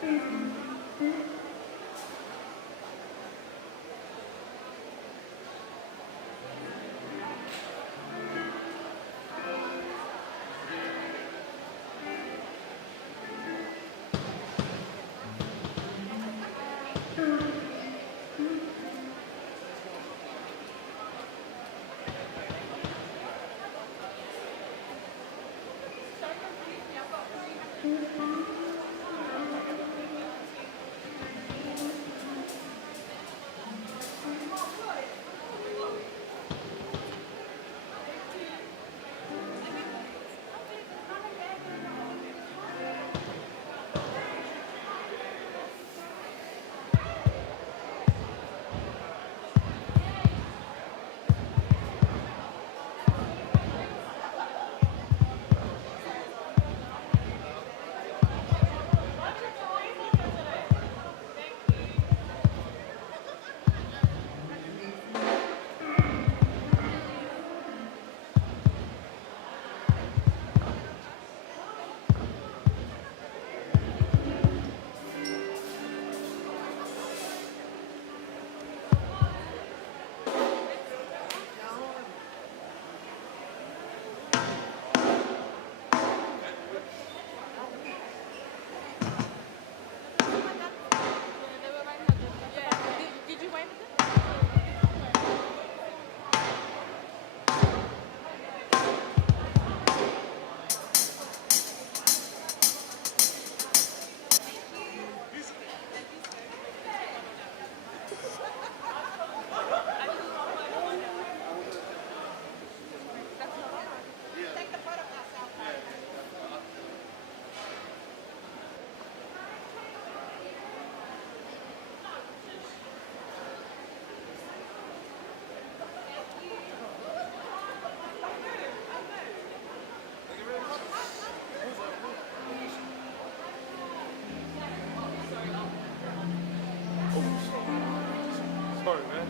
Sorry, man.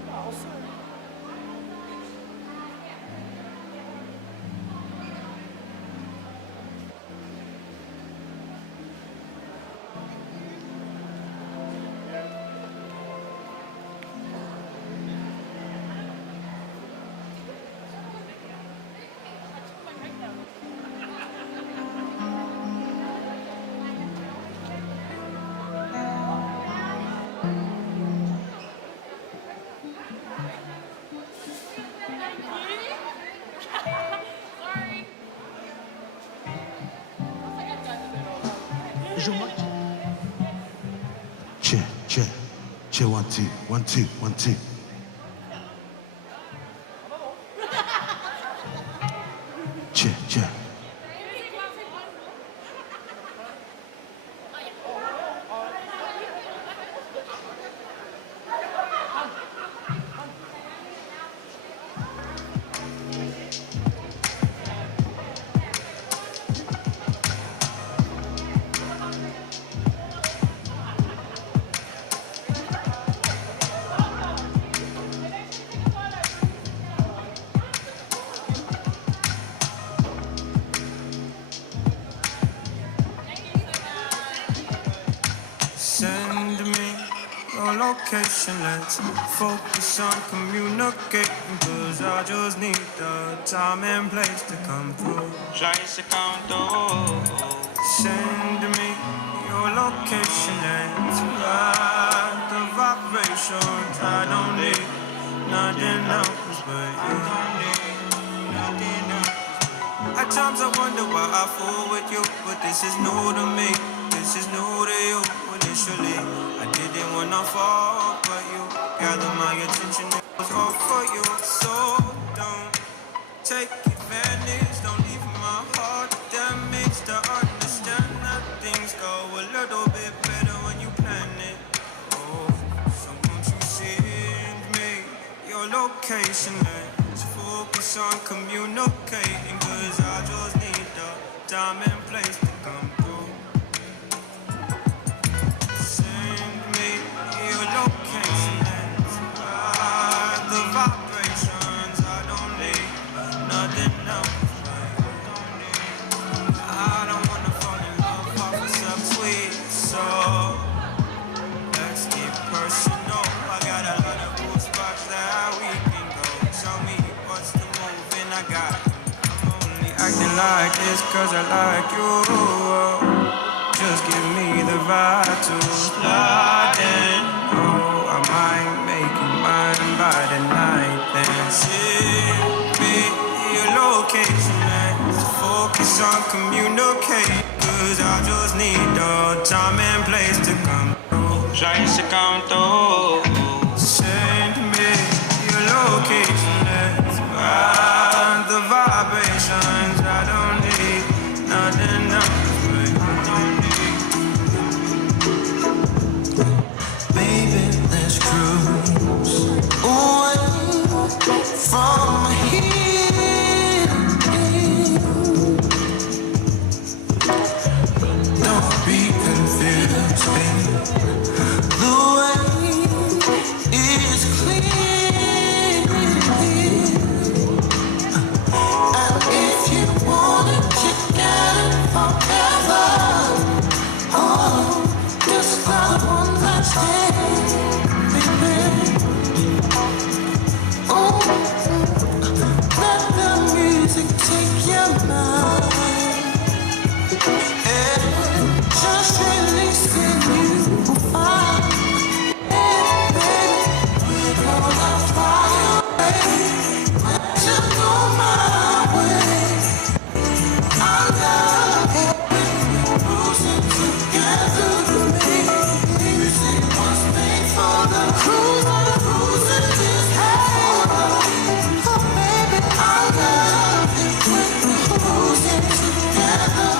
Check, check, check, 1, 2, 1, 2, 1, 2. Check, check. Send me your location, let's focus on communicating, cause I just need the time and place to come through. Send me your location, let's ride the vibrations. I don't need nothing else but you. At times I wonder why I fool with you, but this is new to me, this is new to you. Initially, I didn't wanna fall, but you gather my attention, it was all for you. So don't take advantage, don't leave my heart damaged. To understand that things go a little bit better when you plan it. Oh, so won't you send me your location? Let's focus on communicating, cause I just need the time and place to come through. Send me your location, let's ride the vibrations. I don't need nothing else. I don't wanna fall in love off of some sweet soul. like this cause I like you. Just give me the vibe to slide in. Oh, I might make you mine by the night. Then send me your location. Let's focus on communicate. Cause I just need the time and place to come through. Trying to come through. Send me your location. Let's ride the vibrations. I don't need nothing else. Baby, let's cruise away from here. Don't be confused, baby. The way is clear. And if you want it, you get it forever. Oh, just that one last day, baby. Oh, let the music take your mind. And just release it, you will find. Hey, baby, we're gonna fly away. Let you go my way. I love it when we're cruising together with me. Music was made for the cruise. Cruising is hell. Oh, baby, I love it when we're cruising together.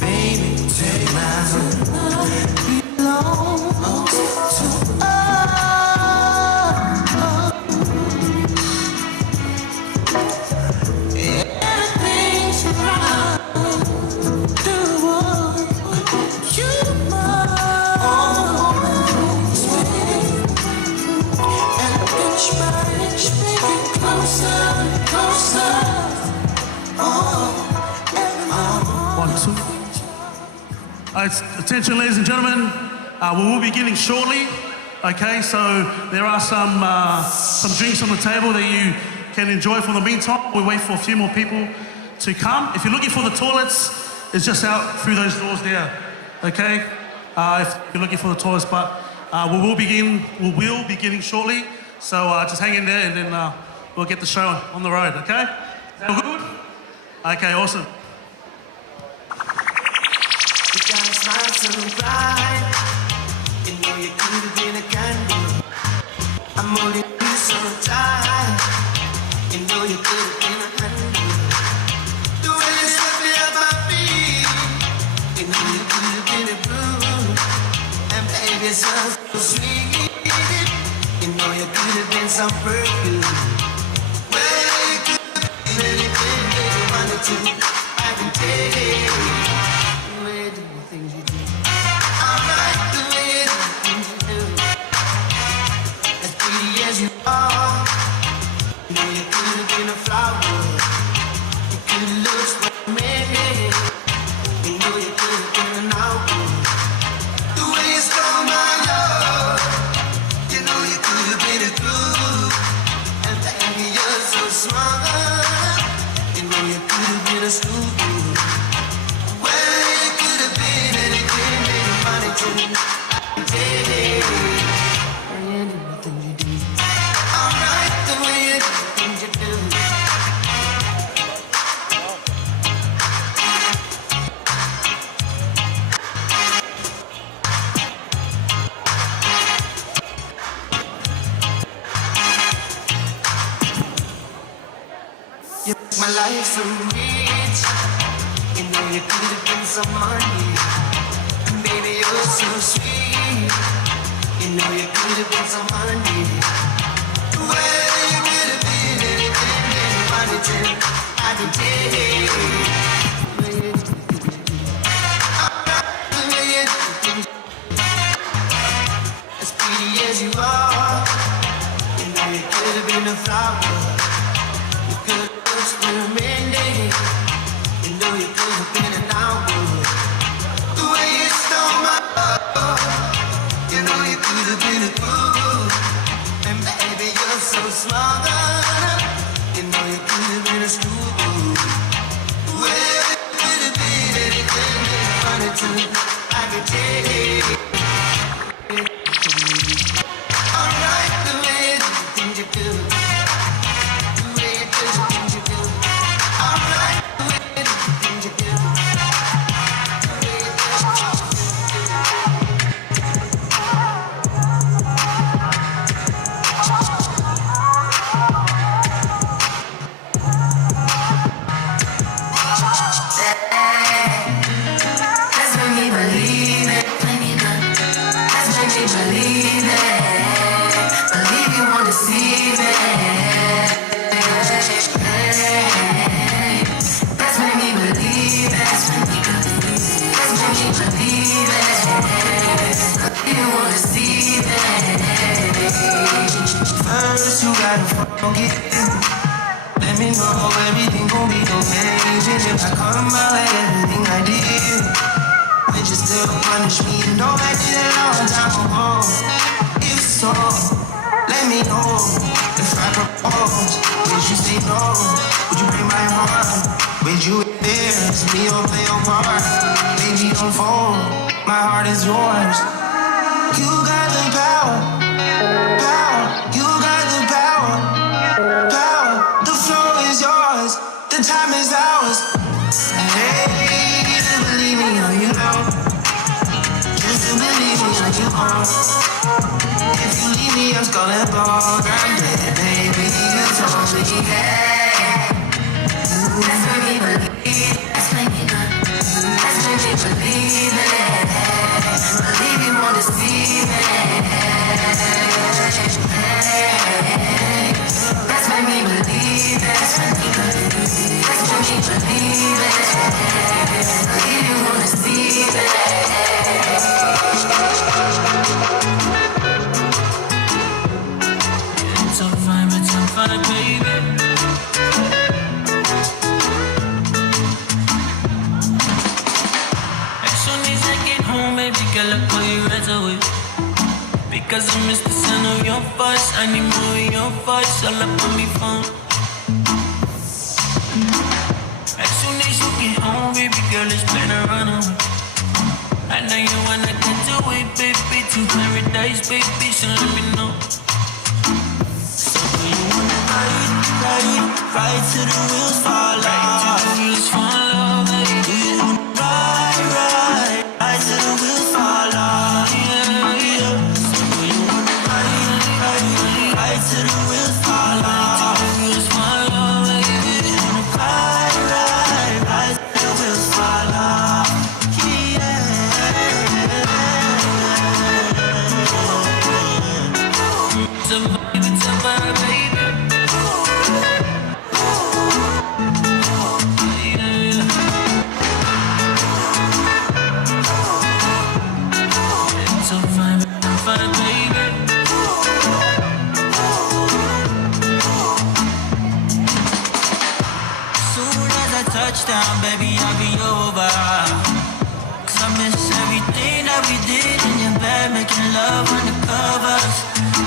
Baby, take my hand. Belongs to us. Everything's right. Do what you must. And inch by inch, make it closer, closer. Oh, One, two. Attention, ladies and gentlemen. We will be beginning shortly. Okay, so there are some drinks on the table that you can enjoy for the meantime. We wait for a few more people to come. If you're looking for the toilets, it's just out through those doors there. Okay, if you're looking for the toilets, but we will be beginning shortly. So just hang in there, and then we'll get the show on the road. Okay, is that all good? Okay, awesome. you got a smile so bright. You know you could have been a candle. I'm holding you so tight. You know you could have been a candle. The way you swept me off my feet. You know you could have been a blue. And baby, so sweet. You know you could have been some perfume. Well, you could have been anything that you wanted to. I can take. The way you do the things you do. I like the way you do the things you do. As pretty as you are. You know you could have been a flower. You could have looked for me. You know you could have been an apple. The way you stole my love. You know you could have been a groove. And baby, you're so smart. You know you could have been a school. Well, you could have been anything that you wanted to. I can take. And the things you do. I like the way you do the things you do. You make my life so rich. You know you could have been some money. And baby, you're so sweet. You know you could have been some honey. Well, you could have been anything that you wanted to. I can take. The way you do the things you do. I like the way you do the things you do. As pretty as you are. You know you could have been a flower. You could have experimented. You know you could have been an apple. The way you stole my love. You know you could have been a fool. And baby, you're so smart. You know you could have been a school. attitude, I could take. Alright, the way you do the things you do. The way you do the things you do. Alright, the way you do the things you do. The way you do the things you do. Let's make me believe it. Let's make me believe it. Believe you want to see me. Let's make me believe it. Let's make me believe it. Believe you want to see me. First you gotta forgive. Let me know everything gon' be okay. Even if I come out like everything I did, would you still punish me? You know I did it a long time ago. If so, let me know. If I propose, would you say no? Would you break my heart? Would you embarrass me or play your part? Baby, don't fold. My heart is yours. You got the power. Power. You got the power. Power. The floor is yours. The time is ours. Hey, you believe me or you don't. Just to believe me or you won't. If you leave me, I'm gonna go. I'm dead, baby. You told me, yeah. Let's make me believe. Let's make me believe it. Believe you wanna see me. Let's make me believe it. Let's make me believe it. Believe you wanna see me. It's so fine, baby. As soon as I get home, baby girl, I'll call you right away. Because I miss the sound of your voice. I need more of your voice all up on me phone. As soon as you get home, baby girl, it's plan to run away. I know you wanna get away, baby, to paradise, baby, so let me know. So do you wanna ride till the wheels fall off? Ride till the wheels fall off, baby. Do you wanna ride till the wheels fall off? Yeah, yeah. So do you wanna ride till the wheels fall off? Till the wheels fall off, baby. Do you wanna ride till the wheels fall off? It's a vibe, baby. It's a vibe, baby. Soon as I touch down, baby, I'll be over. 'Cause I miss everything that we did in your bed, making love under covers.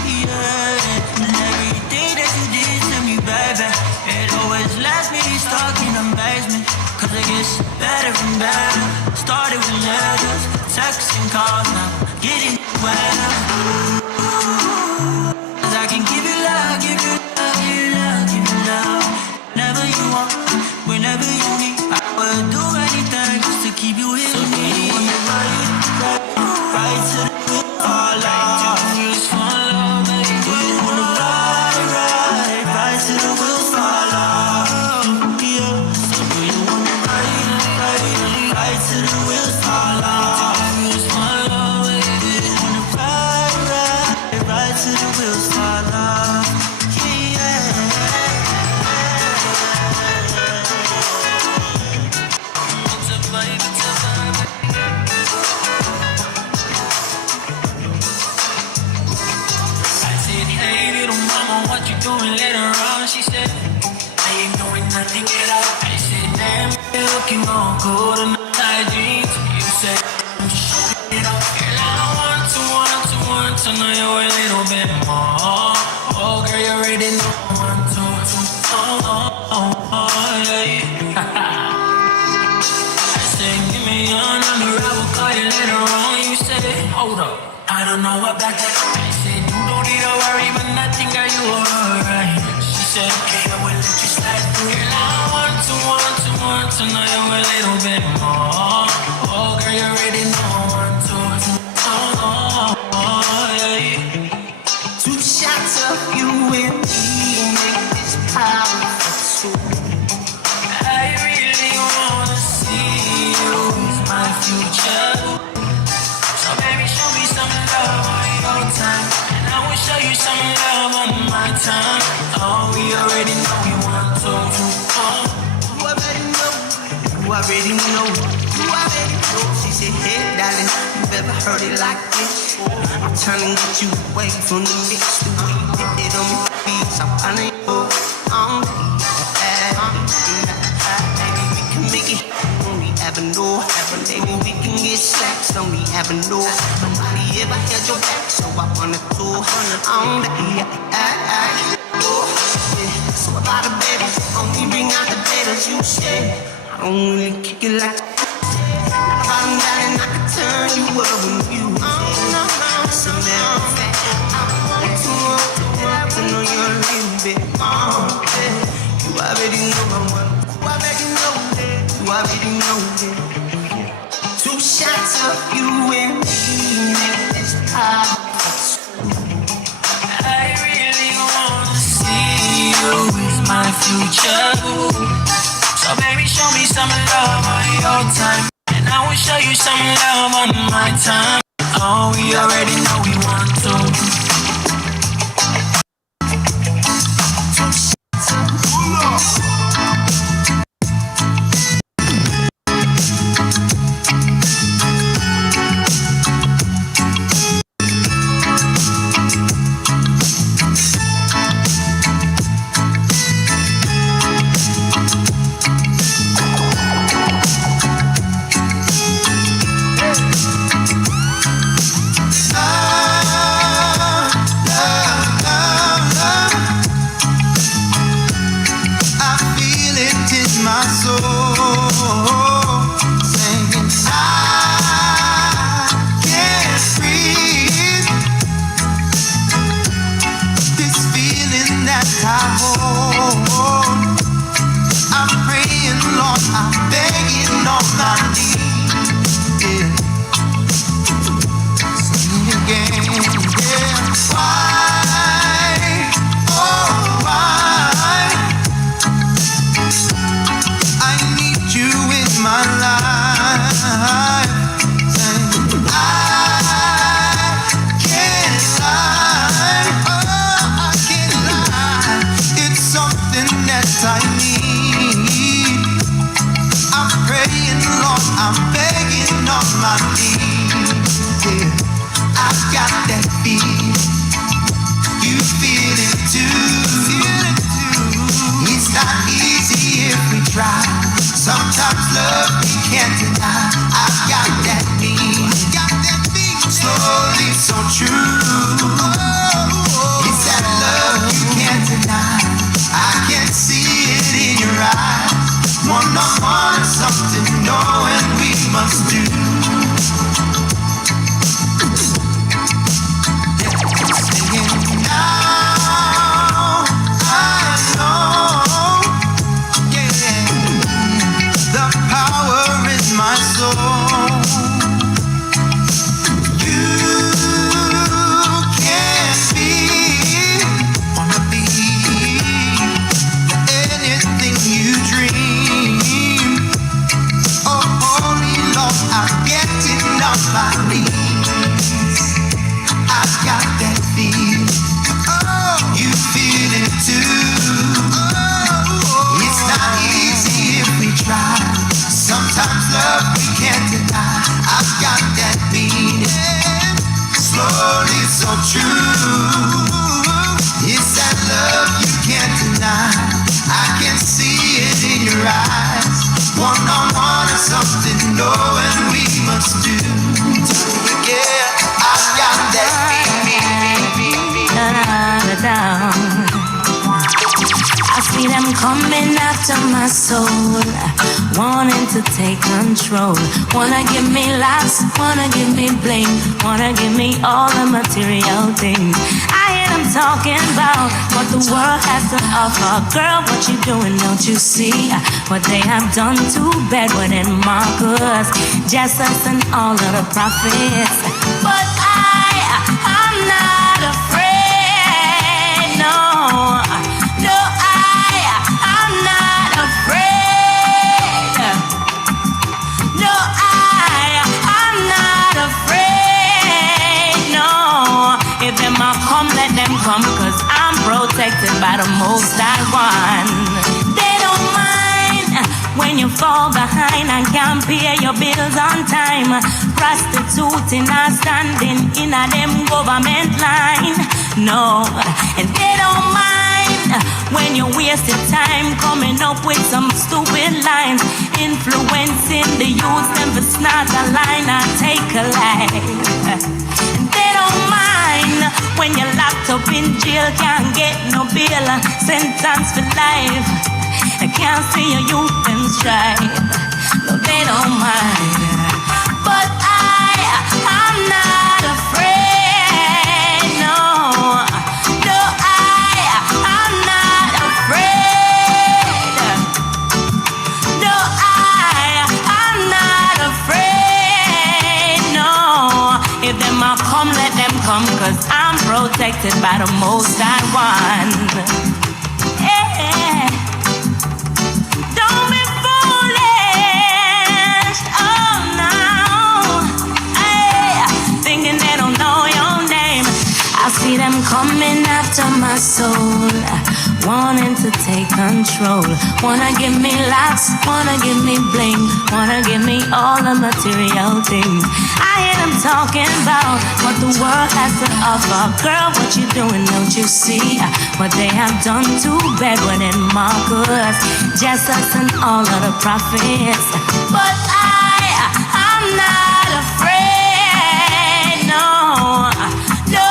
Yeah, and everything that you did to me, baby, it always left me stuck in amazement. 'Cause it gets better and better. Started with letters, texts and calls, now getting better. 'Cause I can give you love, give you love, give you love, give you love. Whenever you want, whenever you need, I will do anything just to keep you here with me. Right to the wheels fall off. Baby. Do you wanna ride till the wheels fall off? Yeah. So do you wanna ride till the wheels fall off? Baby. Do you wanna ride till the wheels fall off? It's a vibe, it's a vibe. I said, hey, little mama, what you doing later on? She said, I ain't doing nothing, get out. I said, damn, you're looking all good in the tight jeans. You said, I'm just showing it off. Girl, I don't want to know you a little bit more. Oh, girl, you already know I want to. Yeah. I said, give me on the road. then later on you said, hold up, I don't know about that. I said, you don't need to worry, but nothing, girl, you alright. She said, okay, I will let you slide through. Girl, I want to know you a little bit more. Oh, girl, you already know I want to. Yeah. Two shots of you and me make this powerful. I really wanna see you as my future. So baby, show me some love on your time, and I will show you some love on my time. Oh, we already know we want to. You already know. You already know. You already know. She said, hey, darling, you ever heard it like this? I'm trying to get you away from the mix. The way you did it on me, please. I'm finding you on me. Maybe we can make it on the avenue. Maybe we can get sex on the avenue. Nobody ever held your back, so I wanna do on the so about the baby, only bring out the betas you said. I don't really kick it like I'm darling, I can turn you up when you as a matter of fact, I want to know you a little bit more. You already know you already know that. Two shots of you and me make this pop. I really wanna see you as my future. So baby, show me some love on your time, and I will show you some love on my time. Oh, we already know we want to. coming after my soul, wanting to take control. Wanna give me laughs, wanna give me bling, wanna give me all the material things. I hear them talking about what the world has to offer. Girl, what you doing? Don't you see what they have done to Bedouin and Marcus, Jesus and all of the prophets? But I'm not afraid, no, no, I'm not afraid, no, I'm not afraid, no. If them a come, let them come, 'cause I'm protected by the Most High One. They don't mind when you fall behind and can't pay your bills on time. Prostituting and standing in a them government line. No, and they don't mind when you wasted time coming up with some stupid lines, influencing the youth them for snort a line and take a life. And they don't mind when you're locked up in jail, can't get no bail, sentence for life. I can't see your youth them strive. No, they don't mind. But I'm not afraid, no, no, I'm not afraid, no, I'm not afraid, no. If them a come, let them come, 'cause I'm protected by the Most High One. Yeah. Don't be foolish, oh no. Thinking they don't know your name. I see them coming after my soul, wanting to take control. Wanna give me laughs, wanna give me bling, wanna give me all the material things. I hear them talking about what the world has to offer. Girl, what you doing? Don't you see what they have done to Bedouin and Marcus, Jesus and all of the prophets? But I'm not afraid, no, no,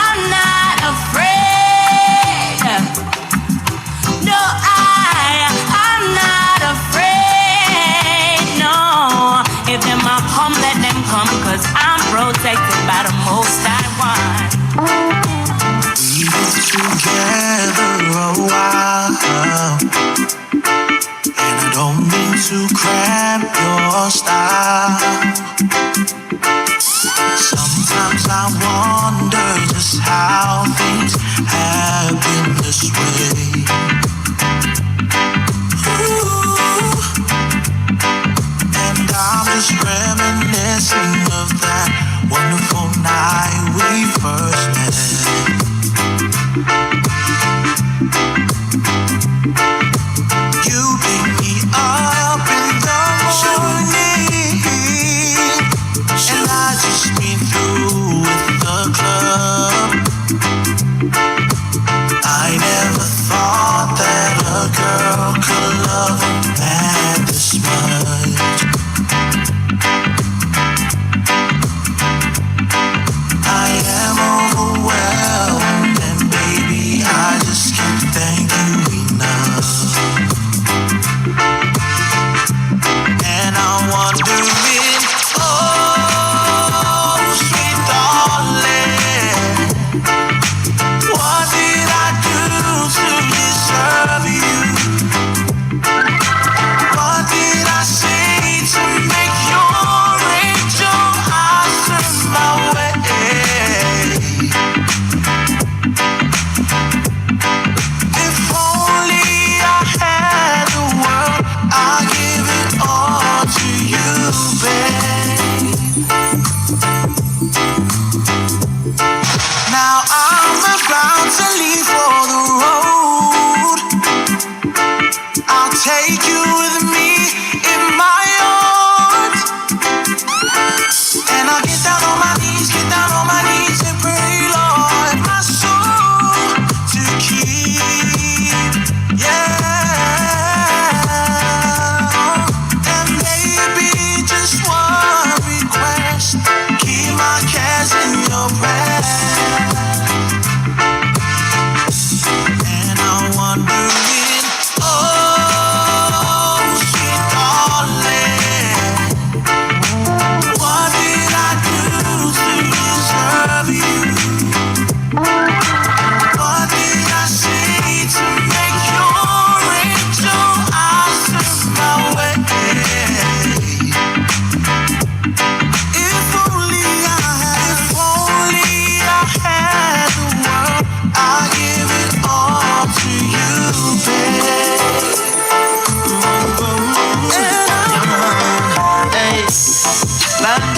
I'm not afraid, no, I'm not afraid, no. If them a come, let them come, 'cause I'm protected by the Most High One. We were together a while, and I don't mean to cramp your style. Sometimes I wonder just how things happen this way. Ooh. And I'm just reminiscing of that wonderful night we first met. You pick me up in the morning, and I just been through with the club. I never thought that a girl could love a man this much. I am overwhelmed, and baby, I just can't thank you enough. And I'm wondering, oh, sweet darling, what did I do to deserve you? What did I say to make your angel eyes turn my way? If only I had the world, I'd give it all to you, babe. Now I'm about to leave for the road. I'll take you with me in my arms, and I'll get down on my knees and pray, Lord, my soul to keep, yeah. And maybe just one request, keep my cares in your breast. And I'm wondering,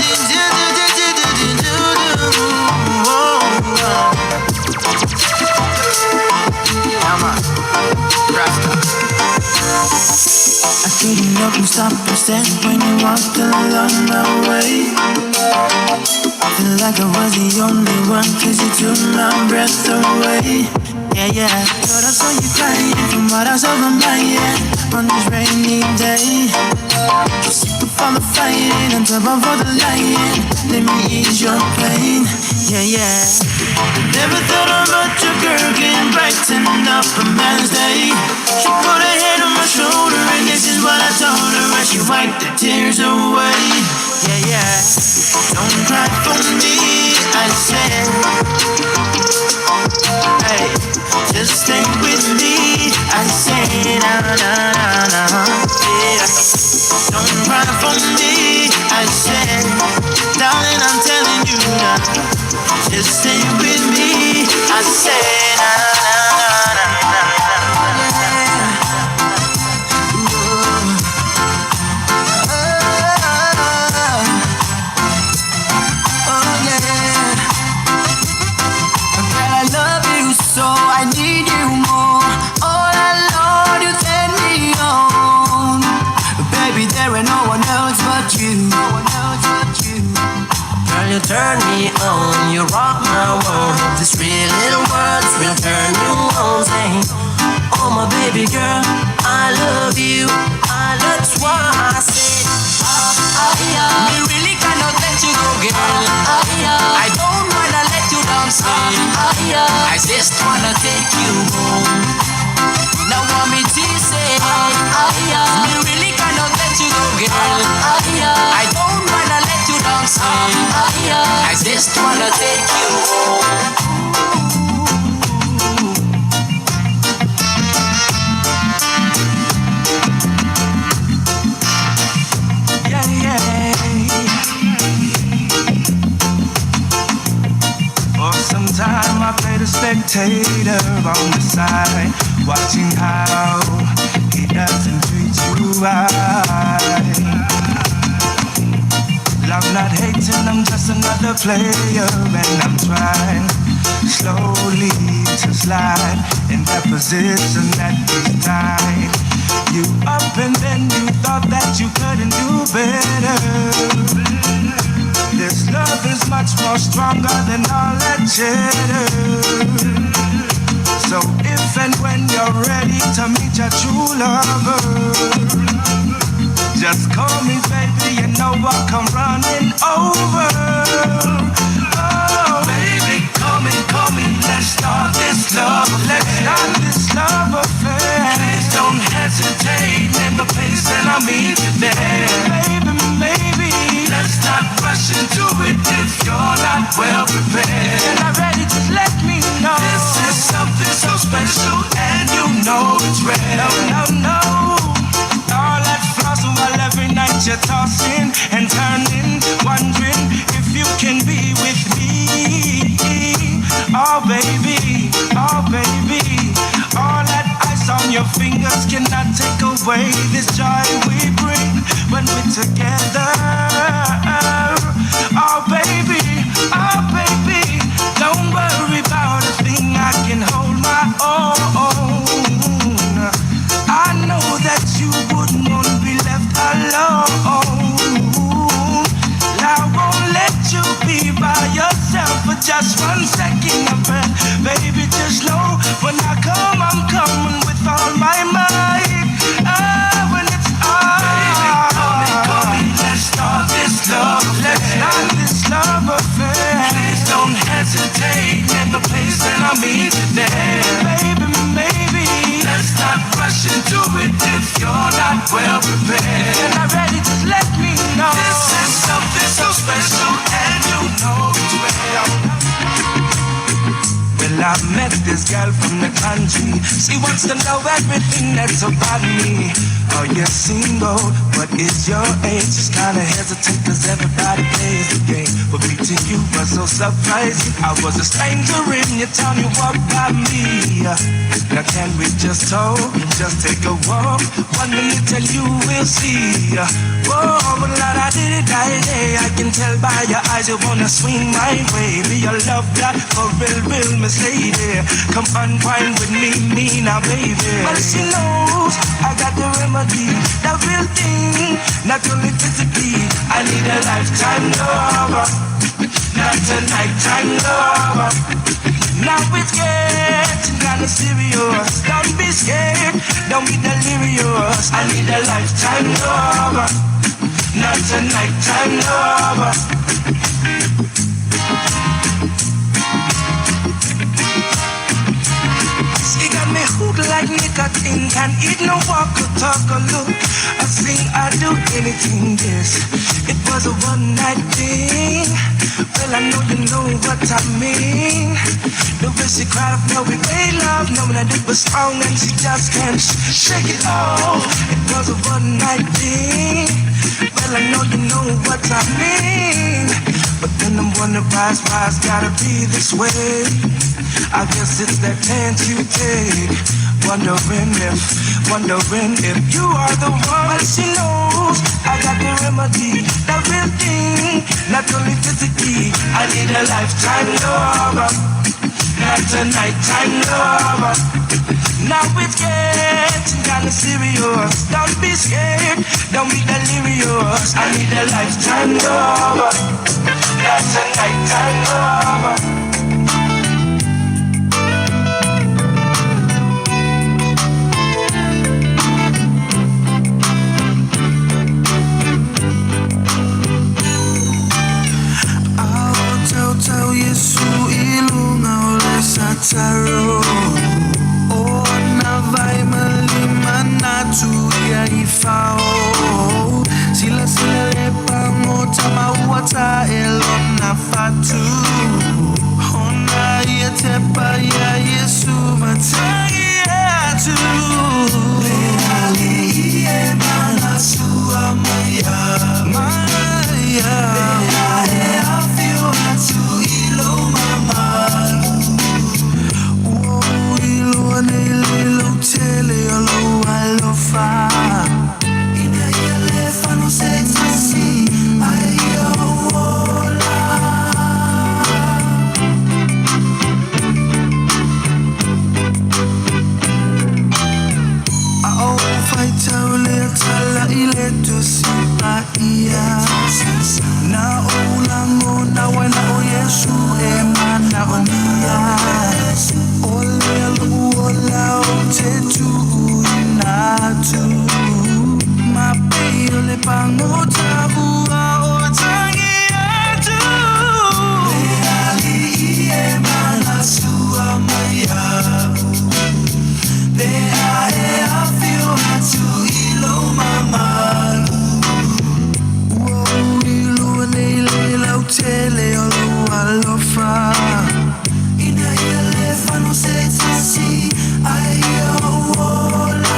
I couldn't help but stop instead when you walked along my way. Feel like I was the only one, cause you took my breath away. Yeah, thought I saw you crying from what I saw on my end on this rainy day. From the fighting on top of all the lying, let me ease your pain. Yeah. Never thought about your girl getting brighten up a man's day. She put her head on my shoulder and this is what I told her as she wiped the tears away. Yeah. Don't cry for me, I said. Hey, just stay with me, I said. Yeah. Don't cry for me, I said. Darling, I'm telling you now. Just stay with me, I said. Oh yeah. Girl, I love you so, I need you more. All alone you turn me on. Baby, there ain't no one else but you. Girl, you turn me on, you rock my world. These 3 little words will turn you on. Say, oh my baby girl, I love you. That's why I say, we really cannot let you go, girl. I don't wanna let you down, say. I just wanna take you home. Now want me to say, we really cannot let you go, girl. I don't wanna let you down, say. I just wanna take you home. Yeah. For some time I played a spectator on the side, watching how he doesn't treat you right. Love not hating, I'm just another player, and I'm trying slowly to slide in that position at this time. You up and then you thought that you couldn't do better. This love is much more stronger than all that cheddar. So if and when you're ready to meet your true lover, just call me, baby, you know I'll come running over. Oh, baby, call me, let's start this love affair. Let's start this love affair. Please don't hesitate, in the place that I meet you there. Baby, let's not rush into it if you're not well prepared. You're not ready, just let me know. This is something so special, and you know it's real. No. All that flossing while every night you're tossing and turning, wondering if you can be with me. Oh baby, all that ice on your fingers cannot take away this joy we bring when we're together. Oh baby, don't worry about a thing, I can hold my own. I know that you wouldn't want to be left alone. I won't let you be by yourself for just 1 second of breath. Baby, just know when I come, I'm coming with all my might. When it's all, baby, call me, let's start this love affair. Let's start this love affair. Please don't hesitate, in the place that I meet you there. Baby, let's not rush into it if you're not well prepared. If you're not ready, just let me know. This is something so special, and you know it's real. Well, I met this girl from the country. She wants to know everything that's about me. Oh, you're single, what is your age? Just kinda hesitate, cause everybody plays the game. But meeting you was so so surprising. I was a stranger in your town, you walked by me. Now can we just talk, just take a walk? 1 minute and you will see. Whoa, but Lord, I did it right there. I can tell by your eyes you wanna swing my way. Be your love that for real, Miss Lady. Come unwind with me now, baby. But she knows I got the remedy, the real thing, not only physically. I need a lifetime lover, not a nighttime lover. Now it's getting kinda serious. Don't be scared, don't be delirious. I need a lifetime lover, not a nighttime lover. She got me hooked like nicotine. Can't eat, no walk or talk or look. I sing, I do anything, yes. It was a one-night thing. Well, I know you know what I mean. The way she cried, no, we made love, knowing that it was strong and she just can't shake it off. It was a one-night thing. Well, I know you know what I mean. But then I'm wondering why it's gotta be this way. I guess it's that chance you take. Wondering if you are the one. But she knows I got the remedy, the real thing, not only physically. I need a lifetime lover, not a nighttime lover. Now it's getting kinda serious. Don't be scared, don't be delirious. I need a lifetime lover, not a nighttime lover. Tell Yesu ilunga ole sataro. Oh na vai malima na tu ya ifao. Sila lepa ngota mawata elon na fatu. Hona yetepa ya Yesu matagi atu. Leali e mana sua maya. To ilo mamalu, oh ilo anelo tele alo alofa. Ina yalefa no se tasi ayo ola. Ao faita ole tala ile to sipa iya. Na olango na wana o Yesu e mana onia. Ole ola o te tu inatu. Mape ole pango tabua o tangi atu. Leali e mana sua mayabu. Lea e afio atu ilo mamalu. Tele olo alofa. Ina yalefa no se tasi ayo ola.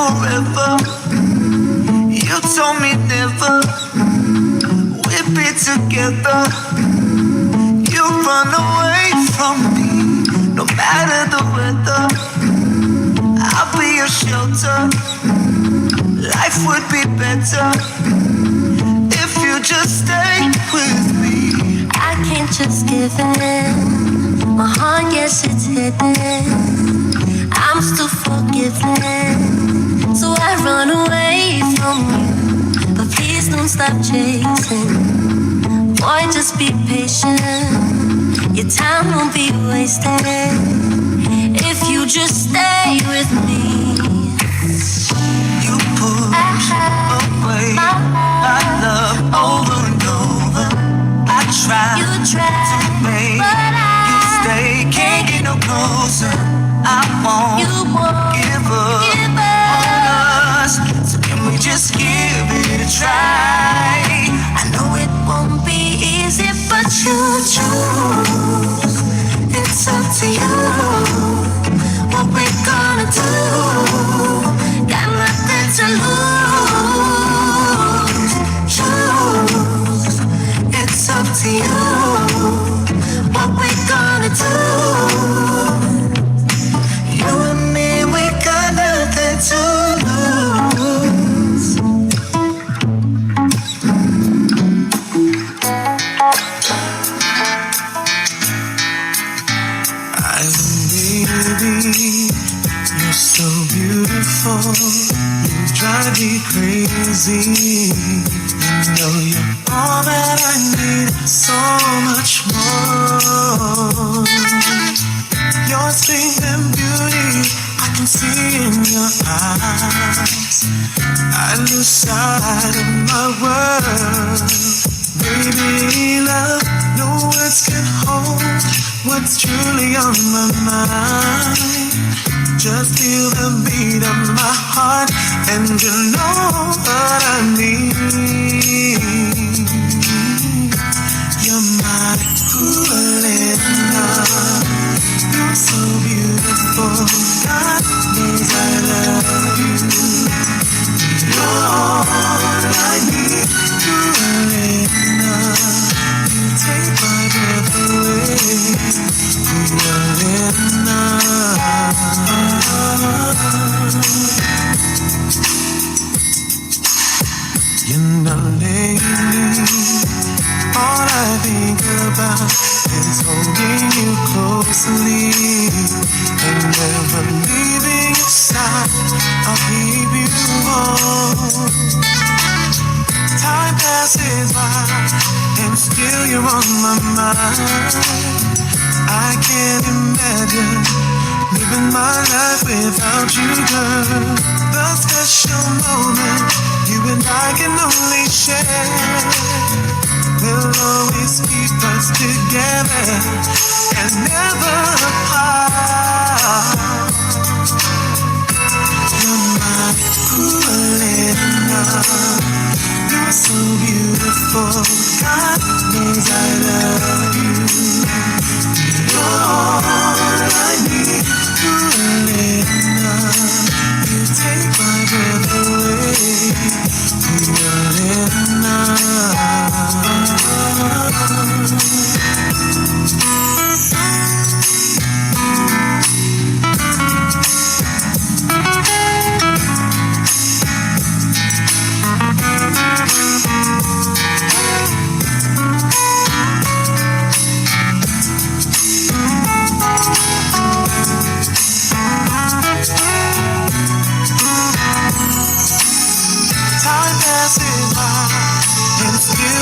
Forever, you told me never. We'll be together. You run away from me, no matter the weather. I'll be your shelter. Life would be better if you just stay with me. I can't just give in. My heart, yes, it's hidden. I'm still forgiven. So I run away from you, but please don't stop chasing. Boy, just be patient. Your time won't be wasted if you just stay with me. You push away my love over and over. I try. You try. make you stay. Can't get no closer. I won't give up on us. So can we just give it a try? I know it won't be easy, but you choose. It's up to you. What we gonna do? Got nothing to lose. Choose. It's up to you. What we gonna do? You and me, we got nothing to lose. Baby, you're so beautiful. You drive me crazy. You know you're all that I need, so much more. Your strength and beauty, I can see in your eyes. I lose sight of my world. Baby, love, no words can hold what's truly on my mind. Just feel the beat of my heart, and you know what I need. You're my Paula. You're so beautiful. God knows I love you. You're all I need, Paula. You take my breath away. You know lately, all I think about is holding you closely and never leaving your side. I'll keep you warm. Time passes by and still you're on my mind. I can't imagine living my life without you, girl. The special moment you and I can only share will always keep us together and never apart. You're my Paula. You're so beautiful. God knows I love you. You're all I need, Paula. You take my breath away, Paula.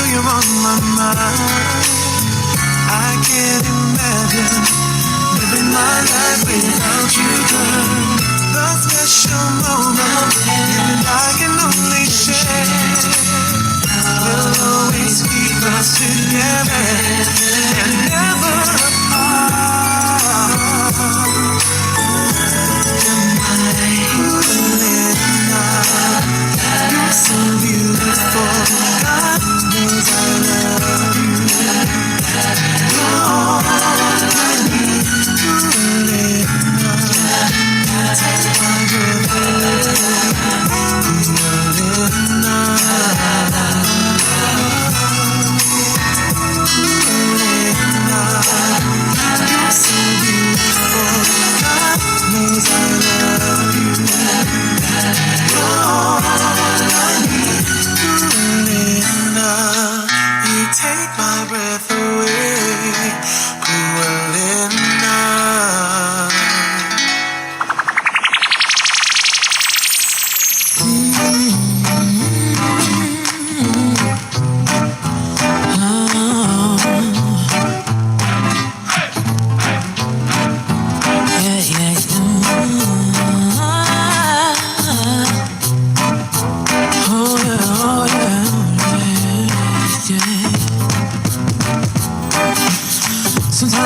You're on my mind. I can't imagine living my life without you, girl. The special moment you and I can only share will always keep us together and never apart. You're my Paula. You're so beautiful. God knows I love you. You're all I need, Paula. You take my breath away, you're so beautiful. God knows I love you. You're all I need, Paula. You take my breath away, Paula.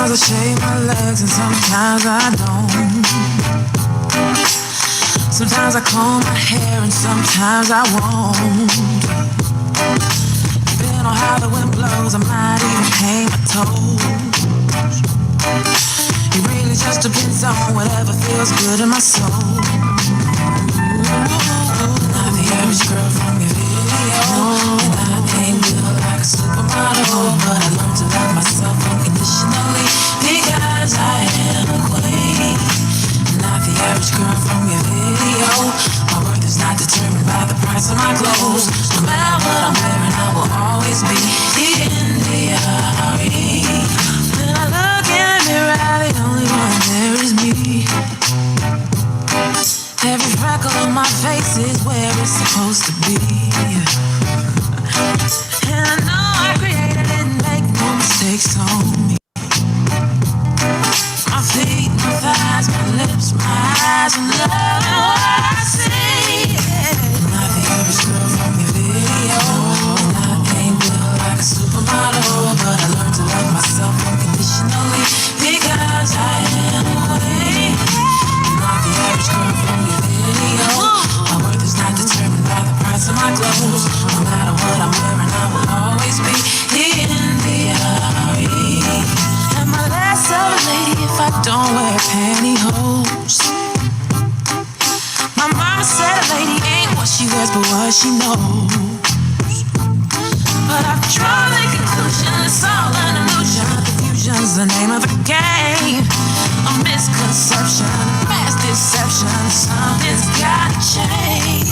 Sometimes I shave my legs and sometimes I don't. Sometimes I comb my hair and sometimes I won't. Depending on how the wind blows, I might even paint my toes. It really just depends on whatever feels good in my soul. Not the average girl from your video, and I ain't built like a supermodel, but I learned to love myself unconditionally because I am a queen. Not the average girl from your video. My worth is not determined by the price of my clothes. No matter what I'm wearing, I will always be in the RE. When I look in the mirror, the only one there is me. Every freckle on my face is where it's supposed to be. And I know I created it and make no mistakes on me. My feet, my thighs, my lips, my eyes, and love and what I see. Not the average girl from your video. And I ain't built like a supermodel, but I learned to love myself unconditionally because I am a queen. Not the average girl from your video. My worth is not determined by the price of my clothes. No matter what I'm wearing, I will always be in the RE. Am I less of a lady if I don't wear pantyhose? My mama said a lady ain't what she wears but what she knows. But I've drawn the conclusion it's all an illusion. Confusion's the name of the game. A misconception, a mass deception. Something's gotta change.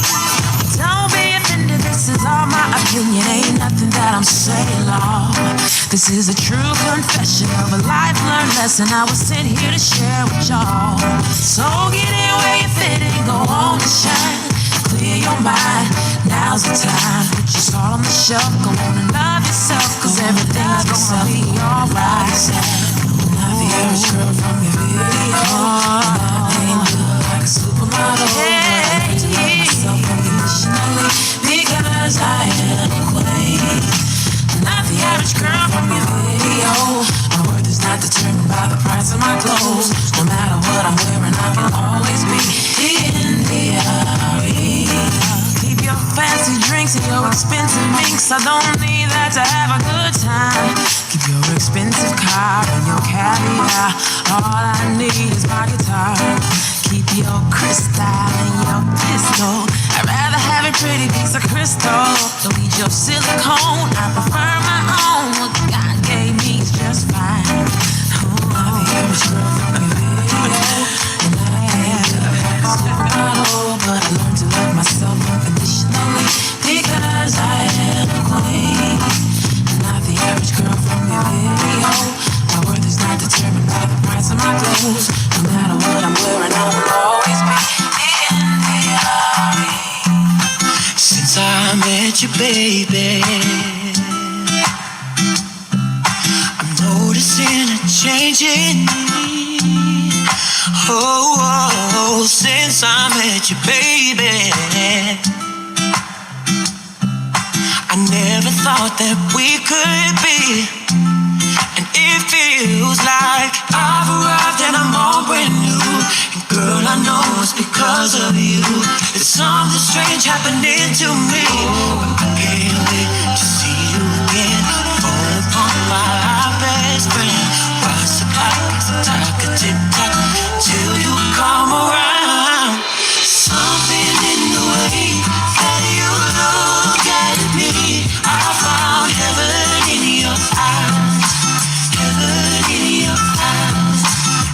Don't be offended, this is all my opinion. Ain't nothing that I'm saying, Lord. This is a true confession of a life learned lesson I was sent here to share with y'all. So get in where you fit and go on and shine. Clear your mind, now's the time. Put your soul on the shelf, go on and love yourself, cause everything's gonna be alright. Not the average girl from your video. I ain't built like a supermodel, but I learned to love myself unconditionally because I am a queen. Not the average girl from your video. My worth is not determined by the price of my clothes. No matter what I'm wearing, I can always be in the RE. Keep your fancy drinks and your expensive minks. I don't need that to have a good time. Keep your expensive car and your caviar. All I need is my guitar. Keep your crystal and your pistol. I'd rather have a pretty piece of crystal. Don't need your silicone, I prefer my own. What God gave me is just fine. I'm the average girl from your video. And I ain't a supermodel, but I learned to love myself unconditionally because I am a queen. I'm not the average girl from your video. My worth is not determined by the price of my clothes. No matter what I'm wearing, I will always be in the RE. Since I met you, baby, I'm noticing a change in me. Oh, since I met you, baby, I never thought that we could be. And it feels like I've arrived and I'm all brand new. And girl, I know it's because of you. There's something strange happening to me. But I can't wait to see you again. Phone upon my best friend. Watch the clock, talk a tick-tock till you come around. Something in the way that you look at me, I found heaven in your eyes. Heaven in your eyes.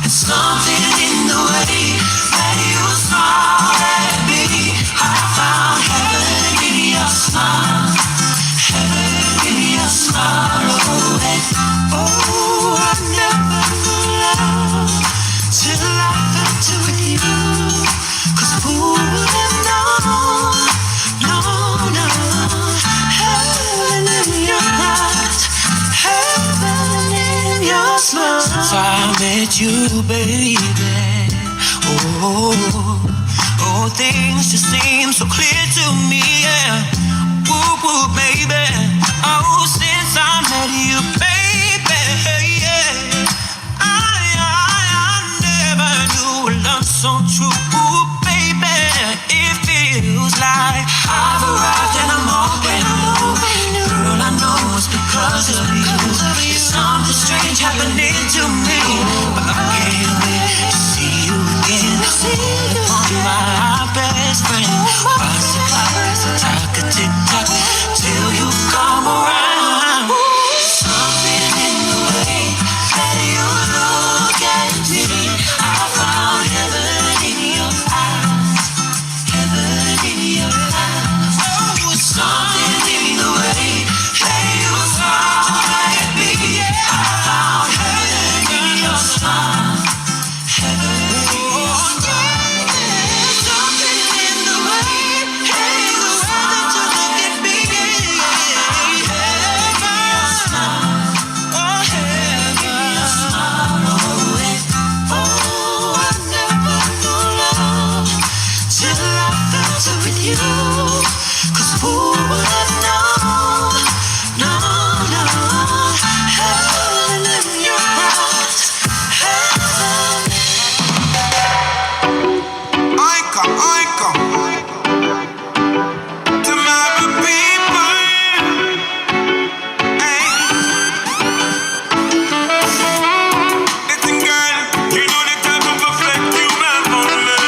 And something in the way that you smile at me, I found heaven in your smile. Heaven in your smile. Oh, I never knew love till I felt it with you. 'Cause who would have known? No, no. Heaven in your eyes. Heaven in your smile. Since I met you, baby, oh, things just seem so clear to me, yeah. Woo, woo, baby. Oh, since I met you, baby, yeah. happening to me, but I can't wait to see you again. You're my best friend. Watch the clock, talk a tick tock till you come around. Something in the way that you look at me, I found heaven in your eyes, heaven in your eyes. Oh, something in the way that you smile at me, I found heaven in your smile, heaven in your smile. Something in the way that you look at me, heaven in your smile, oh heaven in your smile. Oh, I never knew love till I felt it with you. 'Cause who would have known? No, no. Heaven in your eyes, heaven. I come to my people. Hey. Listen, girl, you know the type of effect you have on me.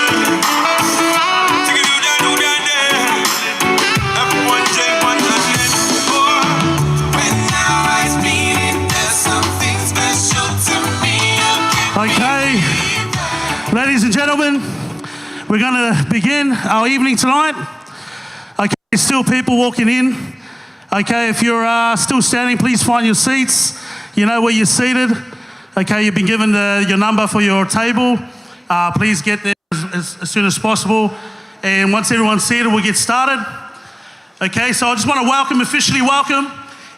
Take it do that there. Everyone take one minute. When our eyes meet, there's something special to me. Okay, ladies and gentlemen, we're going to begin our evening tonight. Okay, there's still people walking in. Okay, if you're still standing, please find your seats. You know where you're seated. Okay, you've been given your number for your table. Please get there as soon as possible. And once everyone's seated, we'll get started. Okay, so I just want to officially welcome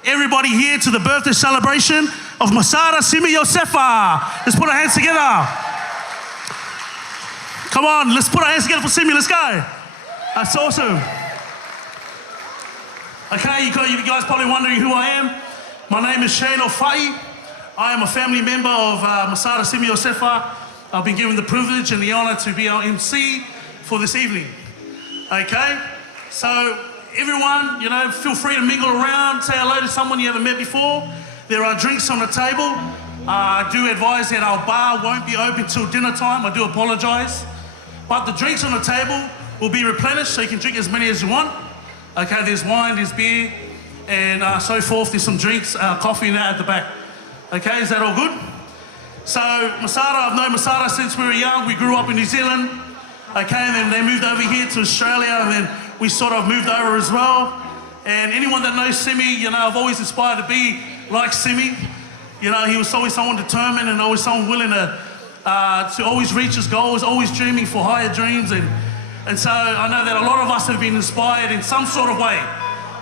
everybody here to the birthday celebration of Masada, Simi, Iosefa. Let's put our hands together. Come on, let's put our hands together for Simi. Let's go. That's awesome. Okay, you guys probably wondering who I am. My name is Shane Ofai. I am a family member of Masada, Simi, Iosefa. I've been given the privilege and the honor to be our MC for this evening. Okay, so everyone, feel free to mingle around, say hello to someone you haven't met before. There are drinks on the table. I do advise that our bar won't be open till dinner time. I do apologize. But the drinks on the table will be replenished, so you can drink as many as you want. Okay, there's wine, there's beer, and so forth. There's some drinks, coffee and that at the back. Okay, is that all good? So Masada, I've known Masada since we were young. We grew up in New Zealand. Okay, and then they moved over here to Australia, and then we sort of moved over as well. And anyone that knows Simi, I've always inspired to be like Simi. He was always someone determined and always someone willing to always reach his goals, always dreaming for higher dreams. And so I know that a lot of us have been inspired in some sort of way.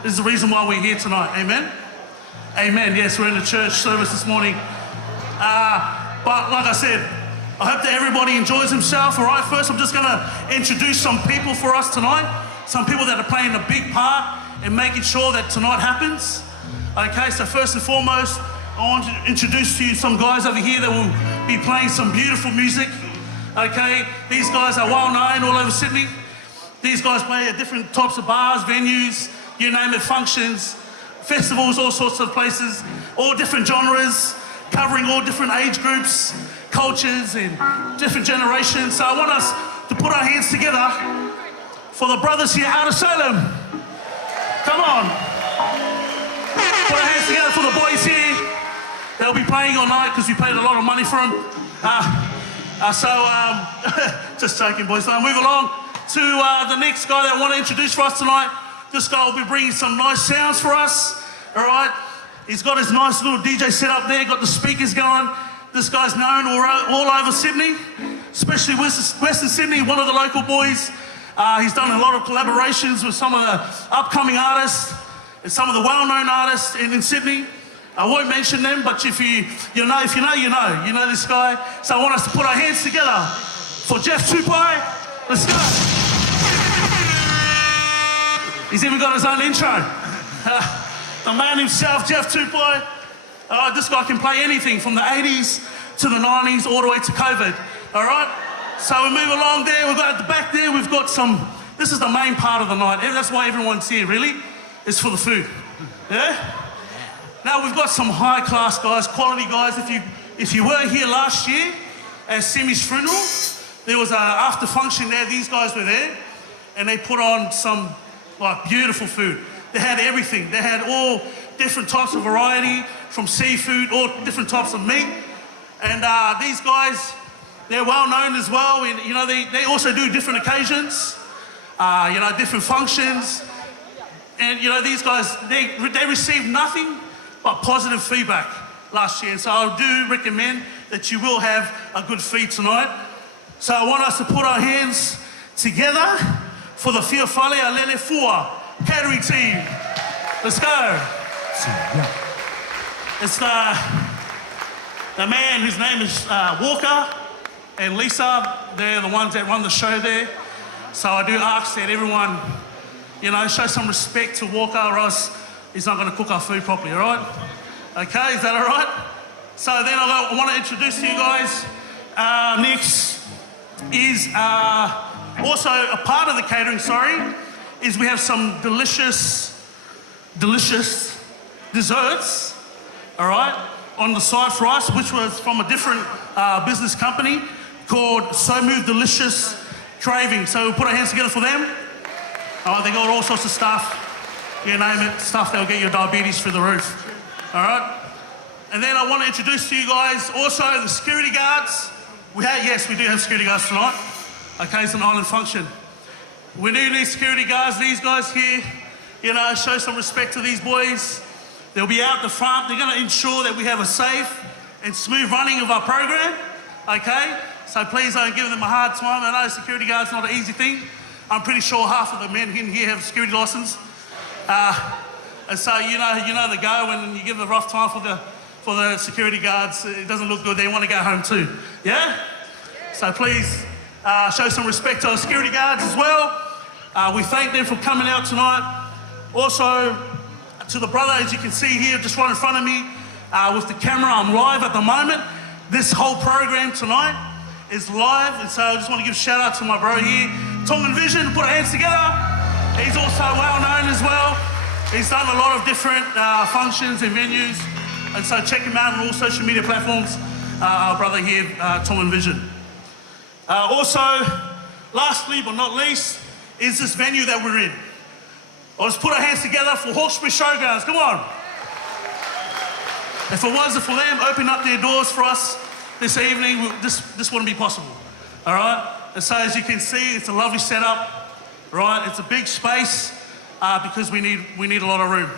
This is the reason why we're here tonight. Amen? Amen. Yes, we're in the church service this morning. But like I said, I hope that everybody enjoys himself. All right, first I'm just going to introduce some people for us tonight. Some people that are playing a big part in making sure that tonight happens. Okay, so first and foremost, I want to introduce to you some guys over here that will be playing some beautiful music. Okay, these guys are well known all over Sydney. These guys play at different types of bars, venues, you name it, functions, festivals, all sorts of places, all different genres, covering all different age groups, cultures and different generations. So I want us to put our hands together for the brothers here out of Salem. Come on. Put our hands together for the boys here. They'll be playing all night because we paid a lot of money for them. Just joking, boys. So I'll move along to the next guy that I want to introduce for us tonight. This guy will be bringing some nice sounds for us. All right. He's got his nice little DJ set up there, got the speakers going. This guy's known all over Sydney, especially Western Sydney, one of the local boys. He's done a lot of collaborations with some of the upcoming artists and some of the well-known artists in Sydney. I won't mention them, but if you know this guy. So I want us to put our hands together for Jeff Tupai. Let's go. He's even got his own intro. The man himself, Jeff Tupai. This guy can play anything from the 80s to the 90s all the way to COVID. All right? So we move along there. We've got at the back there, we've got some, this is the main part of the night. And that's why everyone's here, really. It's for the food. Yeah? Now we've got some high class guys, quality guys. If you were here last year at Simi's funeral, there was an after function there. These guys were there, and they put on some like beautiful food. They had everything. They had all different types of variety, from seafood, all different types of meat. And these guys, they're well known as well. And, you know, they also do different occasions, you know, different functions. And, you know, these guys, they received nothing but positive feedback last year. And so I do recommend that you will have a good feed tonight. So I want us to put our hands together for the Fia Fale Alele Fua catering team. Let's go. It's the man whose name is Walker and Lisa. They're the ones that run the show there. So I do ask that everyone, you know, show some respect to Walker, or else he's not going to cook our food properly, all right? Okay, is that all right? So then I want to introduce to you guys, next is also a part of the catering, is we have some delicious desserts, all right, on the side for us, which was from a different business company called So Move Delicious Craving. So we'll put our hands together for them. They got all sorts of stuff, you name it, stuff that'll get your diabetes through the roof, all right? And then I want to introduce to you guys also the security guards. Yes, we do have security guards tonight. Okay, it's an island function. We do need security guards. These guys here, you know, show some respect to these boys. They'll be out the front. They're going to ensure that we have a safe and smooth running of our program, okay? So please don't give them a hard time. I know security guard's not an easy thing. I'm pretty sure half of the men in here have a security license. And so you know the go when you give a rough time for the security guards. It doesn't look good. They want to go home too. Yeah? So please show some respect to our security guards as well. We thank them for coming out tonight. Also, to the brother, as you can see here, just right in front of me, with the camera, I'm live at the moment. This whole program tonight is live, and so I just want to give a shout out to my bro here, Tongan Vision, put our hands together. He's also well known as well. He's done a lot of different functions and venues, and so check him out on all social media platforms. Our brother here, Tongan Vision. Also, lastly but not least, is this venue that we're in. Let's put our hands together for Hawkesbury Showgrounds. Come on. If it wasn't for them opening up their doors for us this evening, this wouldn't be possible. All right? And so as you can see, it's a lovely setup, right? It's a big space because we need a lot of room.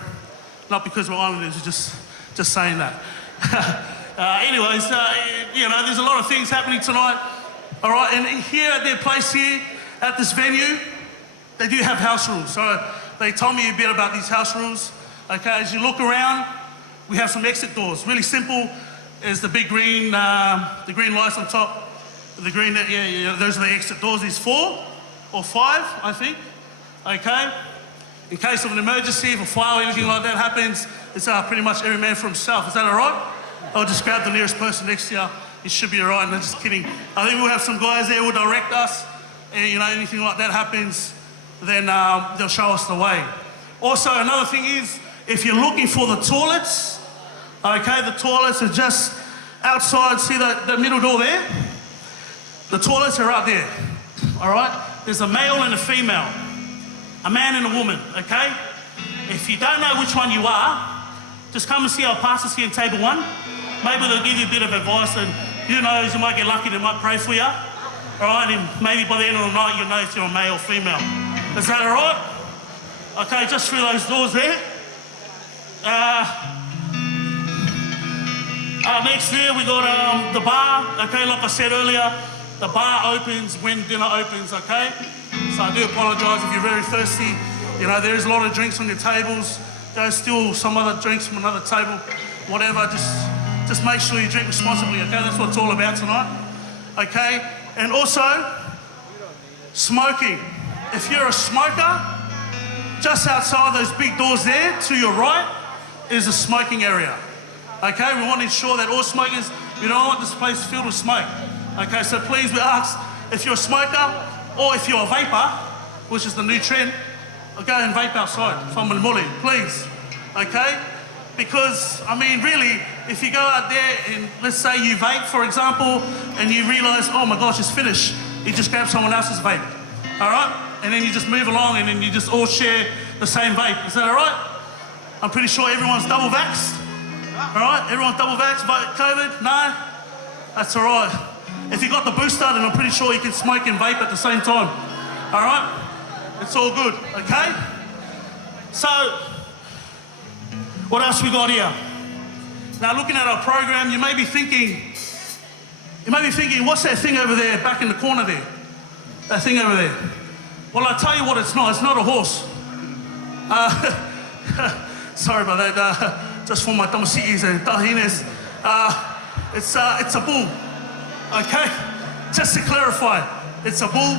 Not because we're islanders, just saying that. Anyways, you know, there's a lot of things happening tonight. All right, and here at their place here, at this venue, they do have house rules. So they told me a bit about these house rules. Okay, as you look around, we have some exit doors. Really simple. Is the big green, the green lights on top. The green, yeah, those are the exit doors. There's 4 or 5, I think. Okay. In case of an emergency, if a fire or anything like that happens, it's pretty much every man for himself. Is that all right? I'll just grab the nearest person next to you. It should be all right. No, just kidding. I think we'll have some guys there who will direct us. And, you know, anything like that happens, then they'll show us the way. Also, another thing is, if you're looking for the toilets, okay, the toilets are just outside. See the middle door there? The toilets are out there, all right? There's a male and a female, a man and a woman, okay? If you don't know which one you are, just come and see our pastors here in table 1. Maybe they'll give you a bit of advice, and who knows, you might get lucky, they might pray for you. All right, and maybe by the end of the night, you'll know if you're a male or female. Is that all right? Okay, just through those doors there. Next there, we got the bar. Okay, like I said earlier, the bar opens when dinner opens, okay? So I do apologise if you're very thirsty. You know, there is a lot of drinks on your tables. Go steal some other drinks from another table, whatever, just make sure you drink responsibly, okay? That's what it's all about tonight, okay? And also, smoking. If you're a smoker, just outside those big doors there, to your right, is a smoking area, okay? We want to ensure that all smokers, we don't want this place filled with smoke, okay? So please, we ask, if you're a smoker, or if you're a vapor, which is the new trend, go and vape outside from Moimoi, please, okay? Because, I mean, really, if you go out there and let's say you vape, for example, and you realise, oh my gosh, it's finished, you just grab someone else's vape, all right? And then you just move along and then you just all share the same vape. Is that all right? I'm pretty sure everyone's double vaxxed. All right? Everyone's double vaxxed, COVID? No? That's all right. If you got the booster, then I'm pretty sure you can smoke and vape at the same time. All right? It's all good, okay? So, what else we got here? Now, looking at our program, you may be thinking, what's that thing over there, back in the corner there? That thing over there. Well, I'll tell you what it's not. It's not a horse. Sorry about that. Just for my tamasi'is and tahines. It's a bull. Okay? Just to clarify, it's a bull.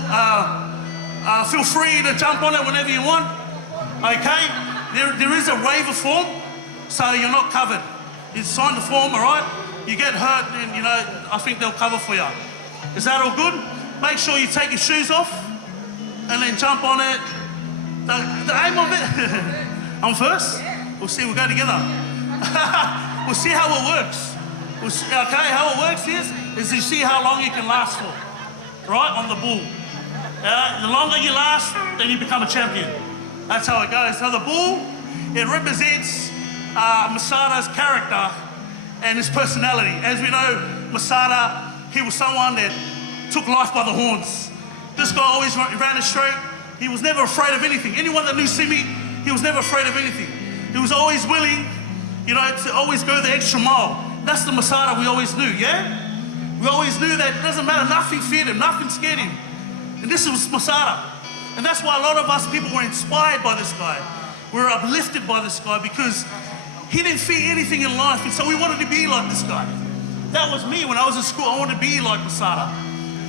Feel free to jump on it whenever you want. Okay? There is a waiver form, so you're not covered. You sign the form, all right? You get hurt, and I think they'll cover for you. Is that all good? Make sure you take your shoes off and then jump on it. The aim of it, I'm first. We'll see, we'll go together. We'll see how it works. We'll see, okay, how it works is you see how long you can last for, right, on the bull. The longer you last, then you become a champion. That's how it goes. So the bull, it represents Masada's character and his personality. As we know, Masada, he was someone that took life by the horns. This guy always ran it straight. He was never afraid of anything. Anyone that knew Simi, he was never afraid of anything. He was always willing, to always go the extra mile. That's the Masada we always knew, yeah? We always knew that it doesn't matter, nothing feared him, nothing scared him. And this was Masada. And that's why a lot of us people were inspired by this guy. We were uplifted by this guy because he didn't fear anything in life. And so we wanted to be like this guy. That was me when I was in school. I wanted to be like Masada.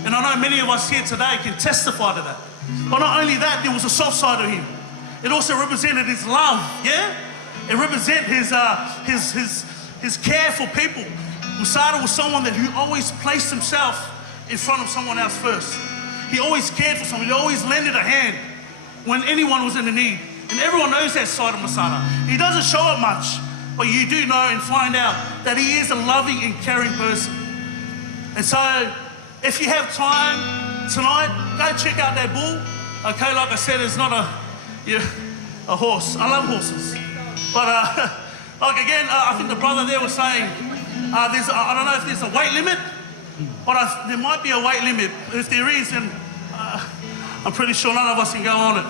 And I know many of us here today can testify to that. But not only that, there was a soft side to him. It also represented his love, yeah? It represented his care for people. Masada was someone who always placed himself in front of someone else first. He always cared for someone. He always lended a hand when anyone was in the need. And everyone knows that side of Masada. He doesn't show it much, but you do know and find out that he is a loving and caring person. And so, if you have time tonight, go check out that bull. Okay, like I said, it's not a horse. I love horses. But I think the brother there was saying, I don't know if there's a weight limit, but there might be a weight limit. If there is, then I'm pretty sure none of us can go on it.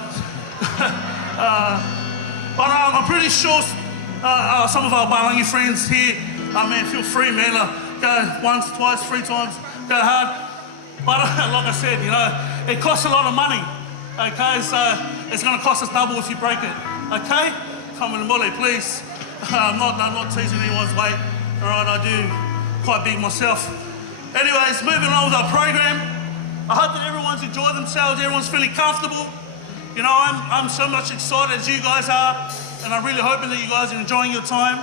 But I'm pretty sure some of our Balangi friends here, man, feel free, man. Go once, twice, 3 times, go hard. But like I said, it costs a lot of money. Okay, so it's going to cost us double if you break it. Okay, come in, Molly, please. I'm not teasing anyone's weight. All right, I do quite big myself. Anyways, moving on with our program. I hope that everyone's enjoyed themselves. Everyone's feeling comfortable. I'm so much excited as you guys are, and I'm really hoping that you guys are enjoying your time.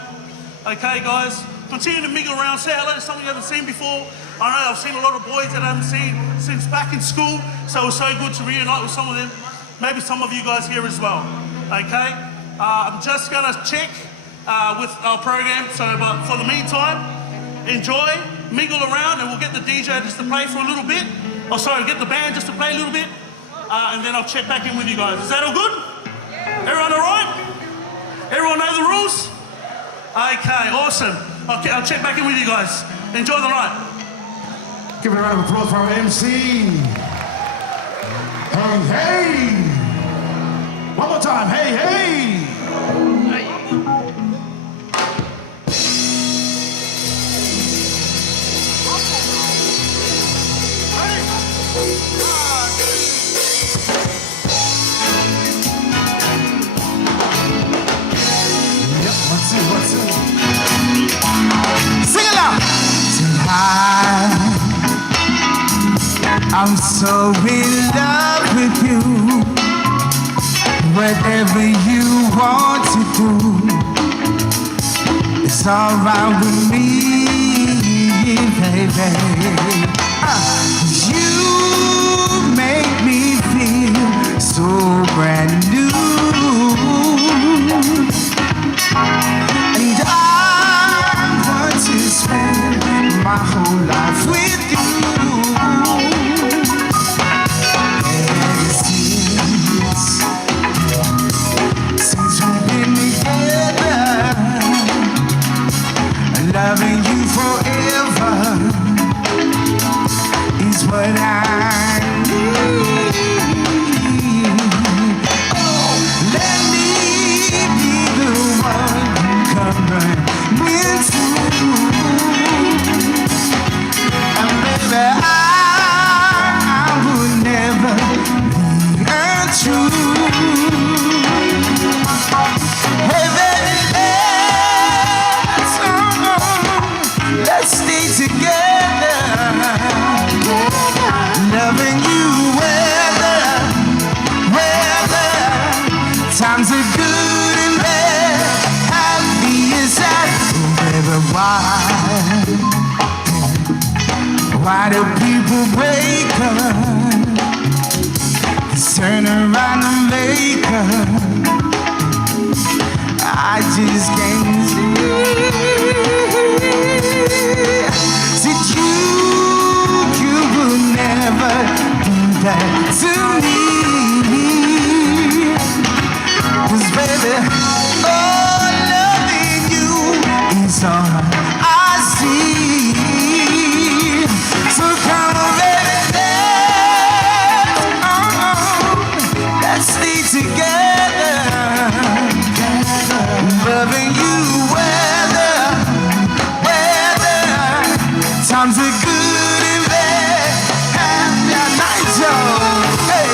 Okay, guys, continue to mingle around. Say hello to someone you haven't seen before. I know I've seen a lot of boys that I haven't seen since back in school, so it was so good to reunite with some of them. Maybe some of you guys here as well. Okay, I'm just gonna check with our program. But for the meantime, enjoy, mingle around, and we'll get the DJ just to play for a little bit. Get the band just to play a little bit, and then I'll check back in with you guys. Is that all good? Everyone all right? Everyone know the rules? Okay, awesome. Okay, I'll check back in with you guys. Enjoy the night. Give it a round of applause for our MC. Hey, hey. One more time. Hey, hey. Yep, 1, 2, 1, 2. Sing it out. Tonight, I'm so in love with you. Whatever you want to do, it's all right with me, baby. You make me feel so brand new, and do people break up? Turn around and make up. I just can't see. Said you would never do that to me. 'Cause baby, oh, loving you is all I see. So come on, baby, let's stay together. Loving you, weather, times are good and bad. Happy night, y'all. Hey.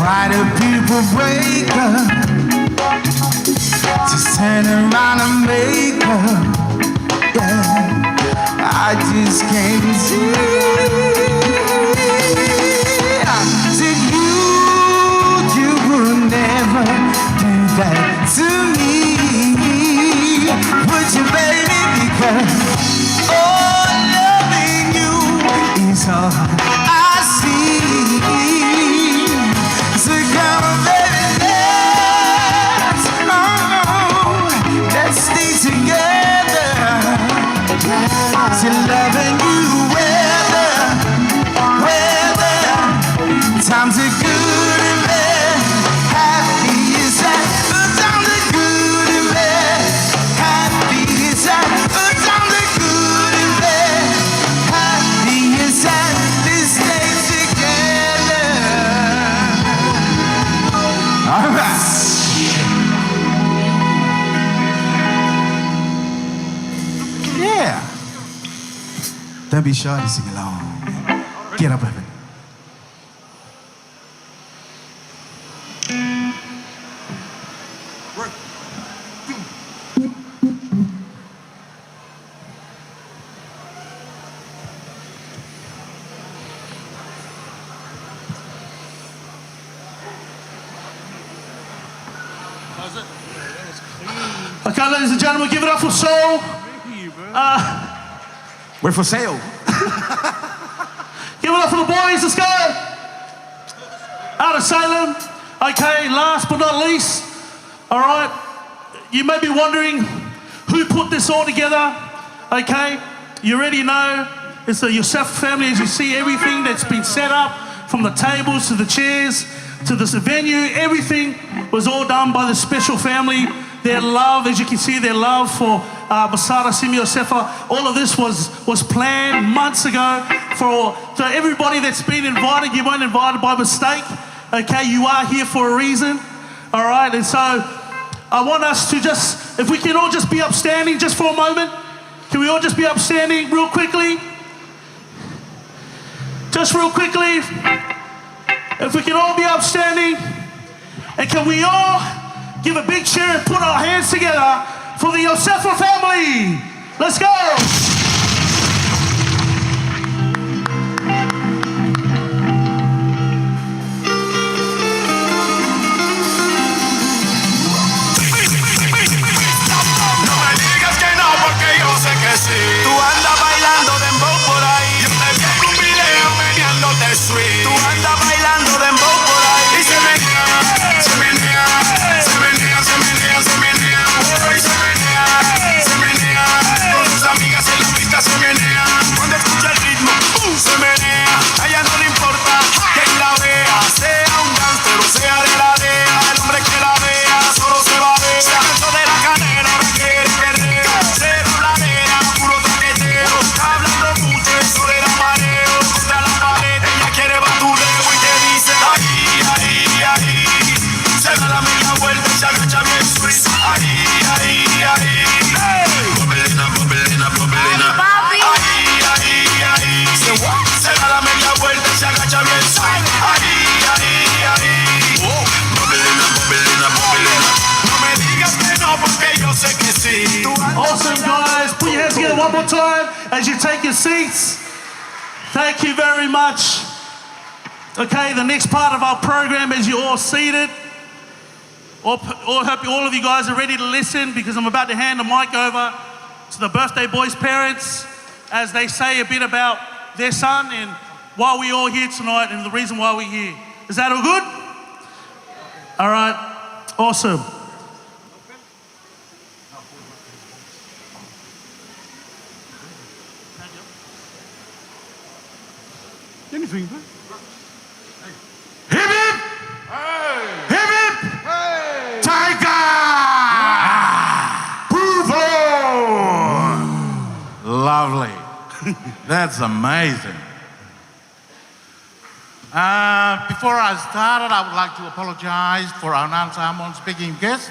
Why do people break up? Just turn around and make up. Yeah, I just can't see. Said you will never do that to me. Would you, baby? Because oh, loving you is all I see. So come on, baby, let's stay together. So loving you, weather, times are good and bad. Happy is that, times are good and bad. Happy is that, times are good and bad. Happy is that, this stay together. All right. Yeah. Don't be shy to sing along. Get up, baby. Okay, ladies and gentlemen, give it up for Soul. We're for sale. Give it up for the boys, let's go. Out of Salem. Okay, last but not least, all right, you may be wondering who put this all together. Okay, you already know it's the Iosefa family. As you see, everything that's been set up, from the tables to the chairs to this venue, everything was all done by the special family. Their love, as you can see, their love for Masada, Simi, Iosefa, all of this was planned months ago for everybody that's been invited. You weren't invited by mistake, okay? You are here for a reason, all right? And so I want us to just, if we can all just be upstanding just for a moment. Can we all just be upstanding real quickly? Just real quickly. If we can all be upstanding. And can we all give a big cheer and put our hands together for the Iosefa family? Let's go. No me digas que no, porque yo sé que sí. Tú andas bailando dembow por ahí. Yo te vi en un video meneándote sweet. Tú andas bailando dembow por ahí. Y se menea, se menea, se menea, se menea, se menea. Se menea, se menea. Con sus amigas en la time as you take your seats. Thank you very much. Okay, the next part of our program is you're all seated. I hope all of you guys are ready to listen because I'm about to hand the mic over to the birthday boy's parents as they say a bit about their son and why we're all here tonight and the reason why we're here. Is that all good? All right, awesome. Anything, Hip hip! Hey! Hip hip! Hey! Tiger! Buffalo! Lovely. That's amazing. Before I started, I would like to apologize for our non-Samoan speaking guest.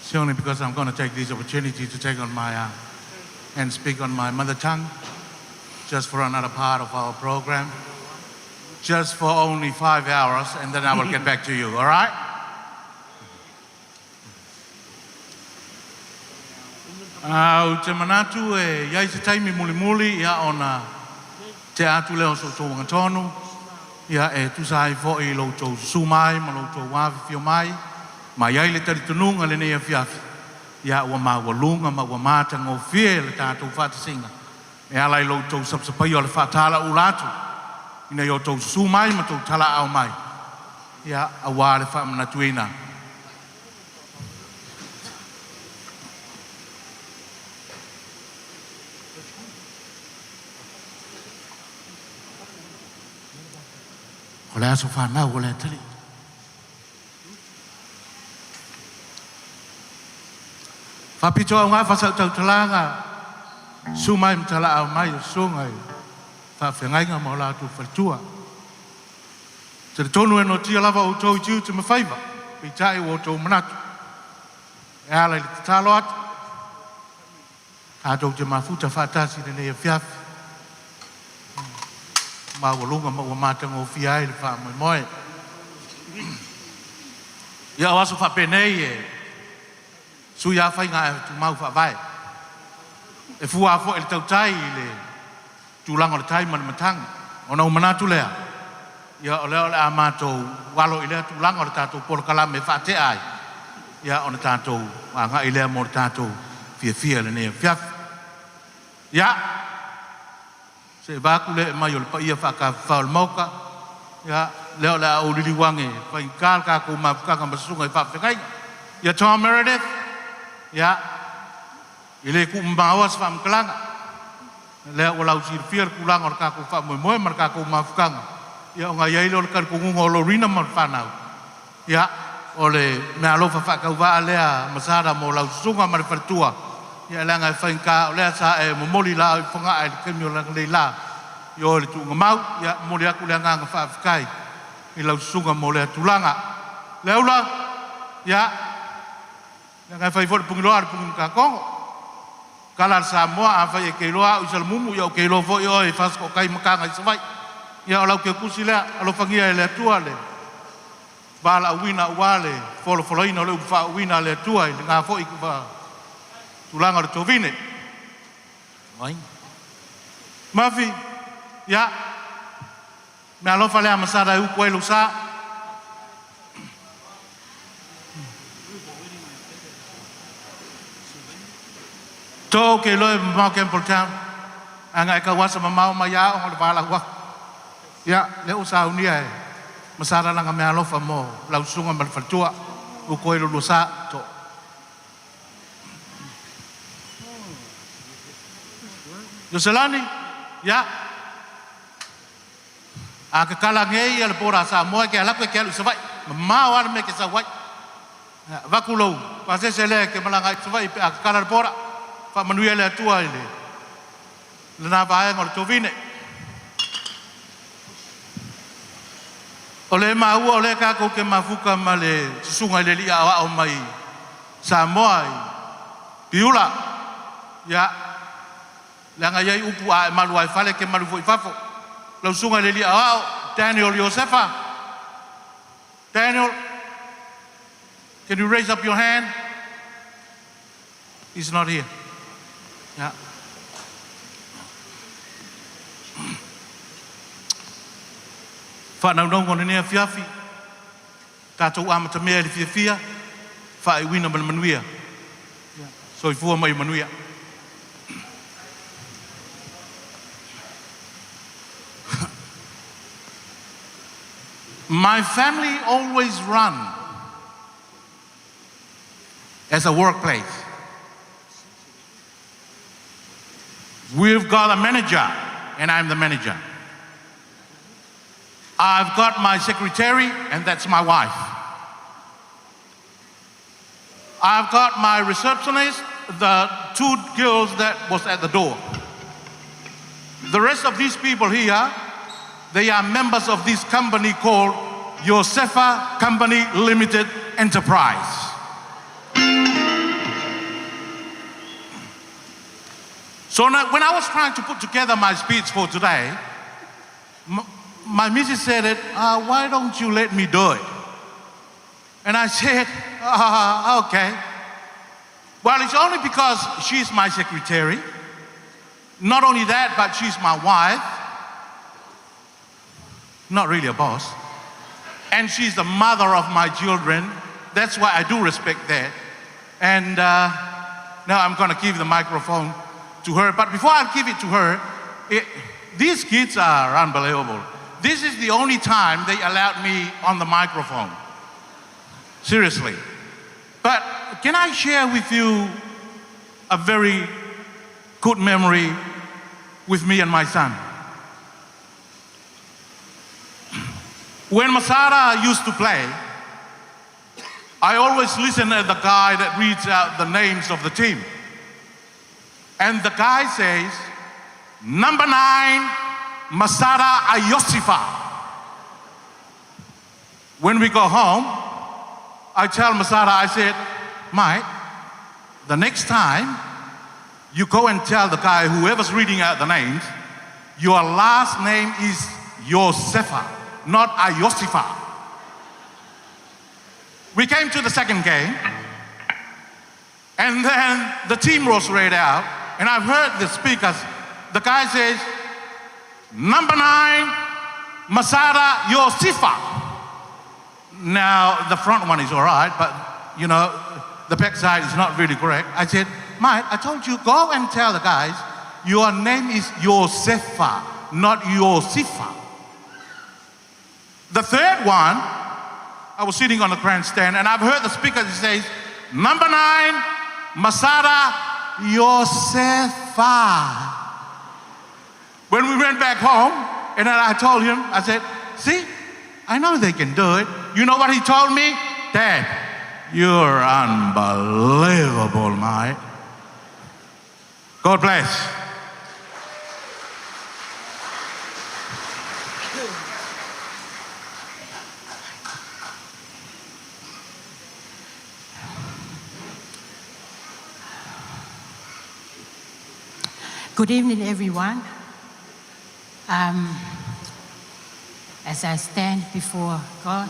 It's only because I'm going to take this opportunity to take on my and speak on my mother tongue, just for another part of our program, just for only 5 hours, and then I will get back to you. All right? Te manatu e iai se taimi muli ia ona te atu leo so tō wangatonu, ia e tusai fo I lo tō sumai, ma lo tō wafi fio mai, ma iai le tari tununga le nea fiafi. Ia ua ma walunga ma ua mata ngō fie le tātou whātasinga. E alai lo tō sapsapai o le whātala u Latu. Ina i o tō sumai ma tō tala au mai. Ia awa le whaamanatuina. O le aso whanau o le tali. Whapito au ngā whasau tau talanga, sumai mtala au mai o sungai, whawhengainga mo Latu whalitua. Te tonu e no tia lava o tau tiu te mawhaiva, pi tae o tau manatu. E ala I te talo atu, tātou te mafuta whātasi ne nea whiafi. Ma walunga ma ua mātanga o whiai le wha Moimoi. Ia o aso whapenei e, sui a whai ngā e tu mau whawai. E fua a fo e le tautai I le tūlanga le tai mani matanga. O nau manatu lea. Ia o leo le a mātou walo I lea tūlanga o le tātou polo kalame whaate ai. Ia o le tātou wanga I lea mo le tātou fia le nea whiafi. Ia. Se vaku le mai o le paia whaka whao le mauka. Ia leo le a o liliwange. Whai kāl kākou mawhukanga masunga I whawhekai. Ia Tom Meredith. Ia, I le ku mbawa sa whamkalanga. Lea o lau sir fia kulanga o le kako wha Moimoi ma le kako mawhukanga. Ia o ngā iailo le karikungunga o Lorina ma le whanau. Ia, o le mea alofa whakau waa lea Masada mo lau sunga ma le wharitua. Ia lea ngai whainka o lea sa e momoli la o I whanga e le kemi o langa leila. Ia o le tuunga mau, ia moli aku lea nganga whaafikai. I lau sunga mo lea tulanga. Lea ula, ia, ngai fai fo pungiloa pungin ka kongo kala Samoa a fai e keiloa usal mumu ia o keilo fo io e fasko kai makanga I savai ia o lau ke kusi lea alo fangia e le tua le bala uina uale folo foloina le ufa uina le tua I ngā fo I kuwa tulanga le tovine mai mafi ia me alofa lea Masada e uko e lusa Tō ke loe mau Campbell Town. Anga e ka wasa mamau mai au o le wala hua. Ia, le o sa unia e. Masada langa mea lofa mo. Lau sunga ma le whalitua. U koe lulu sa tō. Yoselani, ia. A ka kala ngei le pora sa moe ke alaku e ke alu savai. Mamau ana me ke sa wai. Vakulou. Pasese le ke malanga I savai pe a ka kala le pora. Fa manuia le atua ile. Le nā vaenga o le tovine. O le maua o le kako ke mafuka ma le sunga le lia o mai Samoa I Piula. Ia Langa yai upu a malu ai fale ke malu foi fafo. Lau sunga le li au Daniel Iosefa. Daniel, can you raise up your hand? He's not here. Yeah. Whanau nau ngone nea fiafi. Tātou amata mea li fiafia. Whae wina mana manuia. So i fua mai manuia. My family always run as a workplace. We've got a manager, and I'm the manager. I've got my secretary, and that's my wife. I've got my receptionist, the 2 girls that was at the door. The rest of these people here, they are members of this company called Iosefa Company Limited Enterprise. So now, when I was trying to put together my speech for today, my missus said, why don't you let me do it? And I said, okay. Well, it's only because she's my secretary. Not only that, but she's my wife. Not really a boss. And she's the mother of my children. That's why I do respect that. And now I'm going to give the microphone to her. But before I give it to her, these kids are unbelievable. This is the only time they allowed me on the microphone. Seriously. But can I share with you a very good memory with me and my son? When Masada used to play, I always listen to the guy that reads out the names of the team. And the guy says, number 9, Masada Iosefa. When we go home, I tell Masada, I said, Mike, the next time you go and tell the guy, whoever's reading out the names, your last name is Iosefa, not Iosefa. We came to the second game, and then the team was read out, and I've heard the speakers. The guy says, number 9, Masada Iosefa. Now, the front one is all right, but, you know, the back side is not really correct. I said, Mike, I told you, go and tell the guys, your name is Iosefa, not Iosefa. The third one, I was sitting on the grandstand, and I've heard the speaker say, number 9, Masada Iosefa. When we went back home, and then I told him, I said, see, I know they can do it. You know what he told me? Dad, you're unbelievable, Mike. God bless. Good evening, everyone. As I stand before God,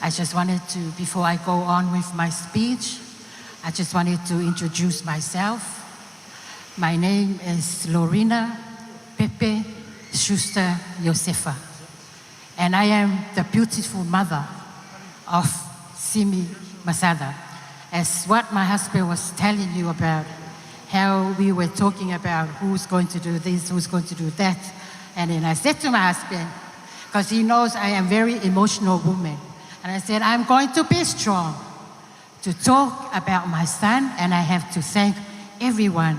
I just wanted to, before I go on with my speech, I just wanted to introduce myself. My name is Lorena Pepe Schuster Iosefa, and I am the beautiful mother of Simi Masada. As what my husband was telling you about, how we were talking about who's going to do this, who's going to do that. And then I said to my husband, because he knows I am a very emotional woman, and I said, I'm going to be strong to talk about my son, and I have to thank everyone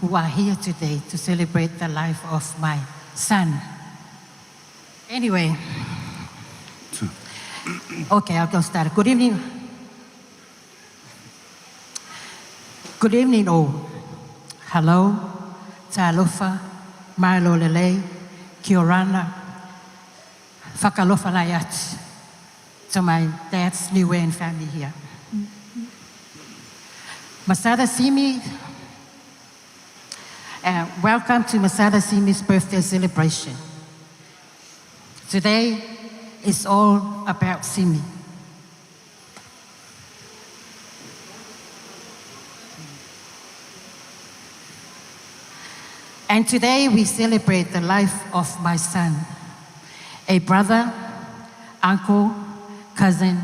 who are here today to celebrate the life of my son. Anyway, okay, I'll go start. Good evening. Good evening, all. Hello, Talofa, Milo Lele, Kiorana, Fakalofa Layat, to my dad's Niue and family here. Masada Simi, welcome to Masada Simi's birthday celebration. Today is all about Simi. And today we celebrate the life of my son, a brother, uncle, cousin,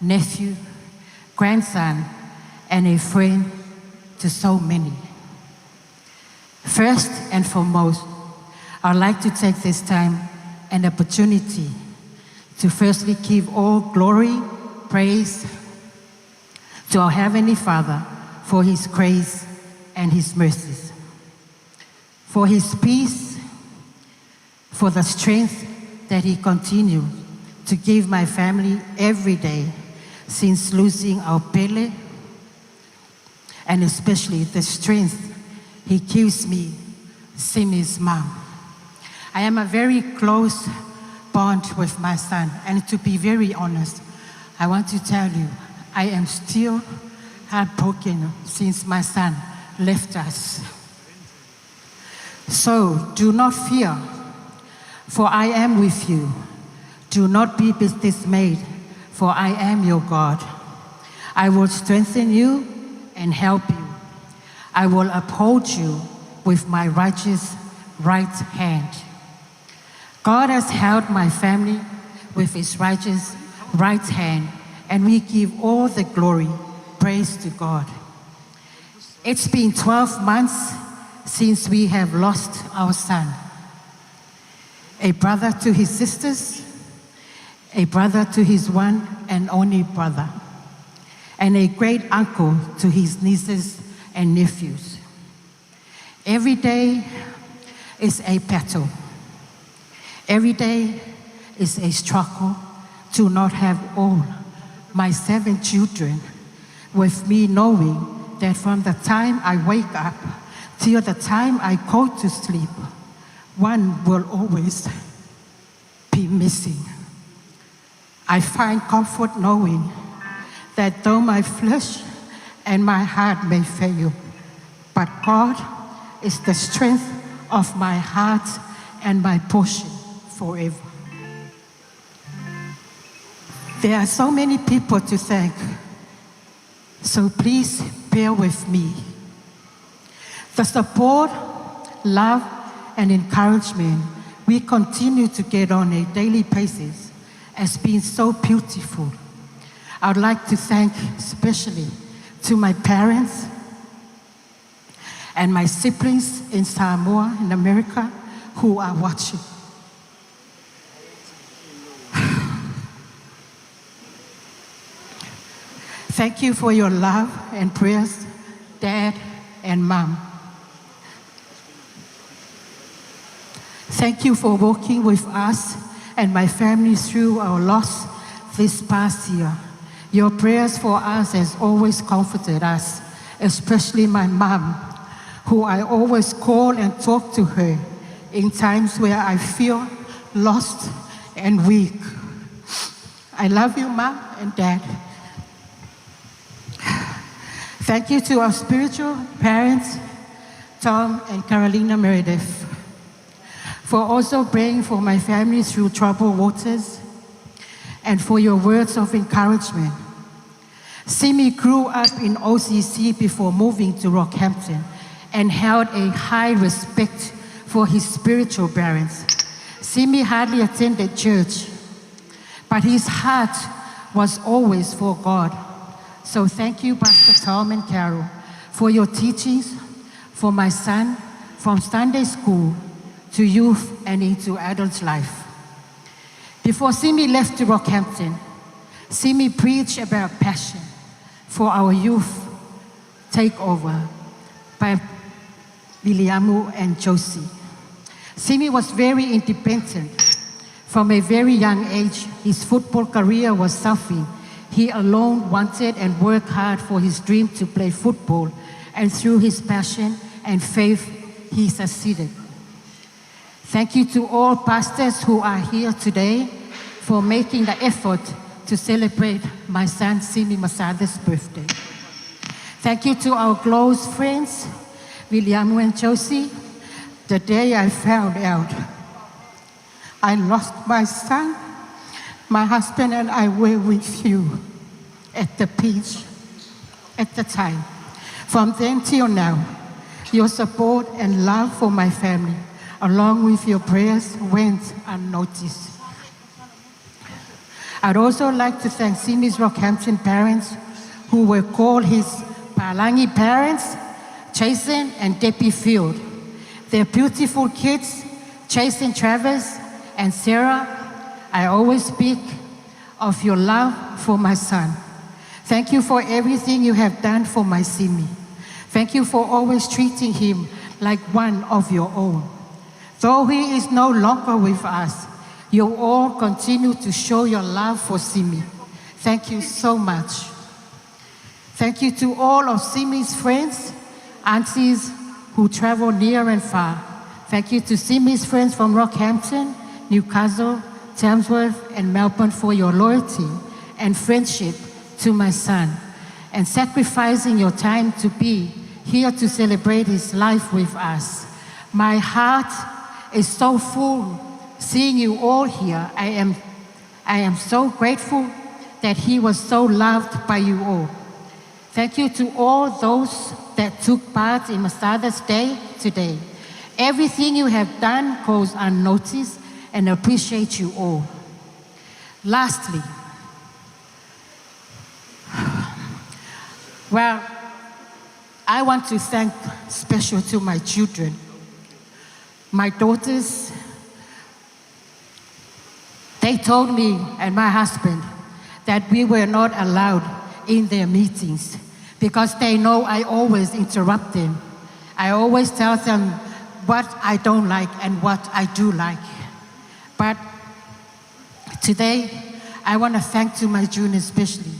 nephew, grandson, and a friend to so many. First and foremost, I'd like to take this time and opportunity to firstly give all glory, praise to our Heavenly Father for His grace and His mercies, for His peace, for the strength that He continues to give my family every day since losing our Pele, and especially the strength He gives me, Simi's mom. I am a very close bond with my son, and to be very honest, I want to tell you, I am still heartbroken since my son left us. So do not fear, for I am with you. Do not be dismayed, for I am your God. I will strengthen you and help you. I will uphold you with my righteous right hand. God has held my family with His righteous right hand, and we give all the glory, praise to God. It's been 12 months since we have lost our son, a brother to his sisters, a brother to his one and only brother, and a great uncle to his nieces and nephews. Every day is a battle. Every day is a struggle to not have all my 7 children with me, knowing that from the time I wake up till the time I go to sleep, one will always be missing. I find comfort knowing that though my flesh and my heart may fail, but God is the strength of my heart and my portion forever. There are so many people to thank, so please bear with me. The support, love, and encouragement we continue to get on a daily basis has been so beautiful. I would like to thank especially to my parents and my siblings in Samoa, in America, who are watching. Thank you for your love and prayers, Dad and Mom. Thank you for walking with us and my family through our loss this past year. Your prayers for us has always comforted us, especially my mom, who I always call and talk to her in times where I feel lost and weak. I love you, Mom and Dad. Thank you to our spiritual parents, Tom and Carolina Meredith, for also praying for my family through troubled waters and for your words of encouragement. Simi grew up in OCC before moving to Rockhampton and held a high respect for his spiritual parents. Simi hardly attended church, but his heart was always for God. So thank you, Pastor Tom and Carol, for your teachings for my son from Sunday school to youth and into adult life. Before Simi left to Rockhampton, Simi preached about passion for our youth takeover by Williamu and Josie. Simi was very independent. From a very young age, his football career was suffering. He alone wanted and worked hard for his dream to play football, and through his passion and faith, he succeeded. Thank you to all pastors who are here today for making the effort to celebrate my son Simi Masada's birthday. Thank you to our close friends, William and Josie. The day I found out I lost my son, my husband and I were with you at the beach at the time. From then till now, your support and love for my family, along with your prayers, went unnoticed. I'd also like to thank Simi's Rockhampton parents, who were called his Palangi parents, Jason and Debbie Field. Their beautiful kids, Jason Travis and Sarah, I always speak of your love for my son. Thank you for everything you have done for my Simi. Thank you for always treating him like one of your own. Though he is no longer with us, you all continue to show your love for Simi. Thank you so much. Thank you to all of Simi's friends, aunties who travel near and far. Thank you to Simi's friends from Rockhampton, Newcastle, Tamsworth, and Melbourne for your loyalty and friendship to my son, and sacrificing your time to be here to celebrate his life with us. My heart is so full seeing you all here. I am so grateful that he was so loved by you all. Thank you to all those that took part in Masada's day today. Everything you have done goes unnoticed, and appreciate you all. Lastly, well, I want to thank special to my children, my daughters. They told me and my husband that we were not allowed in their meetings because they know I always interrupt them. I always tell them what I don't like and what I do like. But today, I want to thank to my junior especially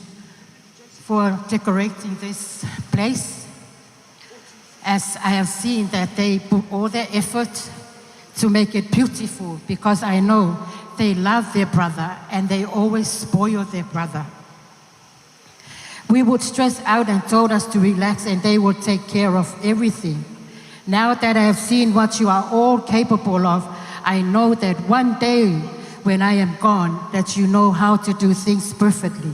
for decorating this place, as I have seen that they put all their effort to make it beautiful, because I know they love their brother and they always spoil their brother. We would stress out and told us to relax and they would take care of everything. Now that I have seen what you are all capable of, I know that one day when I am gone, that you know how to do things perfectly.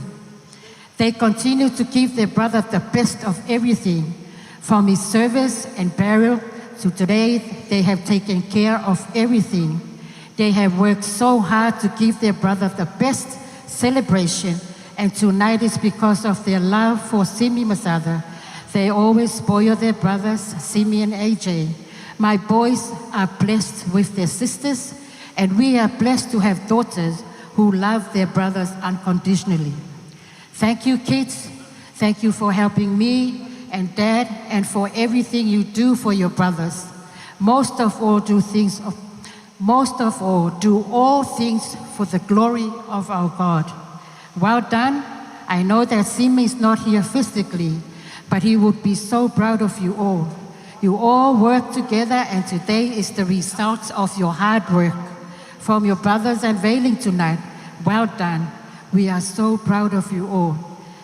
They continue to give their brother the best of everything, from his service and burial to today. They have taken care of everything. They have worked so hard to give their brother the best celebration, and tonight is because of their love for Simi Masada. They always spoil their brothers, Simi and AJ. My boys are blessed with their sisters, and we are blessed to have daughters who love their brothers unconditionally. Thank you, kids. Thank you for helping me and Dad, and for everything you do for your brothers. Most of all, do all things for the glory of our God. Well done. I know that Simi is not here physically, but he would be so proud of you all. You all work together, and today is the result of your hard work. From your brothers Unveiling tonight, well done. We are so proud of you all.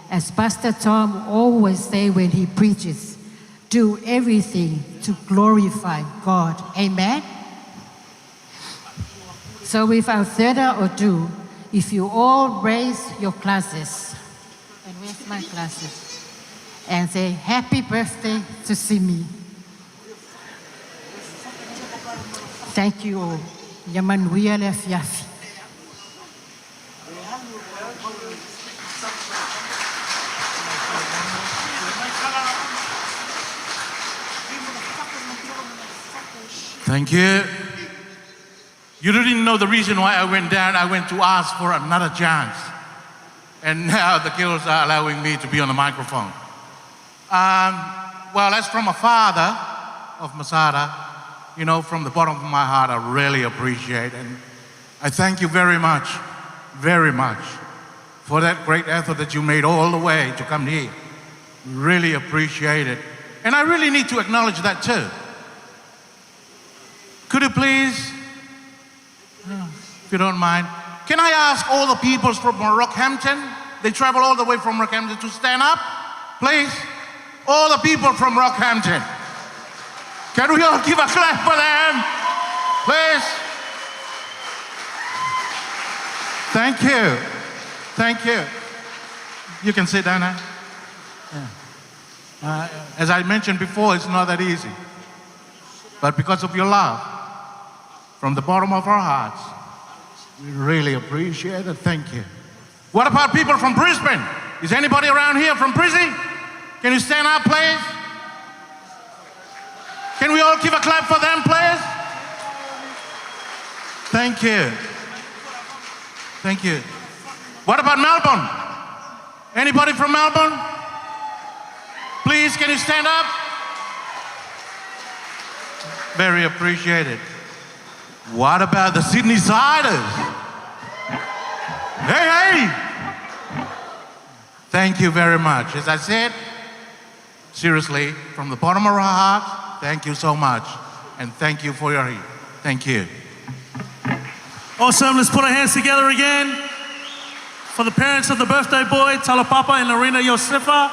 As Pastor Tom always says when he preaches, do everything to glorify God. Amen? So without further ado, if you all raise your glasses, and where's my glasses? And say happy birthday to Simi. Thank you all. Yaman wiyale fiafi. Thank you. You didn't know the reason why I went down. I went to ask for another chance. And now the girls are allowing me to be on the microphone. Well, as from a father of Masada, you know, from the bottom of my heart, I really appreciate, and I thank you very much for that great effort that you made all the way to come here. Really appreciate it. And I really need to acknowledge that too. Could you please, if you don't mind, can I ask all the peoples from Rockhampton, they travel all the way from Rockhampton, to stand up, please? all the people from Rockhampton. Can we all give a clap for them, please? Thank you. Thank you. You can sit down now. Yeah. As I mentioned before, it's not that easy. But because of your love, from the bottom of our hearts, we really appreciate it. Thank you. What about people from Brisbane? Is anybody around here from Brisbane? Can you stand up, please? Can we all give a clap for them, please? Thank you. Thank you. What about Melbourne? Anybody from Melbourne? Please, can you stand up? Very appreciated. What about the Sydney Siders? Hey! Thank you very much. As I said, seriously, from the bottom of our heart, thank you so much. And thank you for your help. Thank you. Awesome, let's put our hands together again for the parents of the birthday boy, Talapapa and Lorena Iosefa.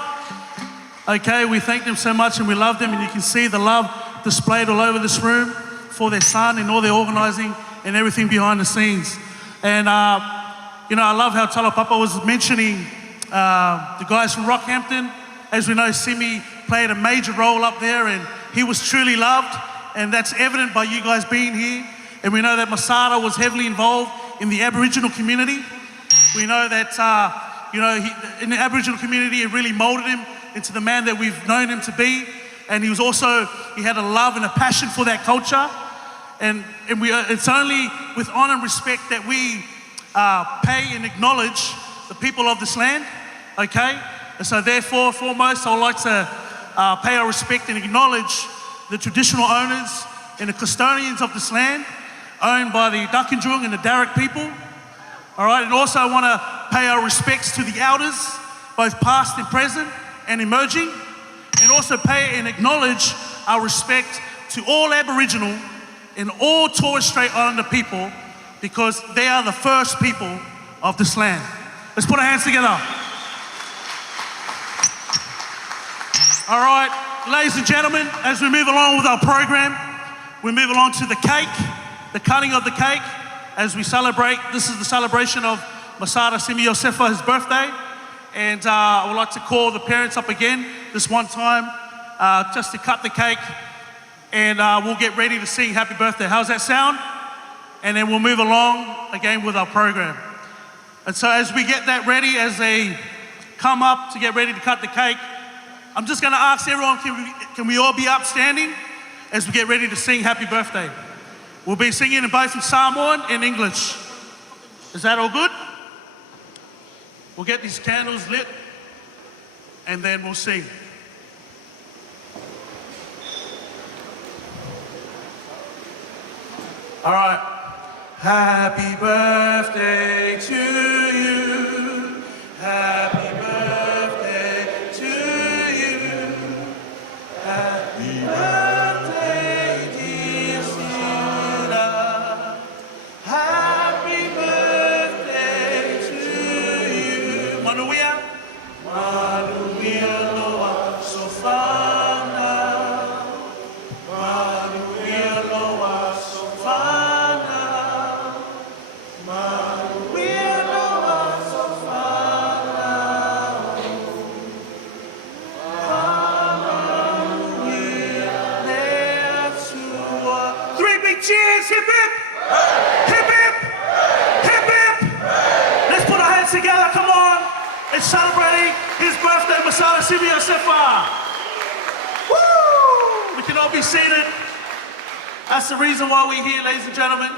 Okay, we thank them so much and we love them, and you can see the love displayed all over this room for their son and all their organizing and everything behind the scenes. And I love how Talapapa was mentioning the guys from Rockhampton. As we know, Simi played a major role up there and he was truly loved, and that's evident by you guys being here. And we know that Masada was heavily involved in the Aboriginal community. We know that, in the Aboriginal community, it really molded him into the man that we've known him to be. And he had a love and a passion for that culture. And it's only with honor and respect that we pay and acknowledge the people of this land, okay? And so therefore, foremost, I would like to pay our respect and acknowledge the traditional owners and the custodians of this land, owned by the Duckinjung and the Darug people. All right, and also I want to pay our respects to the elders, both past and present and emerging, and also pay and acknowledge our respect to all Aboriginal and all Torres Strait Islander people, because they are the first people of this land. Let's put our hands together. All right, ladies and gentlemen, as we move along with our program, we move along to the cake, the cutting of the cake, as we celebrate. This is the celebration of Masada Simi Iosefa, his birthday. And I would like to call the parents up again this one time just to cut the cake, and we'll get ready to sing happy birthday. How's that sound? And then we'll move along again with our program. And so as we get that ready, as they come up to get ready to cut the cake, I'm just gonna ask everyone, can we all be upstanding as we get ready to sing happy birthday? We'll be singing in both in Samoan and English. Is that all good? We'll get these candles lit and then we'll sing. All right. Happy birthday to you. Happy birthday to you. Happy birthday, dear Sina. Happy birthday to you. Manuia. Manuia loa sofana. Manuia loa sofana. Cheers, hip hip! Hip hip! Hip hip! Let's put our hands together, come on! It's celebrating his birthday, Masada Simi Iosefa! Woo! We can all be seated. That's the reason why we're here, ladies and gentlemen.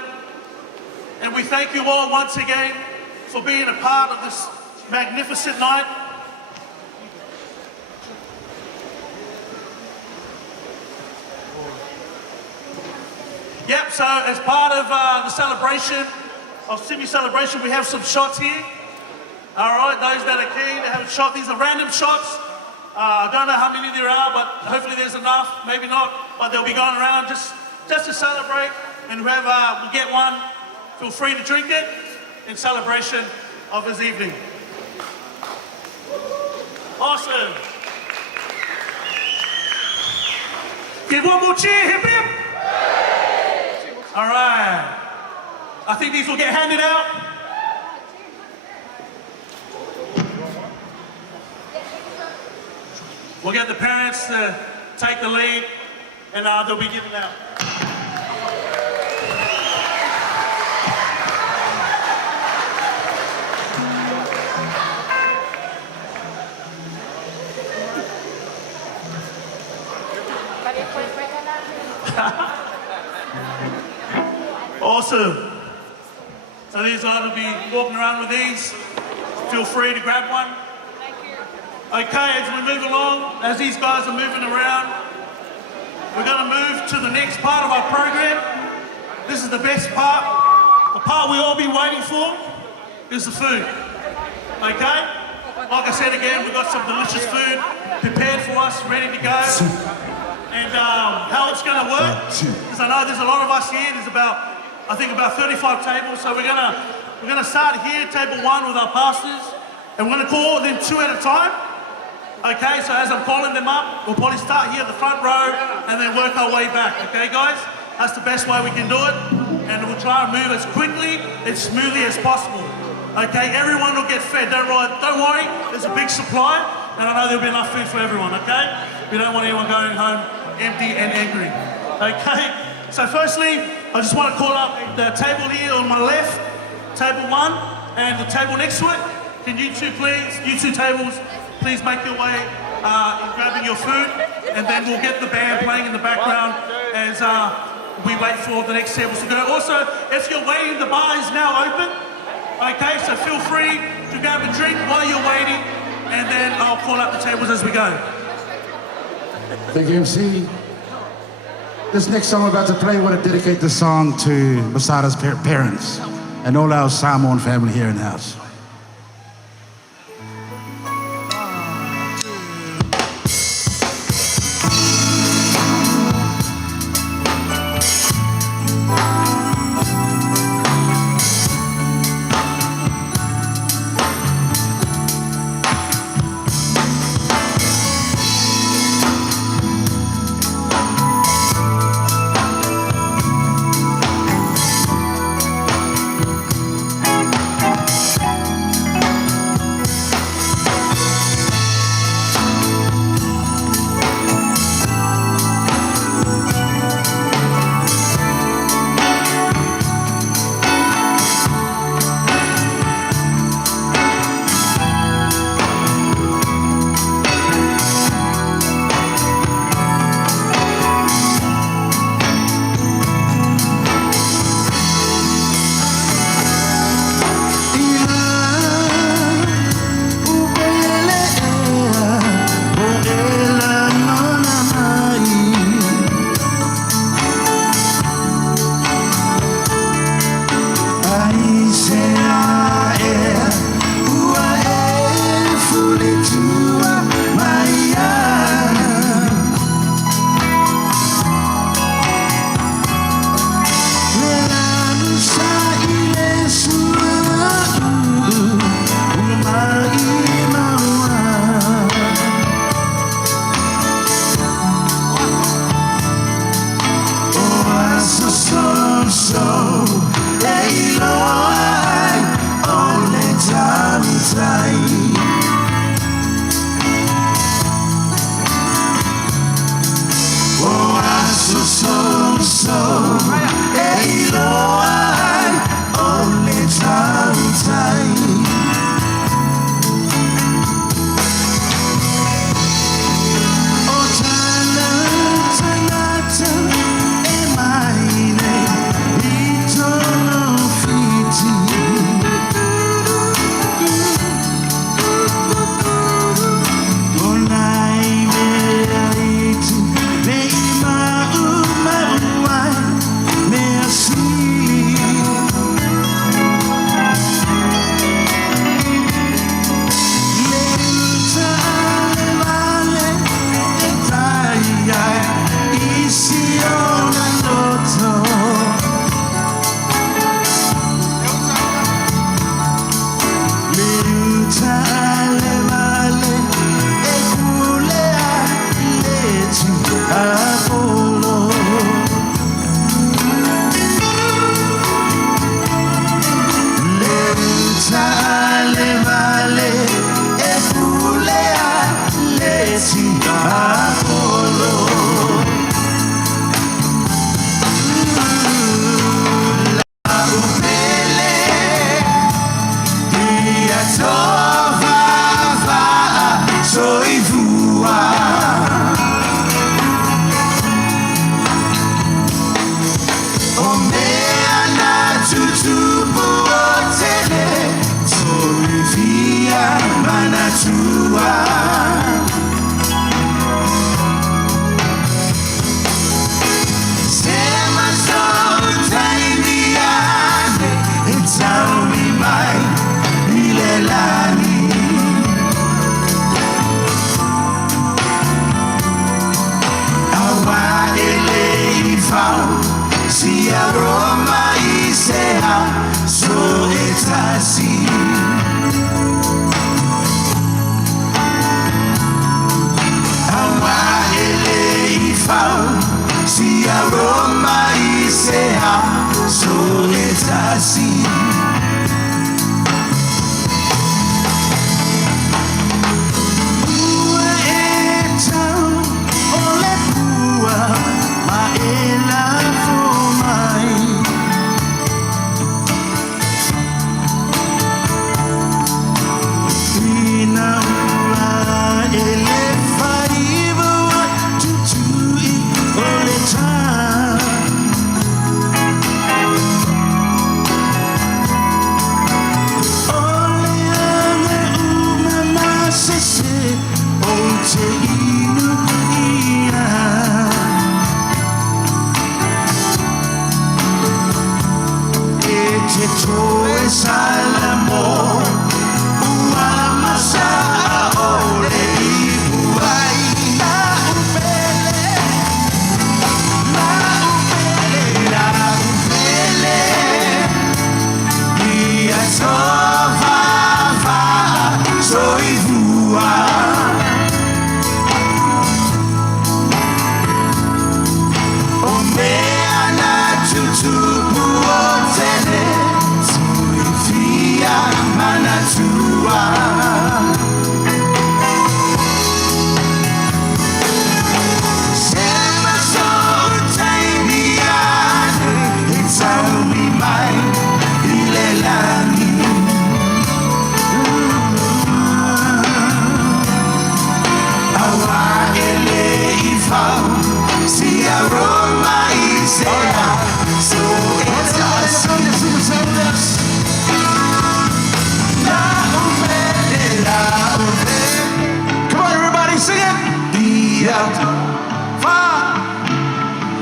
And we thank you all once again for being a part of this magnificent night. Yep, so as part of the celebration, of Simi celebration, we have some shots here. All right, those that are keen to have a shot, these are random shots. I don't know how many there are, but hopefully there's enough, maybe not, but they'll be going around just to celebrate, and whoever will get one, feel free to drink it in celebration of his evening. Awesome. Give one more cheer, hip hip. All right. I think these will get handed out. We'll get the parents to take the lead and they'll be given out. Awesome. So these guys will be walking around with these. Feel free to grab one. Okay, as we move along, as these guys are moving around, we're going to move to the next part of our program. This is the best part. The part we all be waiting for is the food. Okay? Like I said again, we've got some delicious food prepared for us, ready to go. And how it's going to work, because I know there's a lot of us here. There's about, I think about 35 tables. So we're gonna start here, table 1 with our pastors, and we're gonna call them 2 at a time. Okay, so as I'm calling them up, we'll probably start here at the front row and then work our way back. Okay, guys, that's the best way we can do it, and we'll try and move as quickly and smoothly as possible. Okay, everyone will get fed. Don't worry. There's a big supply, and I know there'll be enough food for everyone. Okay, we don't want anyone going home empty and angry. Okay, so firstly, I just want to call up the table here on my left, table 1, and the table next to it. Can you two tables, please make your way in grabbing your food, and then we'll get the band playing in the background as we wait for the next tables to go. Also, if you're waiting, the bar is now open. Okay, so feel free to grab a drink while you're waiting, and then I'll call up the tables as we go. Thank you, MC. This next song we're about to play, I want to dedicate this song to Masada's parents and all our Samoan family here in the house. assim.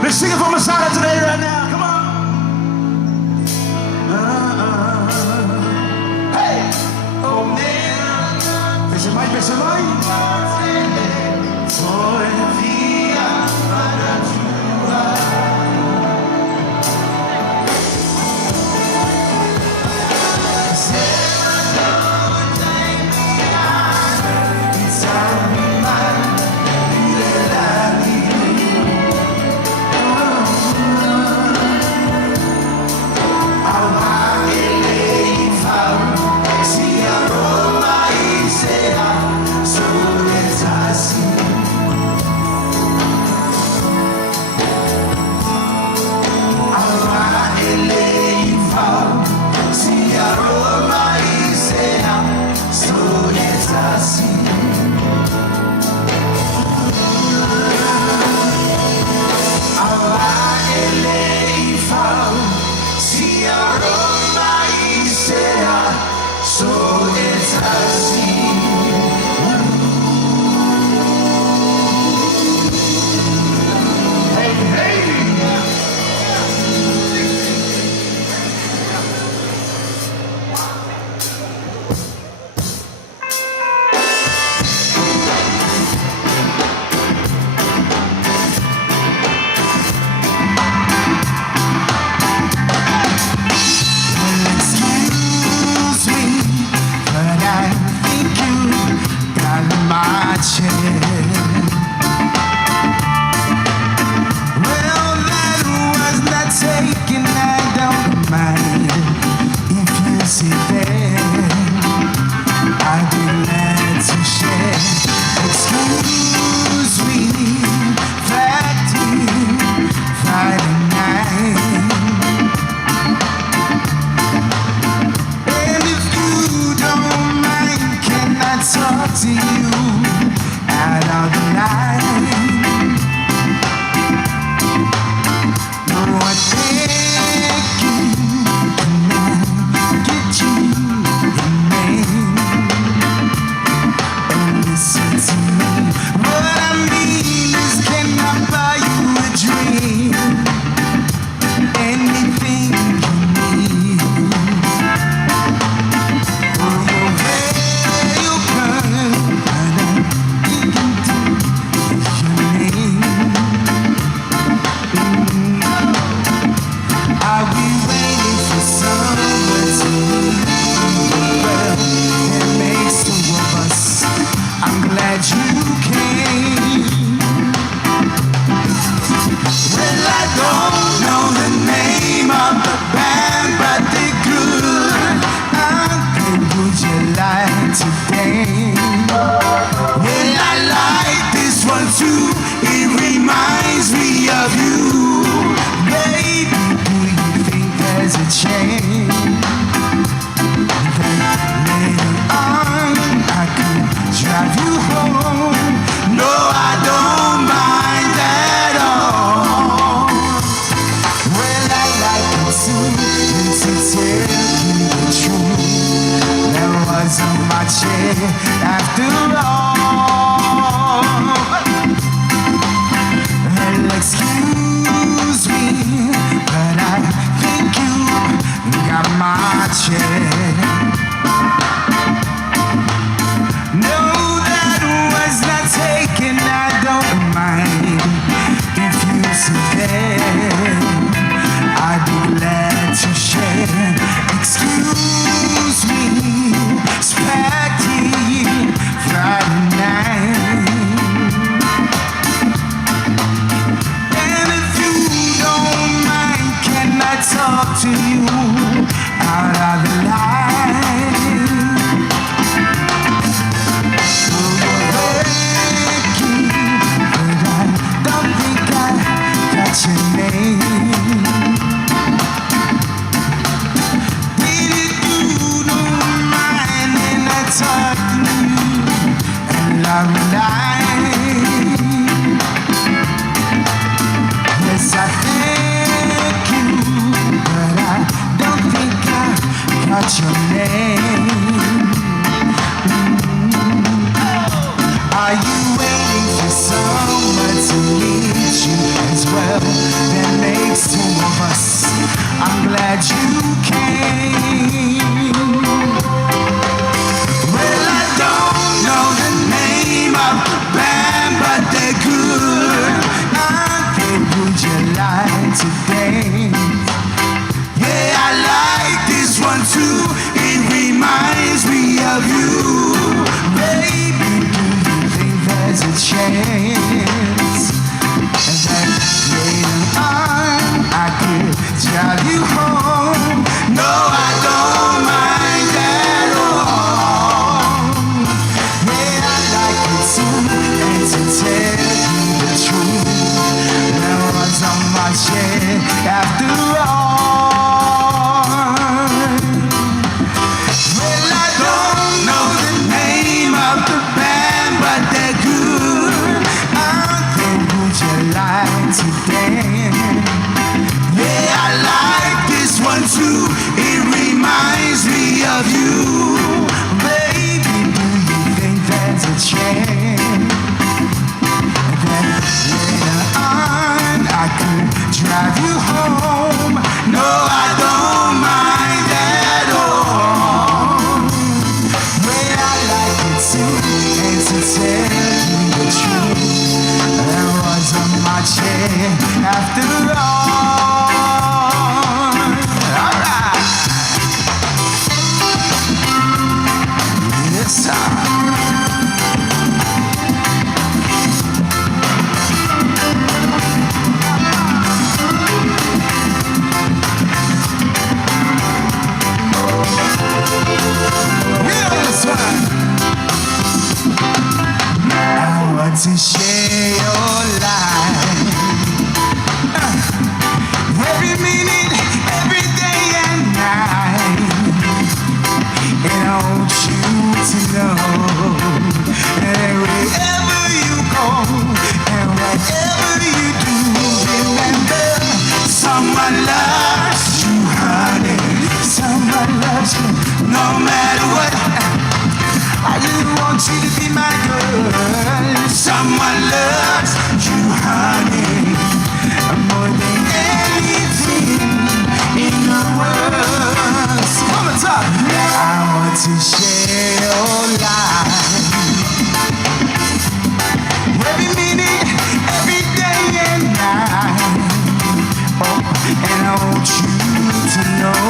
Let's sing it for Masada today, right now. Come on. Hey! Oh, man. Esse vai, esse vai. Foi via para Excuse me, but I think after all. Well, excuse me, but I think you got my check. No, that was not taken, I don't mind. If you sit there, I'd be glad to share. Excuse me, spectating Friday night. And if you don't mind, can I talk to you out of the light? So you're working, but I don't think I got your name. Did you don't mind when I talk to you and I rely? Yes, I thank you, but I don't think I got your name. Are you waiting for someone to meet you as well? That makes two of us. I'm glad you came. Well, I don't know the name of the band, but they're good. Would you like to dance? Yeah, I like this one too. It reminds me of you. Baby, do you think there's a chance that later on I could drive you home? No, I don't mind at all. Yeah, I like it too, and to tell you the truth, on my chair after all. Well, I don't know the name of the band, but they're good. Would you like to dance? Yeah, I like this one too. It reminds me of you. Baby, do you think there's a chance that later on I could drive you home? No, I don't mind at all. Yeah, I like it too, and to tell you the truth, there was a my chair after all. Alright. Yes, sir. I want to share your life, every minute, every day and night. And I want you to know that wherever you go and whatever you do, remember someone loves you, honey. Someone loves you, no matter what. I just want you to be my girl. Someone loves you, honey, more than anything in the world. Come on, talk. I want to share your life, every minute, every day and night. Oh, and I want you to know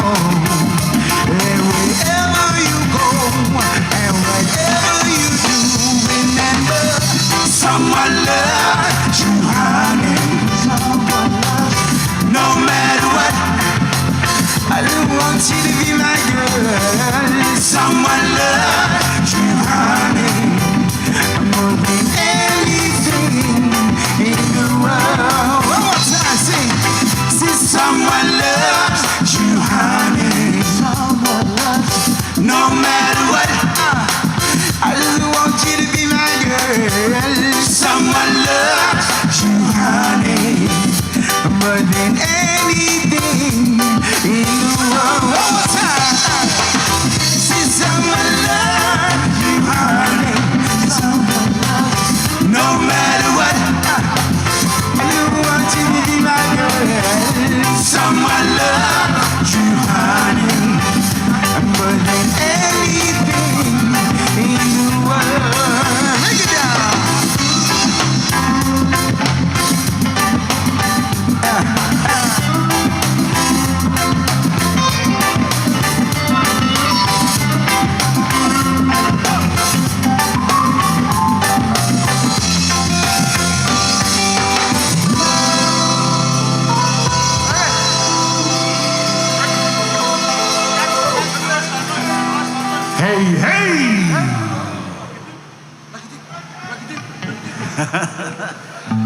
that wherever you go and whatever you do, remember someone loves you, honey. Someone loves you, no matter what. I just want you to be my girl. Someone loves you, honey, more than anything in the world. One more time, sing. See, someone loves you, honey. Someone loves you, no matter what. I just want you to be my girl. Someone loves you, honey, more than anything in the world. One more time. See, someone loves you, honey. Hey, hey!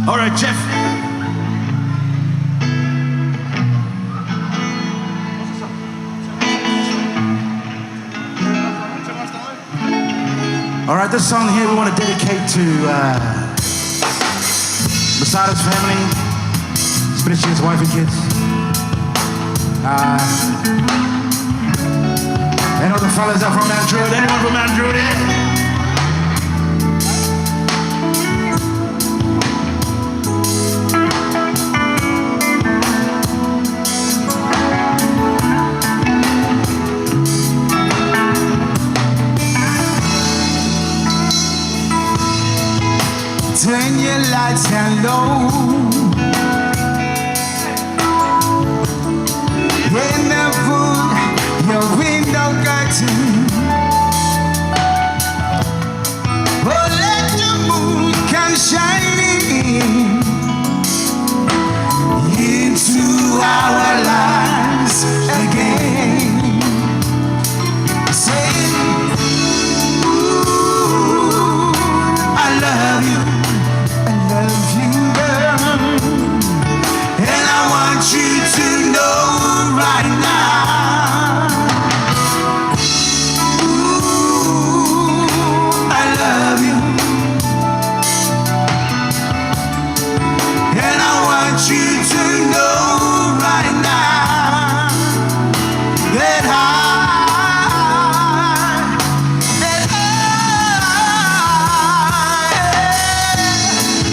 All right, Jeff. All right, this song here we want to dedicate to Masada's family, especially his wife and kids. And all the fellas are from Mount Druitt. Anyone from Mount Druitt here? 'Turn your lights down low. And I put your window curtain. Oh, let the moon come shining into our lives again. Say, ooh, I love you. Love you, girl, and I want you to know right now. Ooh, I love you, and I want you to know right now that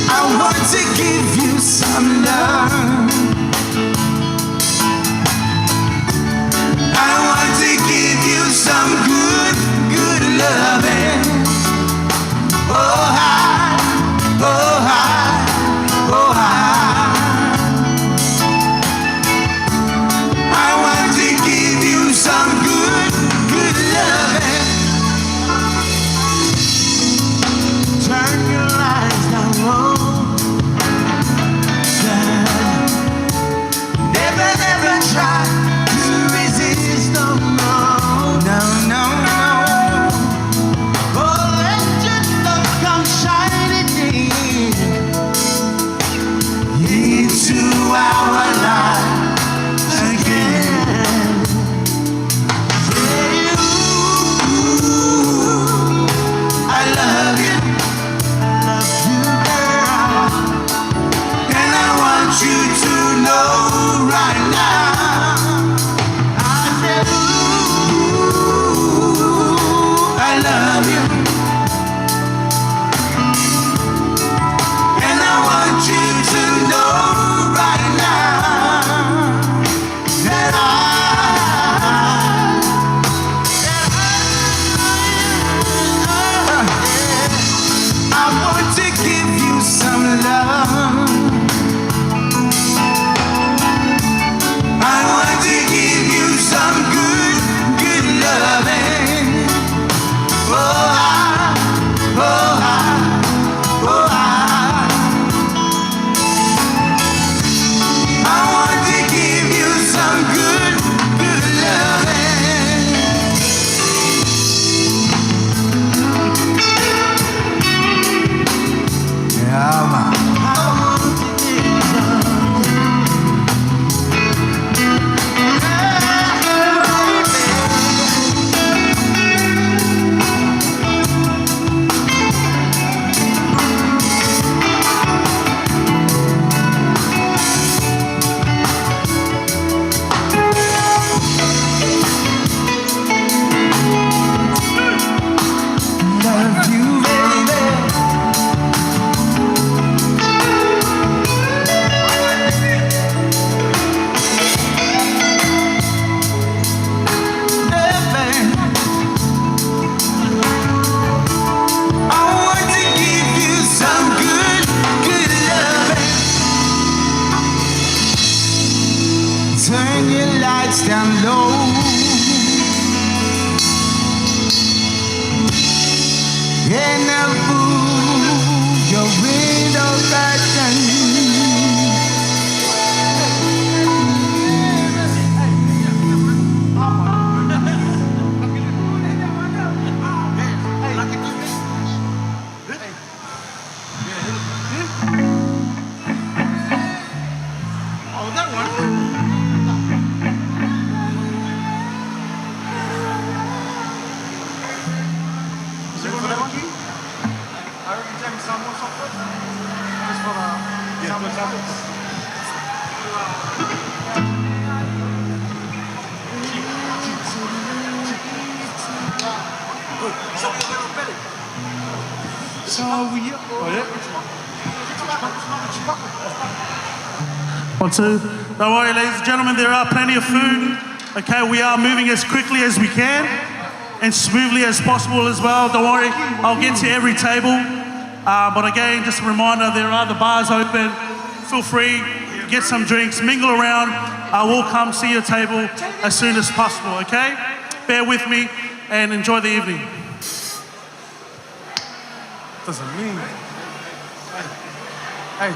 I want to give you some love. I want to give you some good, good loving. Oh, hi, oh, hi, oh, hi. I want to give you some good, good loving. Turn your lights down low. Never try to resist, no, no, no, no, no. Oh, let your love come shining into our lives again. Say, ooh, I love you, girl, and I want you to know right now. I said, ooh, I love you, and I want you to know right now that I want to give you some love. I want to give you some good, good loving. Oh, oh, oh, I want to give you some good, good loving. Yeah, man. I want to give you some. Love you, baby. Baby, I want to give you some good, good loving. Turn your lights down low. And I move your window curtain. One, two. Don't worry, ladies and gentlemen, there are plenty of food. Okay, we are moving as quickly as we can and smoothly as possible as well. Don't worry, I'll get to every table. But again, just a reminder, there are the bars open. Feel free, get some drinks, mingle around. I will come see your table as soon as possible, okay? Bear with me and enjoy the evening. Doesn't mean. Hey.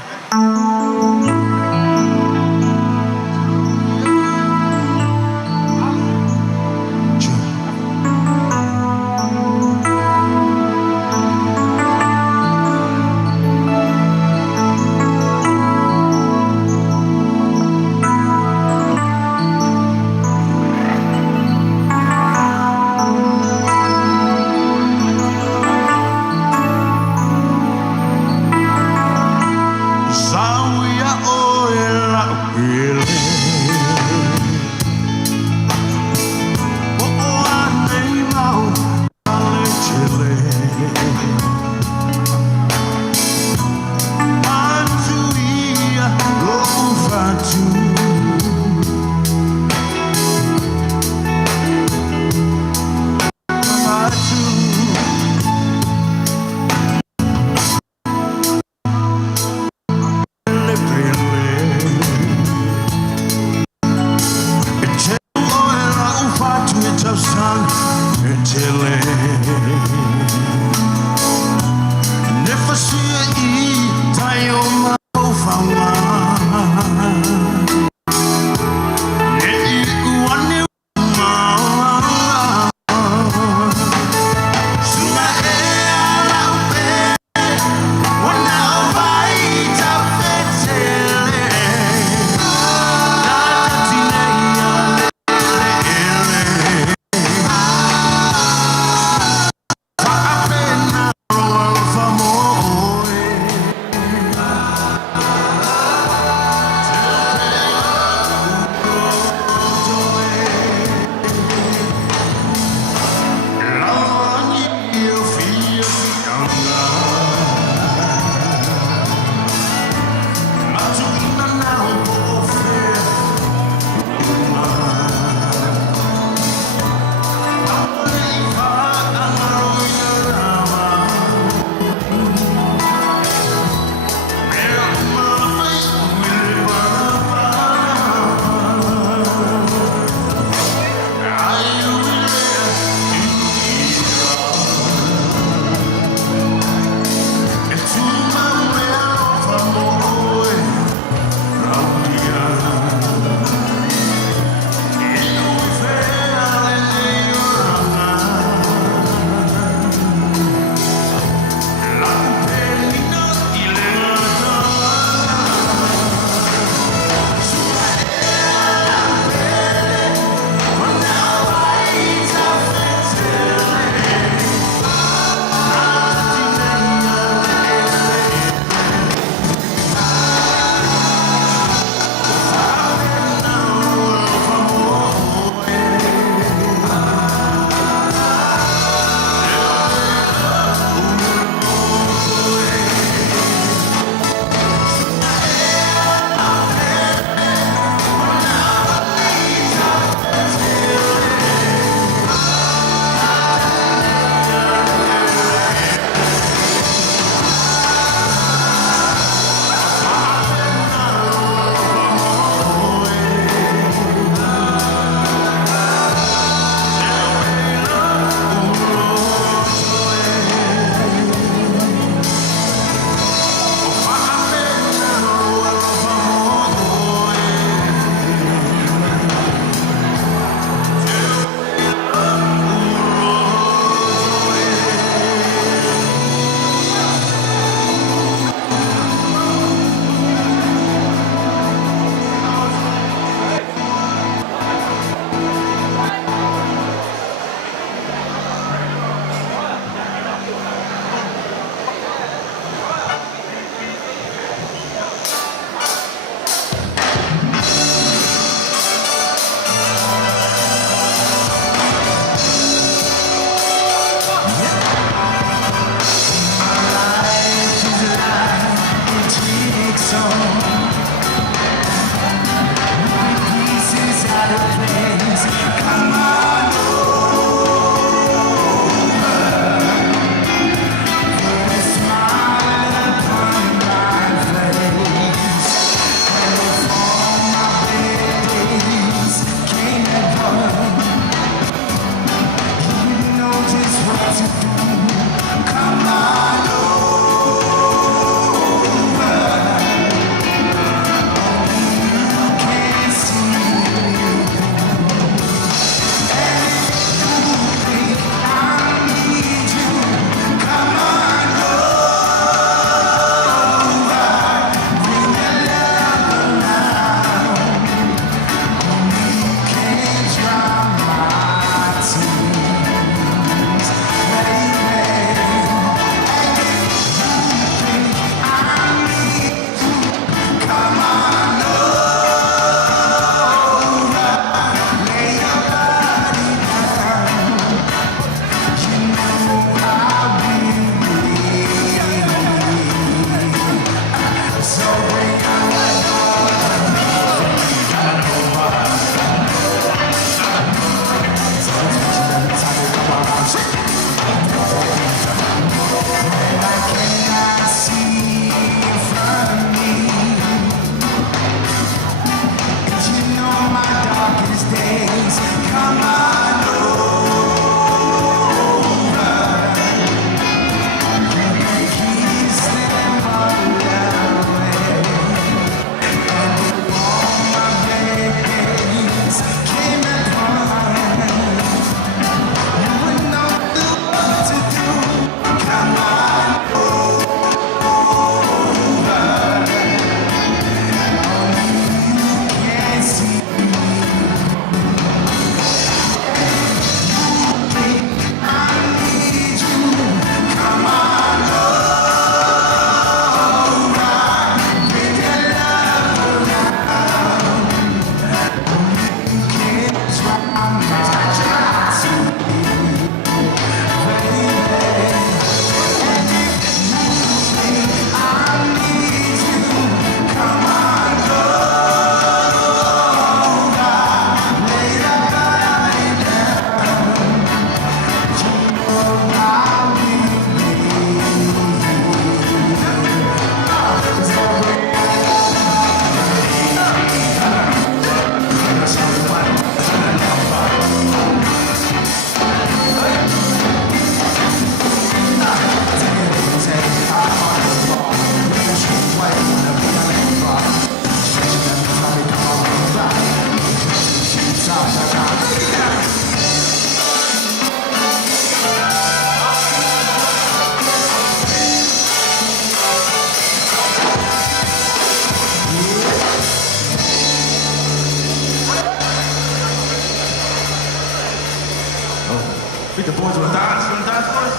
Beat the boys with dance. Want to dance, boys?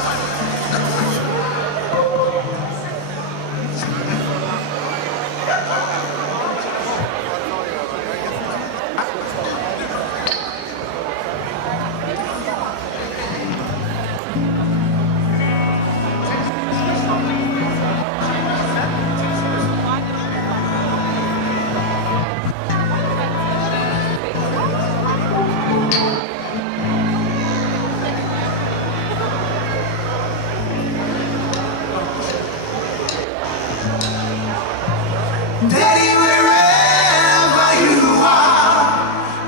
Daddy, wherever you are,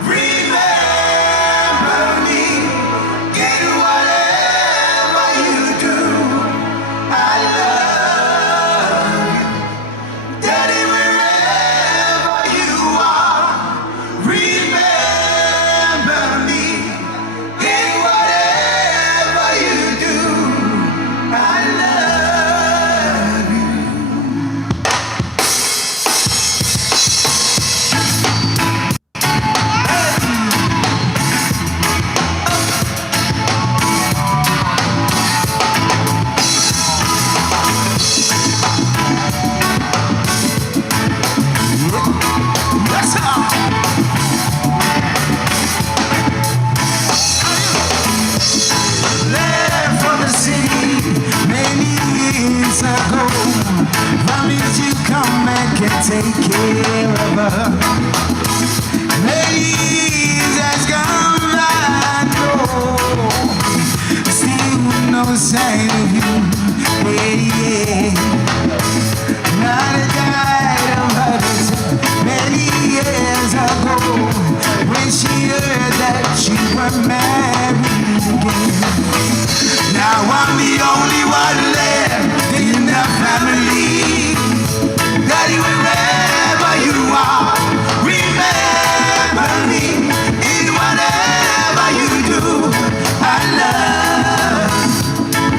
remember me in whatever you do. I love you. Daddy, wherever you are, remember me in whatever you do. I love you. Left from the city many years ago. Promised you come back and take care of her. Many years has gone, I know. Still no sign of you. Yeah. Not a died of hers many years ago when she heard that you were married again. Now I'm the only one left in the family. Daddy, wherever you are, remember me in whatever you do. I love.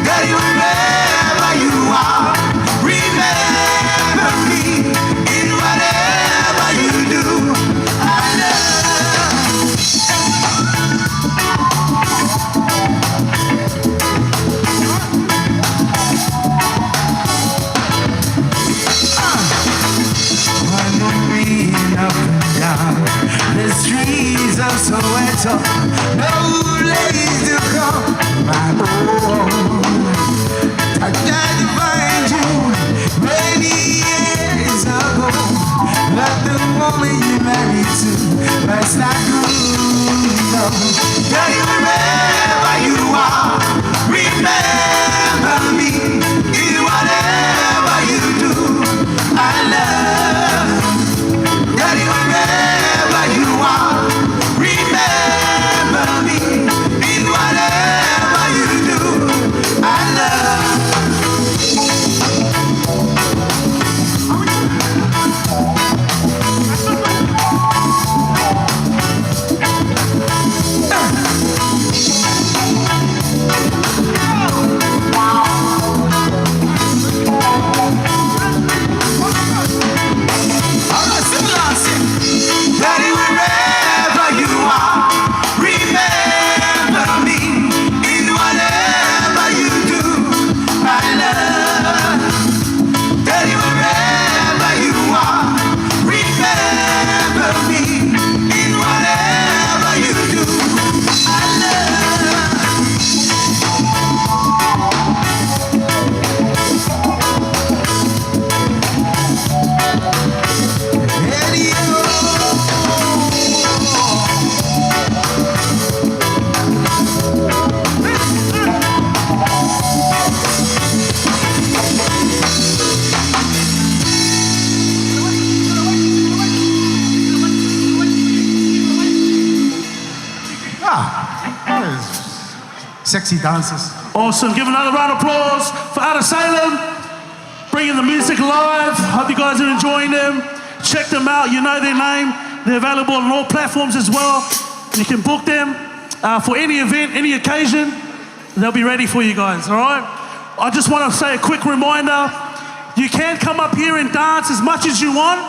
Daddy, wherever you are, remember me in whatever you do. I love. Wandering up and down the streets of Soweto, no place to call my own. I tried to find you many years ago, but the woman you married to, that's not good. Daddy, wherever you are, remember me in whatever you do. I love. Daddy, wherever you are, remember me in whatever you do. I love. Daddy, wherever you are, remember me in whatever you do. I love. Daddy, wherever you are, remember me in whatever you do. I love. Daddy, sexy dancers. Awesome. Give another round of applause for Out of Salem, bringing the music alive. Hope you guys are enjoying them. Check them out. You know their name. They're available on all platforms as well. You can book them for any event, any occasion. They'll be ready for you guys, all right? I just want to say a quick reminder. You can come up here and dance as much as you want,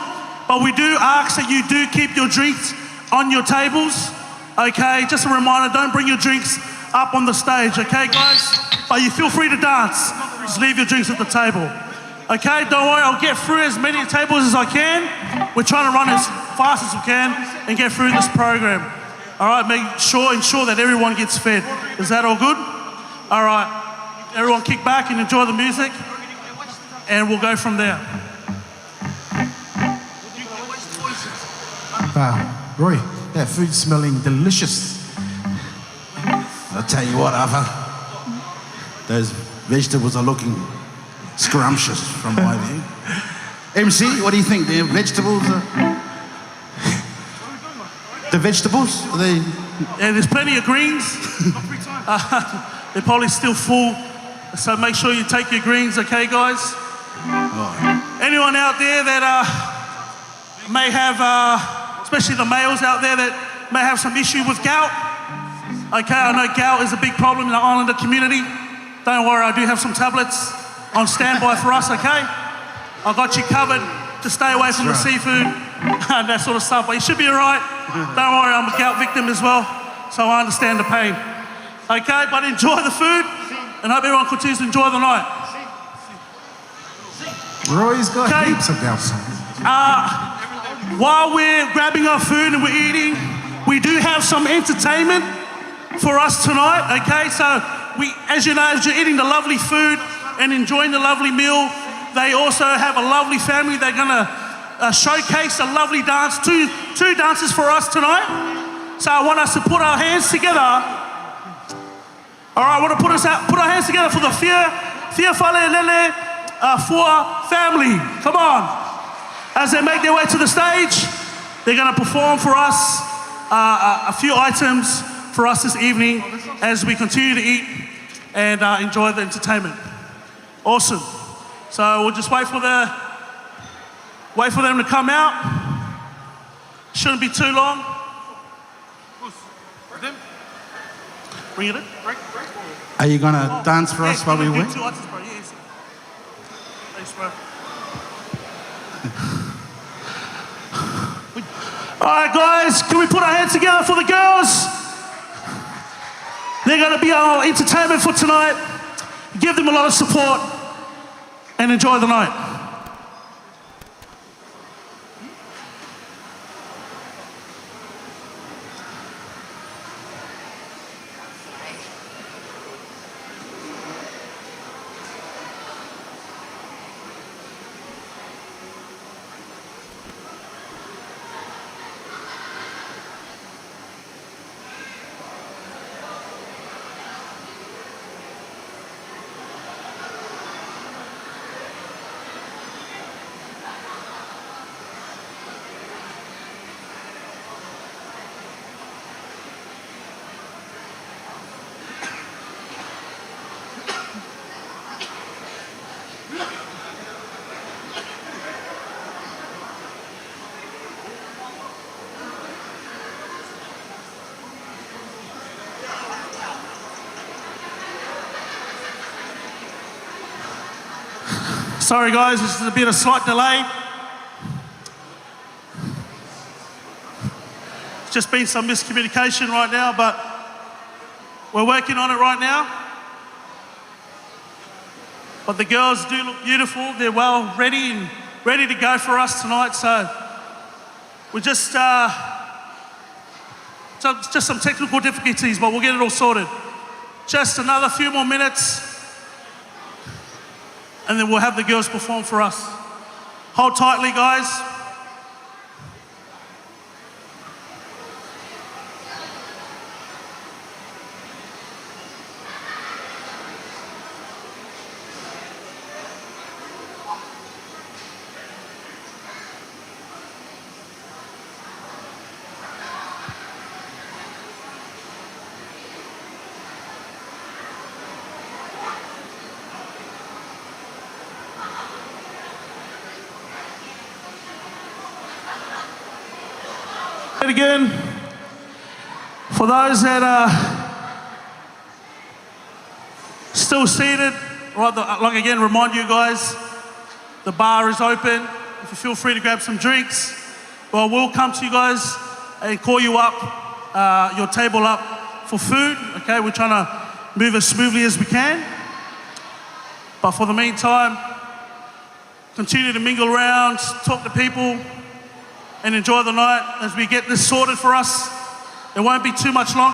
but we do ask that you do keep your drinks on your tables, okay? Just a reminder, don't bring your drinks up on the stage, okay, guys? But you feel free to dance. Just leave your drinks at the table. Okay, don't worry, I'll get through as many tables as I can. We're trying to run as fast as we can and get through this program. All right, ensure that everyone gets fed. Is that all good? All right, everyone kick back and enjoy the music, and we'll go from there. Roy, that food's smelling delicious. I'll tell you what, Ava, those vegetables are looking scrumptious from my view. MC, what do you think? The vegetables the vegetables? Are they... Yeah, there's plenty of greens. They're probably still full, so make sure you take your greens, okay, guys? Oh. Anyone out there that may have, especially the males out there that may have some issue with gout? Okay, I know gout is a big problem in the Islander community. Don't worry, I do have some tablets on standby for us, okay? I got you covered to stay away from the seafood and that sort of stuff, but you should be all right. Don't worry, I'm a gout victim as well, so I understand the pain. Okay, but enjoy the food and hope everyone continues to enjoy the night. Roy's got heaps of gout. While we're grabbing our food and we're eating, we do have some entertainment for us tonight, okay? So, as you know, as you're eating the lovely food and enjoying the lovely meal, they also have a lovely family. They're gonna showcase a lovely dance, two dances for us tonight. So I want us to put our hands together. All right, I want to put our hands together for the Fia Fale Lele Fua family. Come on. As they make their way to the stage, they're gonna perform for us a few items for us this evening as we continue to eat and enjoy the entertainment. Awesome. So we'll just wait for them to come out. Shouldn't be too long. Bring it in. Are you gonna dance for us while we wait? Two items, bro. Yes. Thanks, bro. All right, guys, can we put our hands together for the girls? They're gonna be our entertainment for tonight. Give them a lot of support and enjoy the night. Sorry guys, this is a bit of slight delay. It's just been some miscommunication right now, but we're working on it right now. But the girls do look beautiful. They're well ready and ready to go for us tonight. So we're just some technical difficulties, but we'll get it all sorted. Just another few more minutes, and then we'll have the girls perform for us. Hold tightly, guys. Again, for those that are still seated, like again, remind you guys, the bar is open. If you feel free to grab some drinks, well, we'll come to you guys and call you up, your table up for food. Okay, we're trying to move as smoothly as we can. But for the meantime, continue to mingle around, talk to people, and enjoy the night as we get this sorted for us. It won't be too much longer.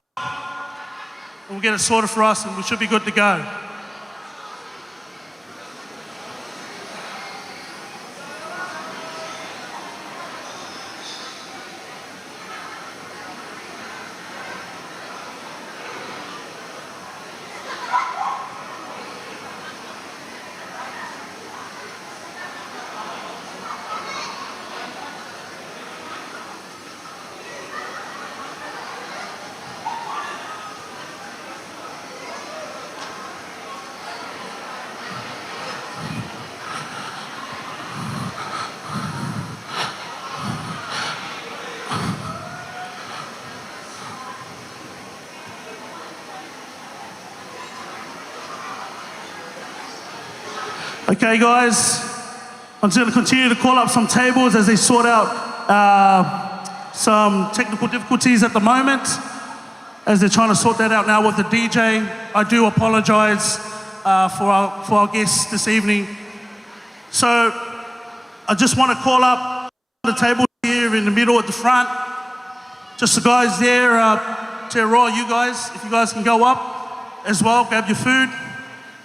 We'll get it sorted for us and we should be good to go. Okay, guys, I'm just going to continue to call up some tables as they sort out some technical difficulties at the moment, as they're trying to sort that out now with the DJ. I do apologize for our guests this evening. So I just want to call up the table here in the middle at the front. Just the guys there, Teroa, you guys, if you guys can go up as well, grab your food,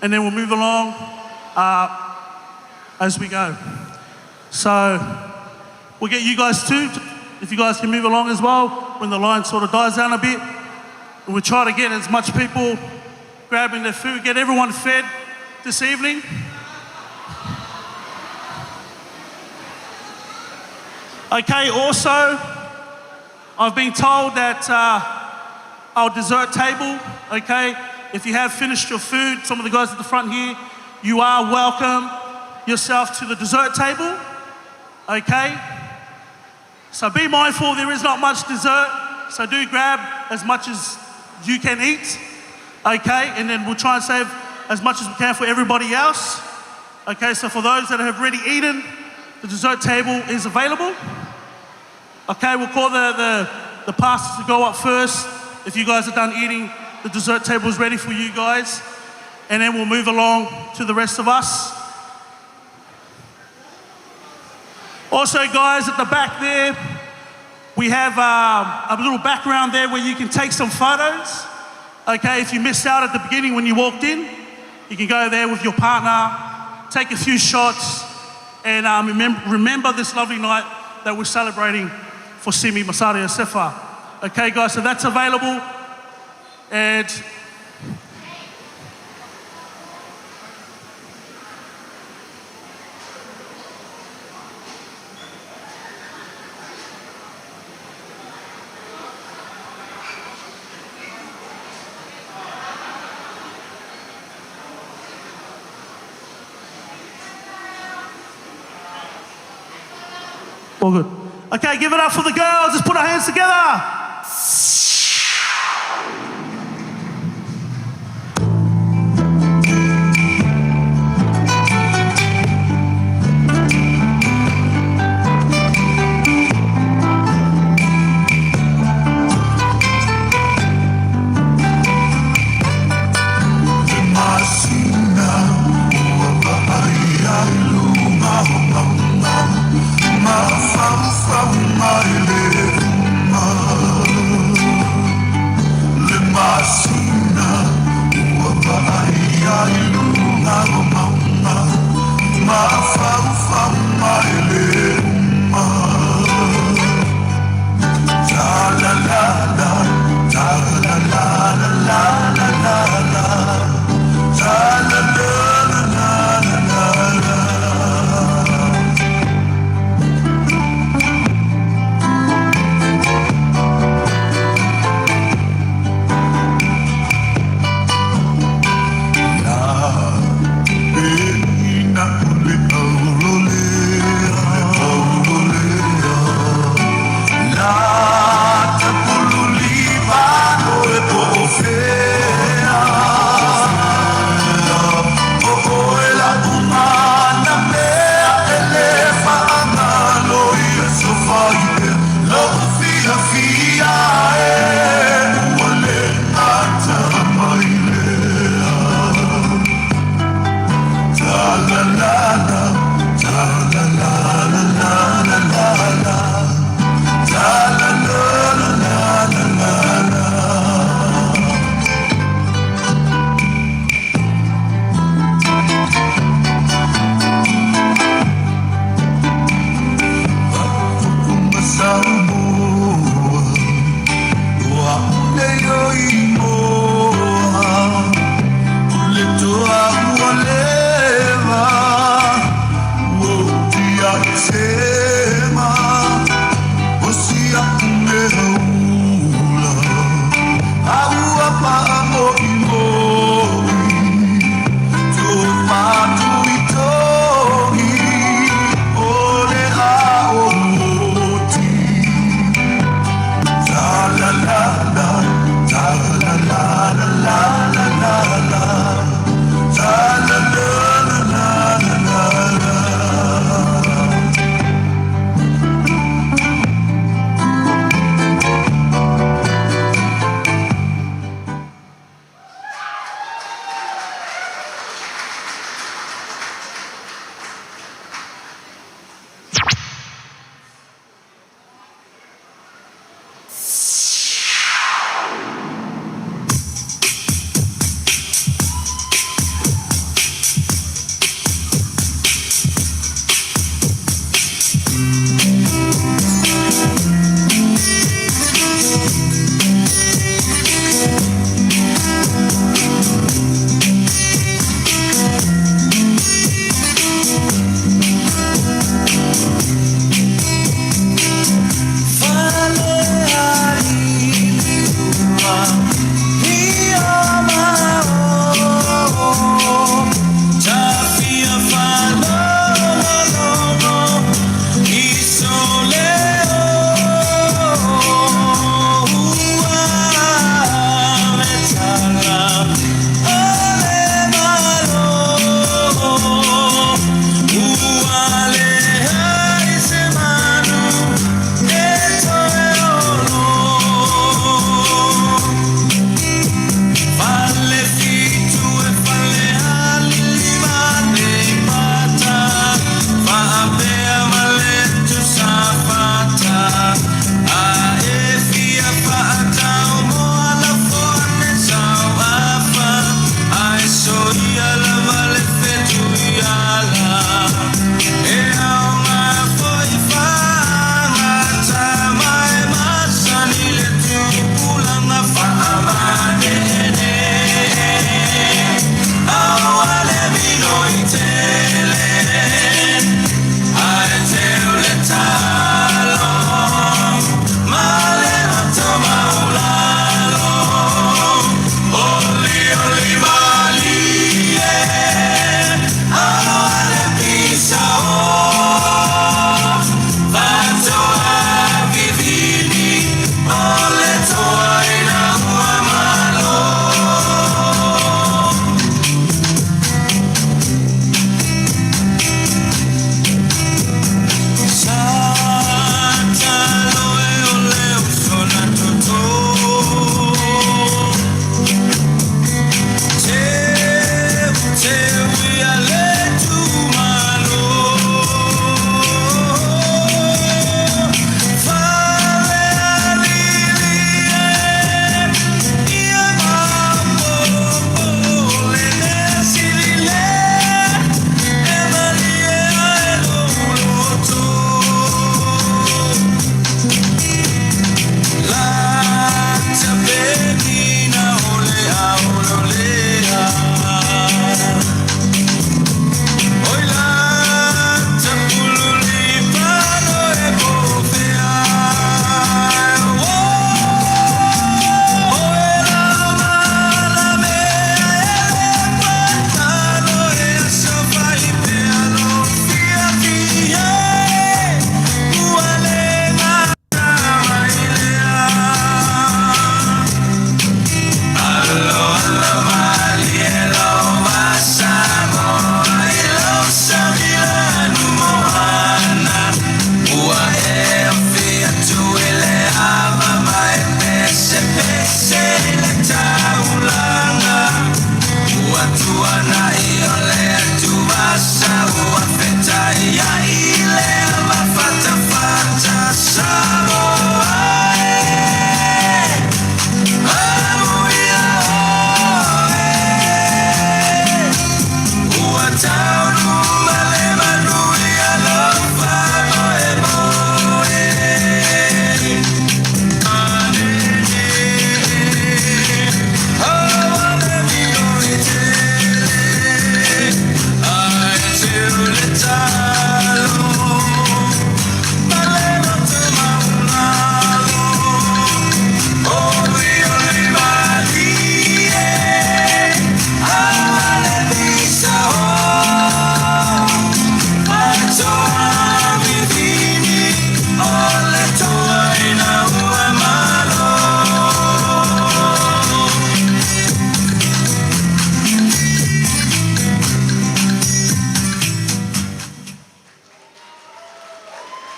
and then we'll move along as we go. So we'll get you guys too, if you guys can move along as well when the line sort of dies down a bit. And we'll try to get as much people grabbing their food, get everyone fed this evening. Okay, also, I've been told that our dessert table, okay, if you have finished your food, some of the guys at the front here, you are welcome yourself to the dessert table, okay? So be mindful, there is not much dessert, so do grab as much as you can eat, okay? And then we'll try and save as much as we can for everybody else. Okay, so for those that have already eaten, the dessert table is available. Okay, we'll call the pastors to go up first. If you guys are done eating, the dessert table is ready for you guys. And then we'll move along to the rest of us. Also, guys, at the back there, we have a little background there where you can take some photos. Okay, if you missed out at the beginning when you walked in, you can go there with your partner, take a few shots, and remember this lovely night that we're celebrating for Simi, Masada, Iosefa. Okay, guys, so that's available. And all good. Okay, give it up for the girls. Let's put our hands together.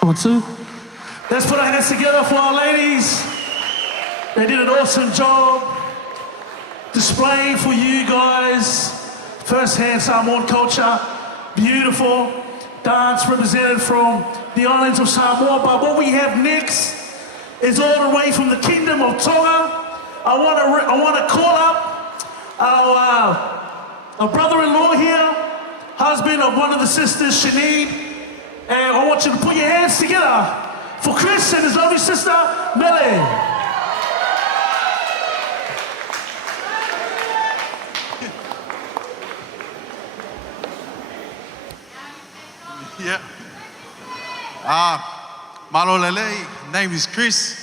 Number 2. Let's put our hands together for our ladies. They did an awesome job displaying for you guys first-hand Samoan culture. Beautiful dance represented from the islands of Samoa. But what we have next is all the way from the Kingdom of Tonga. I want to call up our brother-in-law here, husband of one of the sisters, Sinead, and I want you to put your hands together for Chris and his lovely sister, Mele. Yeah. Malo Lele, name is Chris.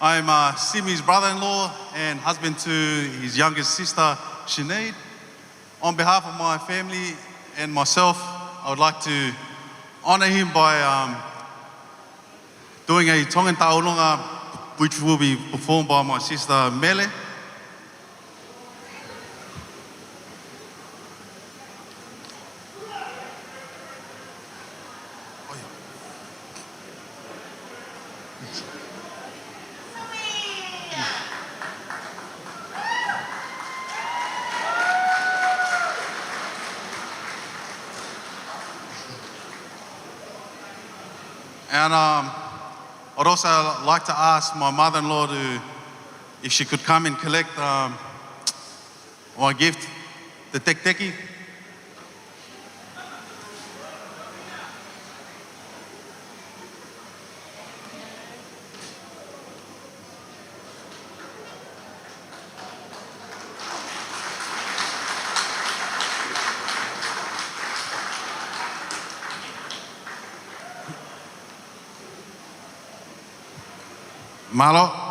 I'm Simi's brother-in-law and husband to his youngest sister, Sinead. On behalf of my family and myself, I would like to honour him by doing a Tongan Taonga, which will be performed by my sister, Mele. And I'd also like to ask my mother-in-law if she could come and collect my gift, the tek-teki. Malo.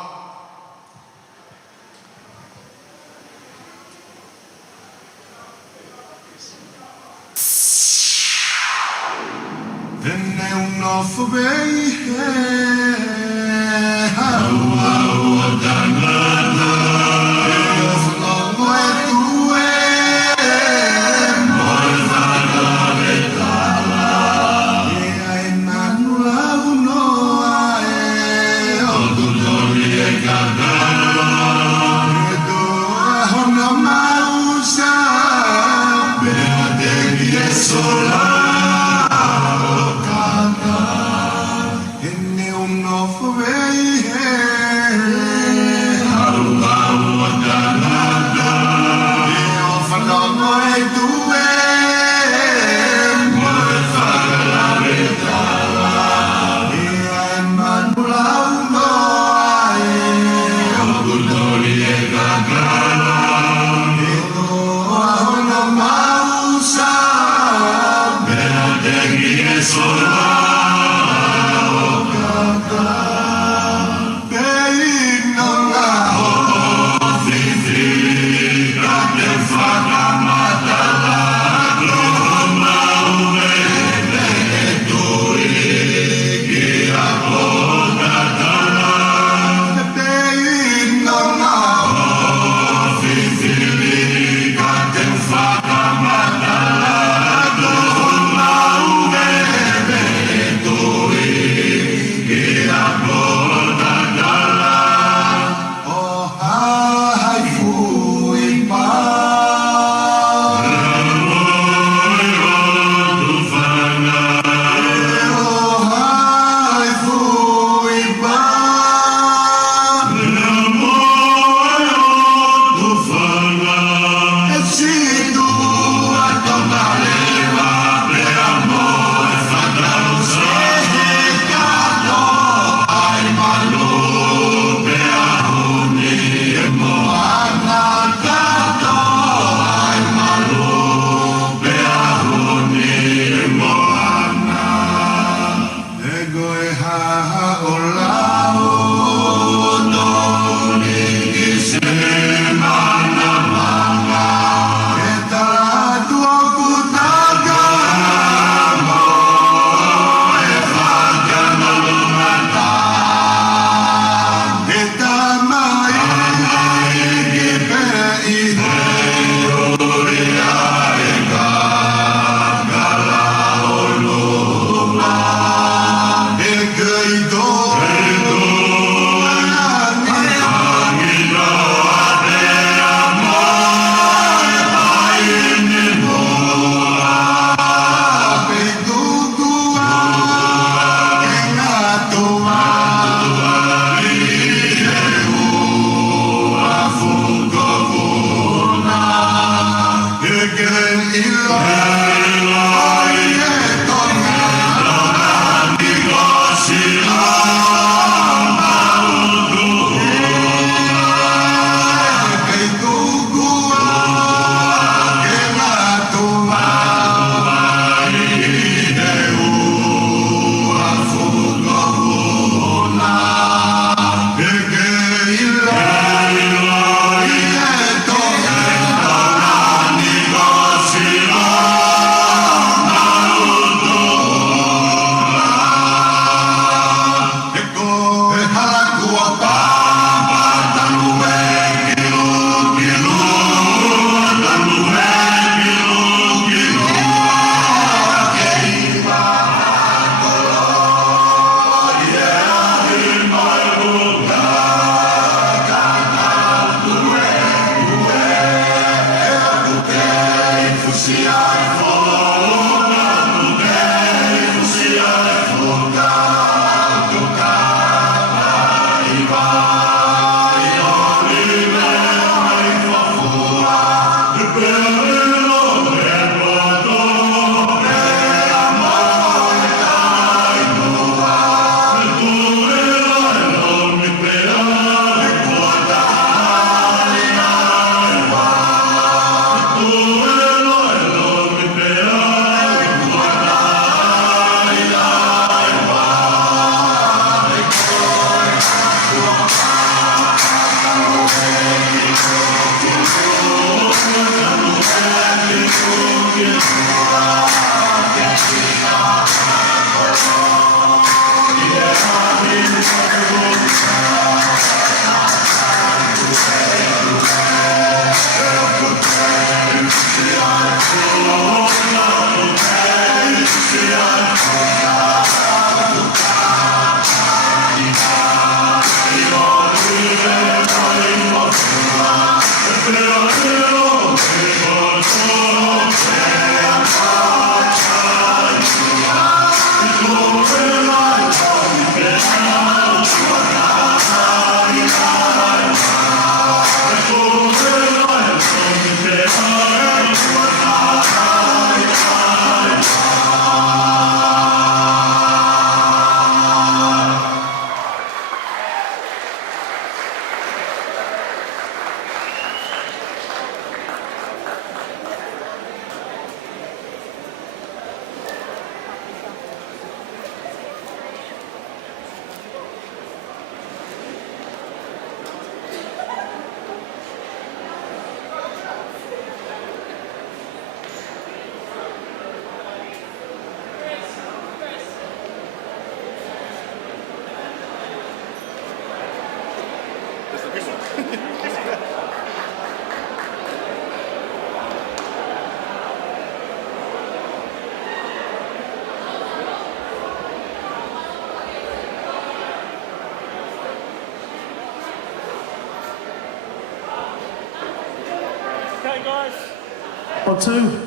Or two.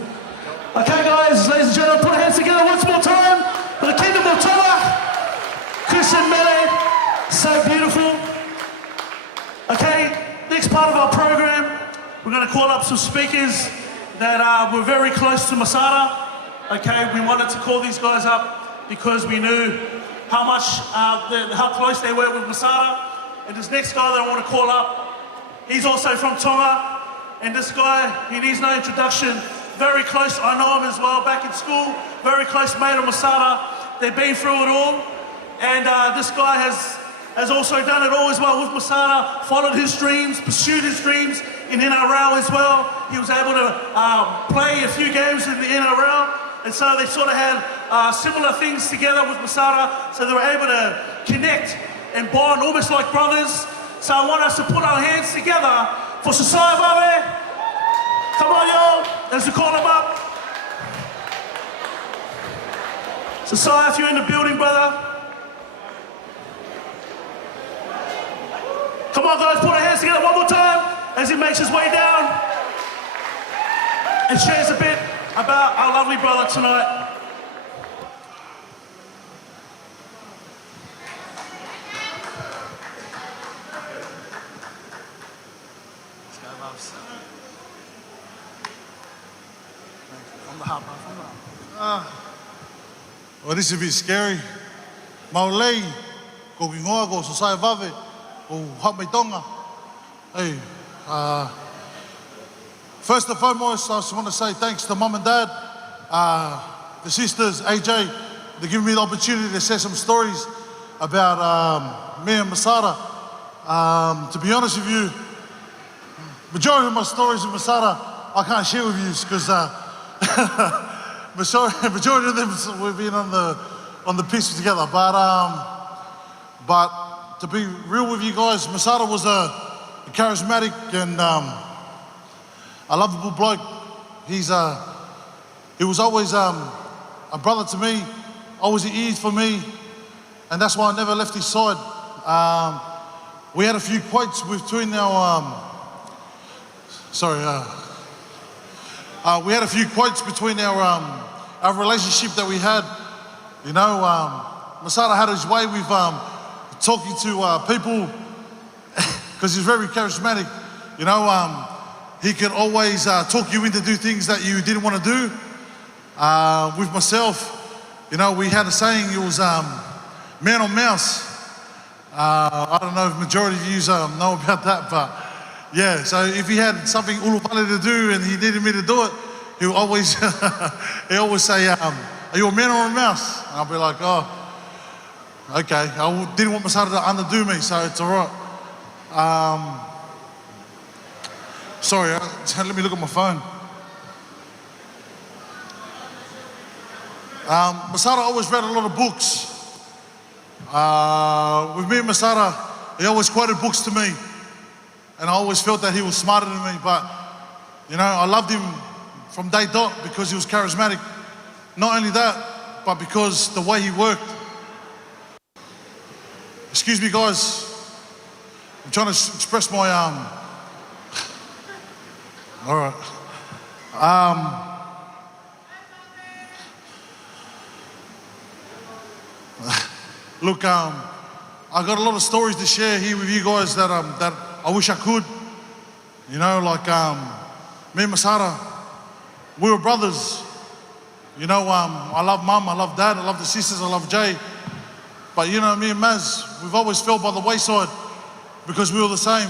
Okay, guys, ladies and gentlemen, put your hands together once more time for the Kingdom of Paula. Christian Mele, so beautiful. Okay, next part of our program, we're going to call up some speakers that were very close to Masada. Okay, we wanted to call these guys up because we knew how close they were with Masada. And this next guy that I want to call up, he's also from Tonga. And this guy, he needs no introduction. Very close, I know him as well, back in school. Very close mate of Masada. They've been through it all. And this guy has also done it all as well with Masada, followed his dreams, pursued his dreams in NRL as well. He was able to play a few games in the NRL. And so they sort of had similar things together with Masada. So they were able to connect and bond almost like brothers. So I want us to put our hands together for Society, baby. Come on, y'all. Let's call them up. Society, if you're in the building, brother. Come on, guys, put our hands together one more time as he makes his way down and shares a bit about our lovely brother tonight. Well, this is a bit scary. Maulei, ko kingoa, ko sasai vave, ko hapmaitonga. Hey, first and foremost, I just want to say thanks to Mum and Dad, the sisters, AJ, they're giving me the opportunity to share some stories about me and Masada. To be honest with you, majority of my stories with Masada I can't share with you because majority of them we've been on the piece together. But to be real with you guys, Masada was a charismatic and a lovable bloke. He was always a brother to me, always an ear for me, and that's why I never left his side. We had a few quotes between our we had a few quotes between our relationship that we had. You know, Masada had his way with talking to people because he's very charismatic. You know, he could always talk you into do things that you didn't want to do. With myself, you know, we had a saying, it was man on mouse. I don't know if majority of you know about that, but yeah, so if he had something ulupale to do and he needed me to do it, he would always, he always say, are you a man or a mouse? And I'll be like, oh, okay. I didn't want Masada to undo me, so it's all right. Sorry, let me look at my phone. Masada always read a lot of books. With me and Masada, he always quoted books to me. And I always felt that he was smarter than me, but, you know, I loved him from day dot because he was charismatic. Not only that, but because the way he worked. Excuse me, guys. I'm trying to express my, all right. Look, I got a lot of stories to share here with you guys that I wish I could. You know, like me and Masada, we were brothers. You know, I love Mum, I love Dad, I love the sisters, I love Jay. But you know, me and Maz, we've always fell by the wayside because we were the same.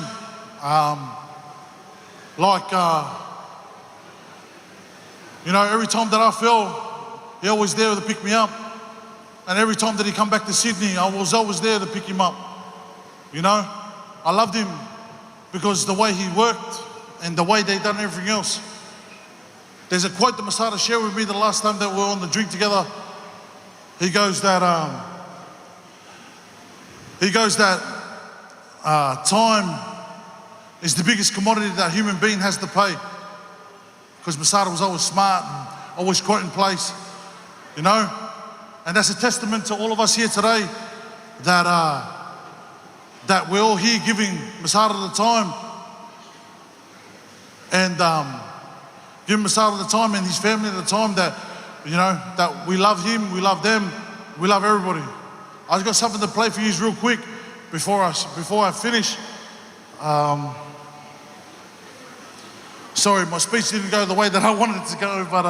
You know, every time that I fell, he always there to pick me up. And every time that he come back to Sydney, I was always there to pick him up. You know, I loved him because the way he worked and the way they done everything else. There's a quote that Masada shared with me the last time that we were on the drink together. He goes that time is the biggest commodity that a human being has to pay. Because Masada was always smart and always quoting place, you know. And that's a testament to all of us here today that we're all here giving Masada the time and giving Masada the time and his family the time that, you know, that we love him, we love them, we love everybody. I've got something to play for you real quick before I finish. Sorry, my speech didn't go the way that I wanted it to go, but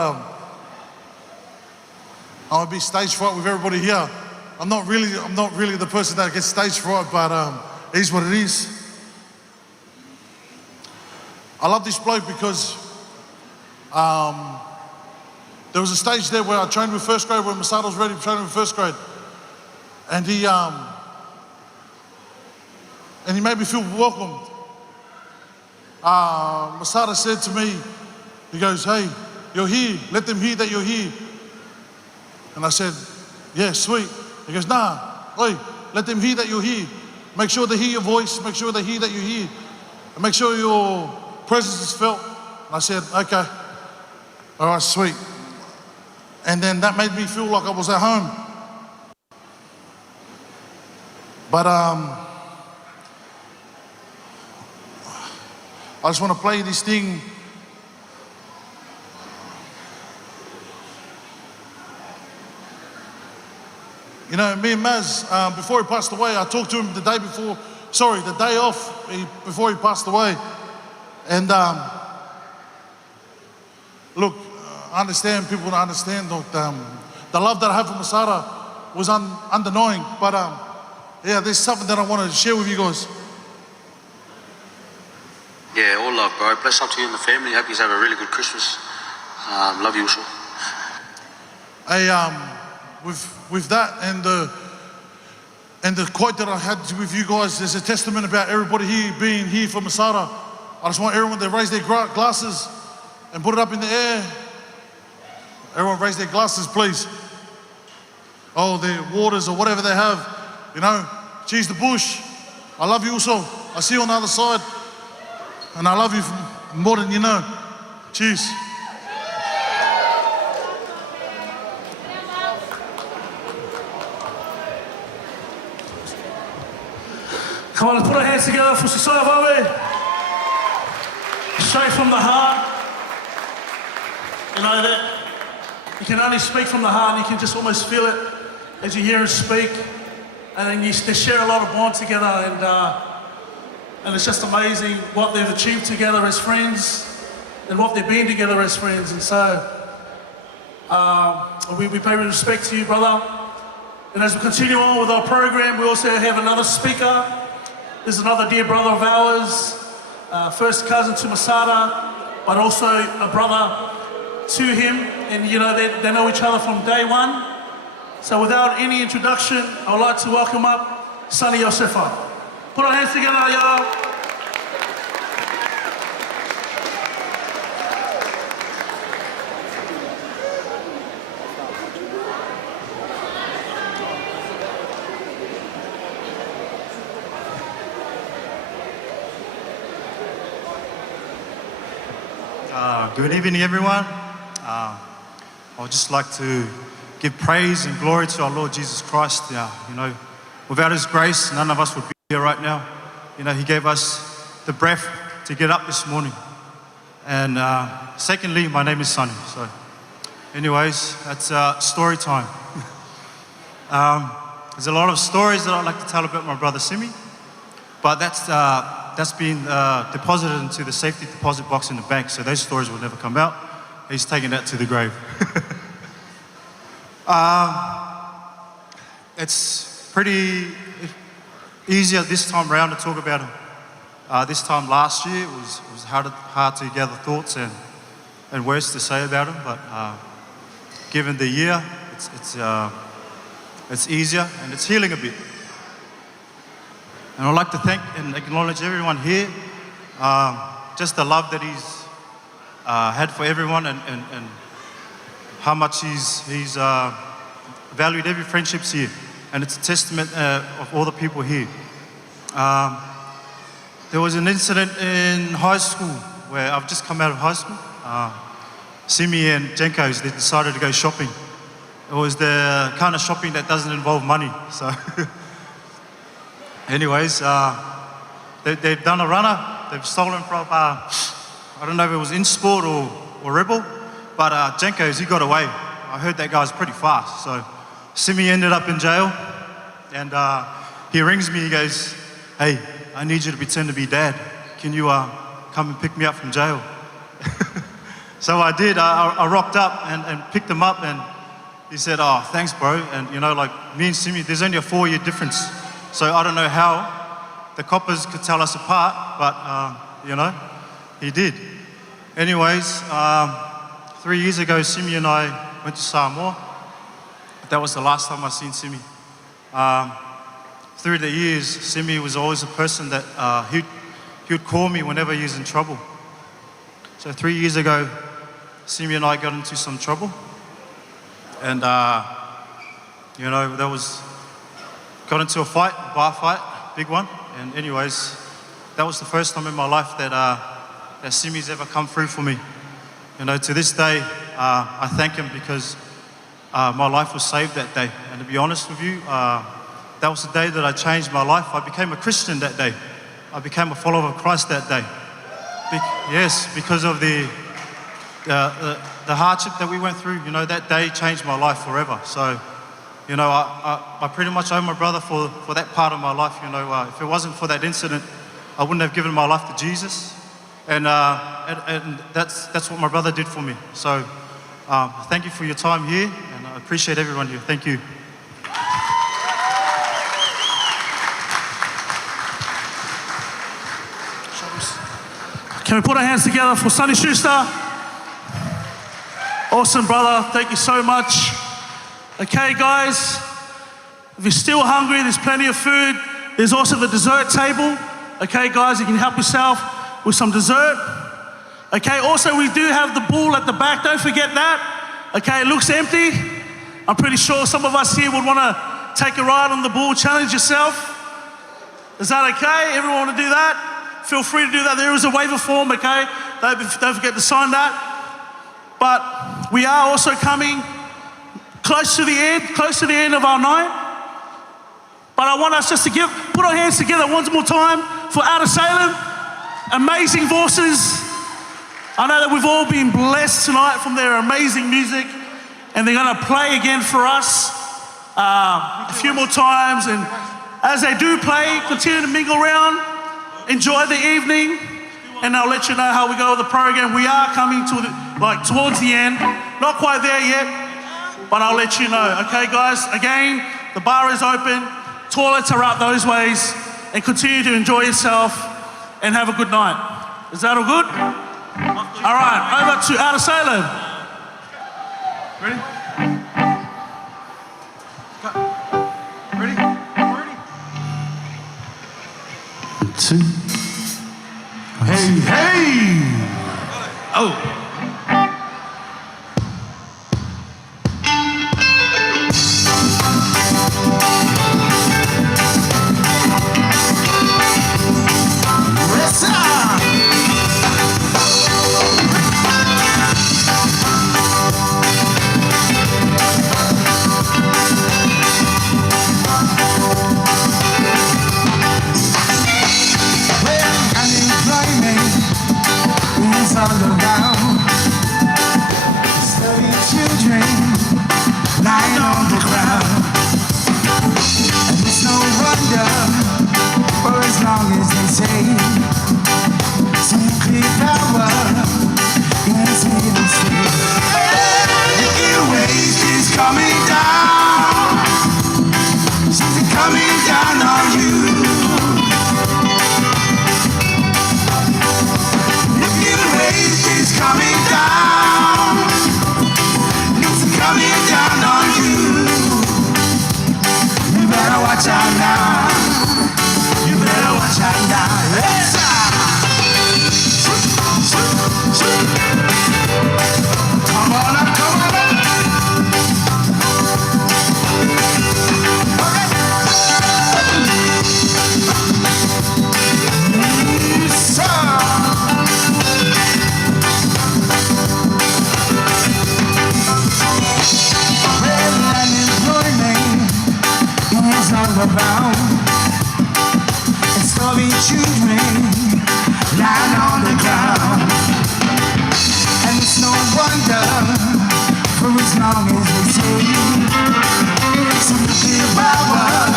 I'm a bit stage fright with everybody here. I'm not really the person that gets stage fright, but it is what it is. I love this bloke because there was a stage there where I trained with first grade, when Masada was ready to train with first grade. And he made me feel welcomed. Masada said to me, he goes, hey, you're here, let them hear that you're here. And I said, yeah, sweet. He goes, nah, oi, let them hear that you're here. Make sure they hear your voice, make sure they hear that you're here. And make sure your presence is felt. And I said, okay, all right, sweet. And then that made me feel like I was at home. But I just want to play this thing. You know, me and Maz, before he passed away, I talked to him the day off before he passed away. And look, understand, people don't understand. The love that I have for Masada was undeniable. But yeah, there's something that I want to share with you guys. Yeah, all love, bro. Bless up to you and the family. Hope you have a really good Christmas. Love you also. Hey, with that and the quote that I had with you guys, there's a testament about everybody here being here for Masada. I just want everyone to raise their glasses and put it up in the air. Everyone raise their glasses, please. Oh, their waters or whatever they have, you know. Cheers the bush. I love you also. I see you on the other side. And I love you more than you know. Cheers. Come on, let's put our hands together for Sisaya Vawe. Straight from the heart. You know that you can only speak from the heart and you can just almost feel it as you hear him speak. And then they share a lot of bond together and it's just amazing what they've achieved together as friends and what they've been together as friends. And so we pay respect to you, brother. And as we continue on with our program, we also have another speaker. This is another dear brother of ours, first cousin to Masada, but also a brother to him. And you know, they know each other from day one. So without any introduction, I would like to welcome up son Iosefa. Put our hands together, y'all. Good evening, everyone. I would just like to give praise and glory to our Lord Jesus Christ. You know, without His grace, none of us would be here right now. You know, He gave us the breath to get up this morning. And secondly, my name is Sonny. So, anyways, that's story time. There's a lot of stories that I'd like to tell about my brother Simi, but that's been deposited into the safety deposit box in the bank, so those stories will never come out. He's taking that to the grave. It's pretty easier this time around to talk about him. This time last year, it was hard to gather thoughts and words to say about him, but given the year, it's easier and it's healing a bit. And I'd like to thank and acknowledge everyone here, just the love that he's had for everyone and how much he's valued every friendships here. And it's a testament of all the people here. There was an incident in high school where I've just come out of high school. Simi and Jenko's, they decided to go shopping. It was the kind of shopping that doesn't involve money. So anyways, they've done a runner. They've stolen from, I don't know if it was InSport or Rebel, but Jenko's, he got away. I heard that guy's pretty fast. So Simi ended up in jail, and he rings me, he goes, "Hey, I need you to pretend to be Dad. Can you come and pick me up from jail?" So I did. I rocked up and picked him up, and he said, "Oh, thanks, bro." And you know, like me and Simi, there's only a 4-year difference. So I don't know how the coppers could tell us apart, but you know, he did. Anyways, 3 years ago, Simi and I went to Samoa. That was the last time I seen Simi. Through the years, Simi was always a person that he would call me whenever he was in trouble. So 3 years ago, Simi and I got into some trouble. And, you know, got into a fight, a bar fight, big one. And anyways, that was the first time in my life that Simi's ever come through for me. You know, to this day, I thank him because my life was saved that day. And to be honest with you, that was the day that I changed my life. I became a Christian that day. I became a follower of Christ that day. Yes, because of the hardship that we went through. You know, that day changed my life forever. So, you know, I pretty much owe my brother for that part of my life. You know, if it wasn't for that incident, I wouldn't have given my life to Jesus. And that's what my brother did for me. So Thank you for your time here, and I appreciate everyone here. Thank you. Can we put our hands together for Sonny Schuster? Awesome, brother. Thank you so much. Okay, guys, if you're still hungry, there's plenty of food. There's also the dessert table. Okay, guys, you can help yourself with some dessert. Okay, also we do have the bull at the back. Don't forget that. Okay, it looks empty. I'm pretty sure some of us here would want to take a ride on the bull, challenge yourself. Is that okay? Everyone want to do that? Feel free to do that. There is a waiver form, okay? Don't forget to sign that. But we are also coming close to the end of our night. But I want us just to put our hands together once more time for Out of Salem. Amazing voices. I know that we've all been blessed tonight from their amazing music, and they're going to play again for us a few more times. And as they do play, continue to mingle around, enjoy the evening, and I'll let you know how we go with the program. We are coming to towards the end, not quite there yet, but I'll let you know. Okay, guys. Again, the bar is open, toilets are out those ways, and continue to enjoy yourself and have a good night. Is that all good? All right, over to Out of Salem. Ready? Ready? 2. Hey, hey! Oh. All around, studying children lying on the ground, and it's no wonder, for as long as they say nuclear power is here to stay. Nuclear waste is coming down, since it's coming down on you. It's coming down. It's coming down on you. You better watch out now. You better watch out now. Yes, come on up, come on up. Around and starving children lying on the ground, and it's no wonder, for as long as they say some nuclear power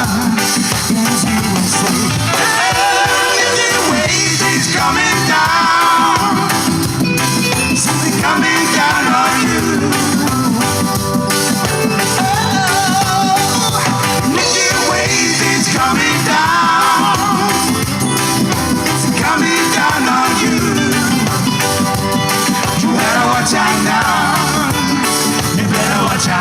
is here to stay. Nuclear waste is coming down, something coming down on you. Coming down, it's coming down on you. You better watch out now. You better watch out.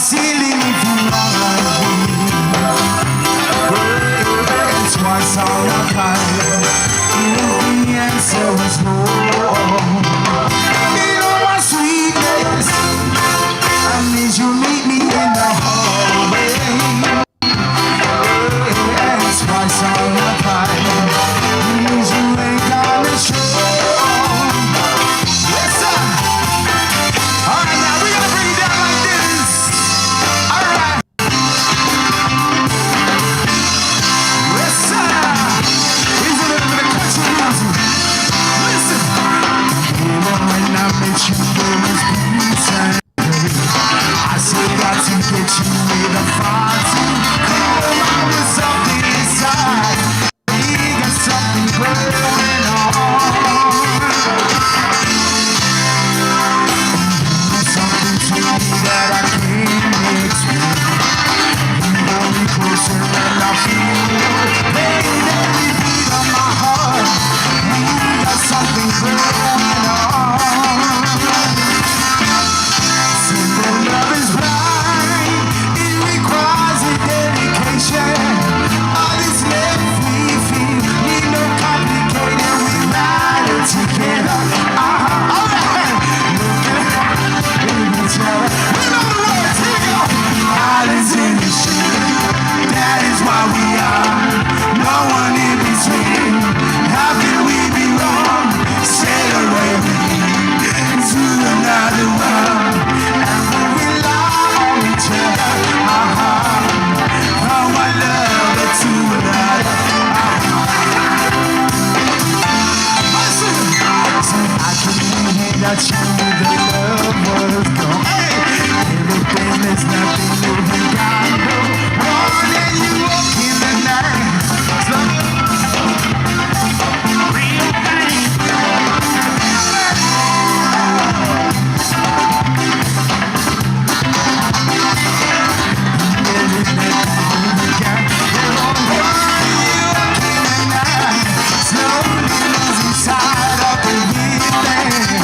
ceiling if you love me. Words twice on a pile. If the answer was no, you know my sweetness. I need you meet me in the hallway. Words twice on a pile. Means you ain't gonna show. Yes, sir. All right, now we're gonna bring it down like this. All right. Yes, sir. Here's a little bit of country music. Listen. Even when I met you, there was peace and joy. I said I to get you with a fire too. There was something inside. We got something going on. Something to me that I can't explain. You hold me closer and I feel pain every beat of my heart. We got something going on. Simple love is blind. It requires a dedication. All is left we feel. Need no complicated. We ride it together. All right. Look at each other. We know the words. Here we go. Islands in the shade. That is why we are. No one in between. How can we be wrong? Sail away with me to another world. And we rely on each other. From one lover to another. So I can hear that you knew the love was gone. Hey! Everything, there's nothing you ain't got no more than you walk in the night. Real pain. There's nothing you got no more than you walk in the night. Slowly losing sight of the real thing.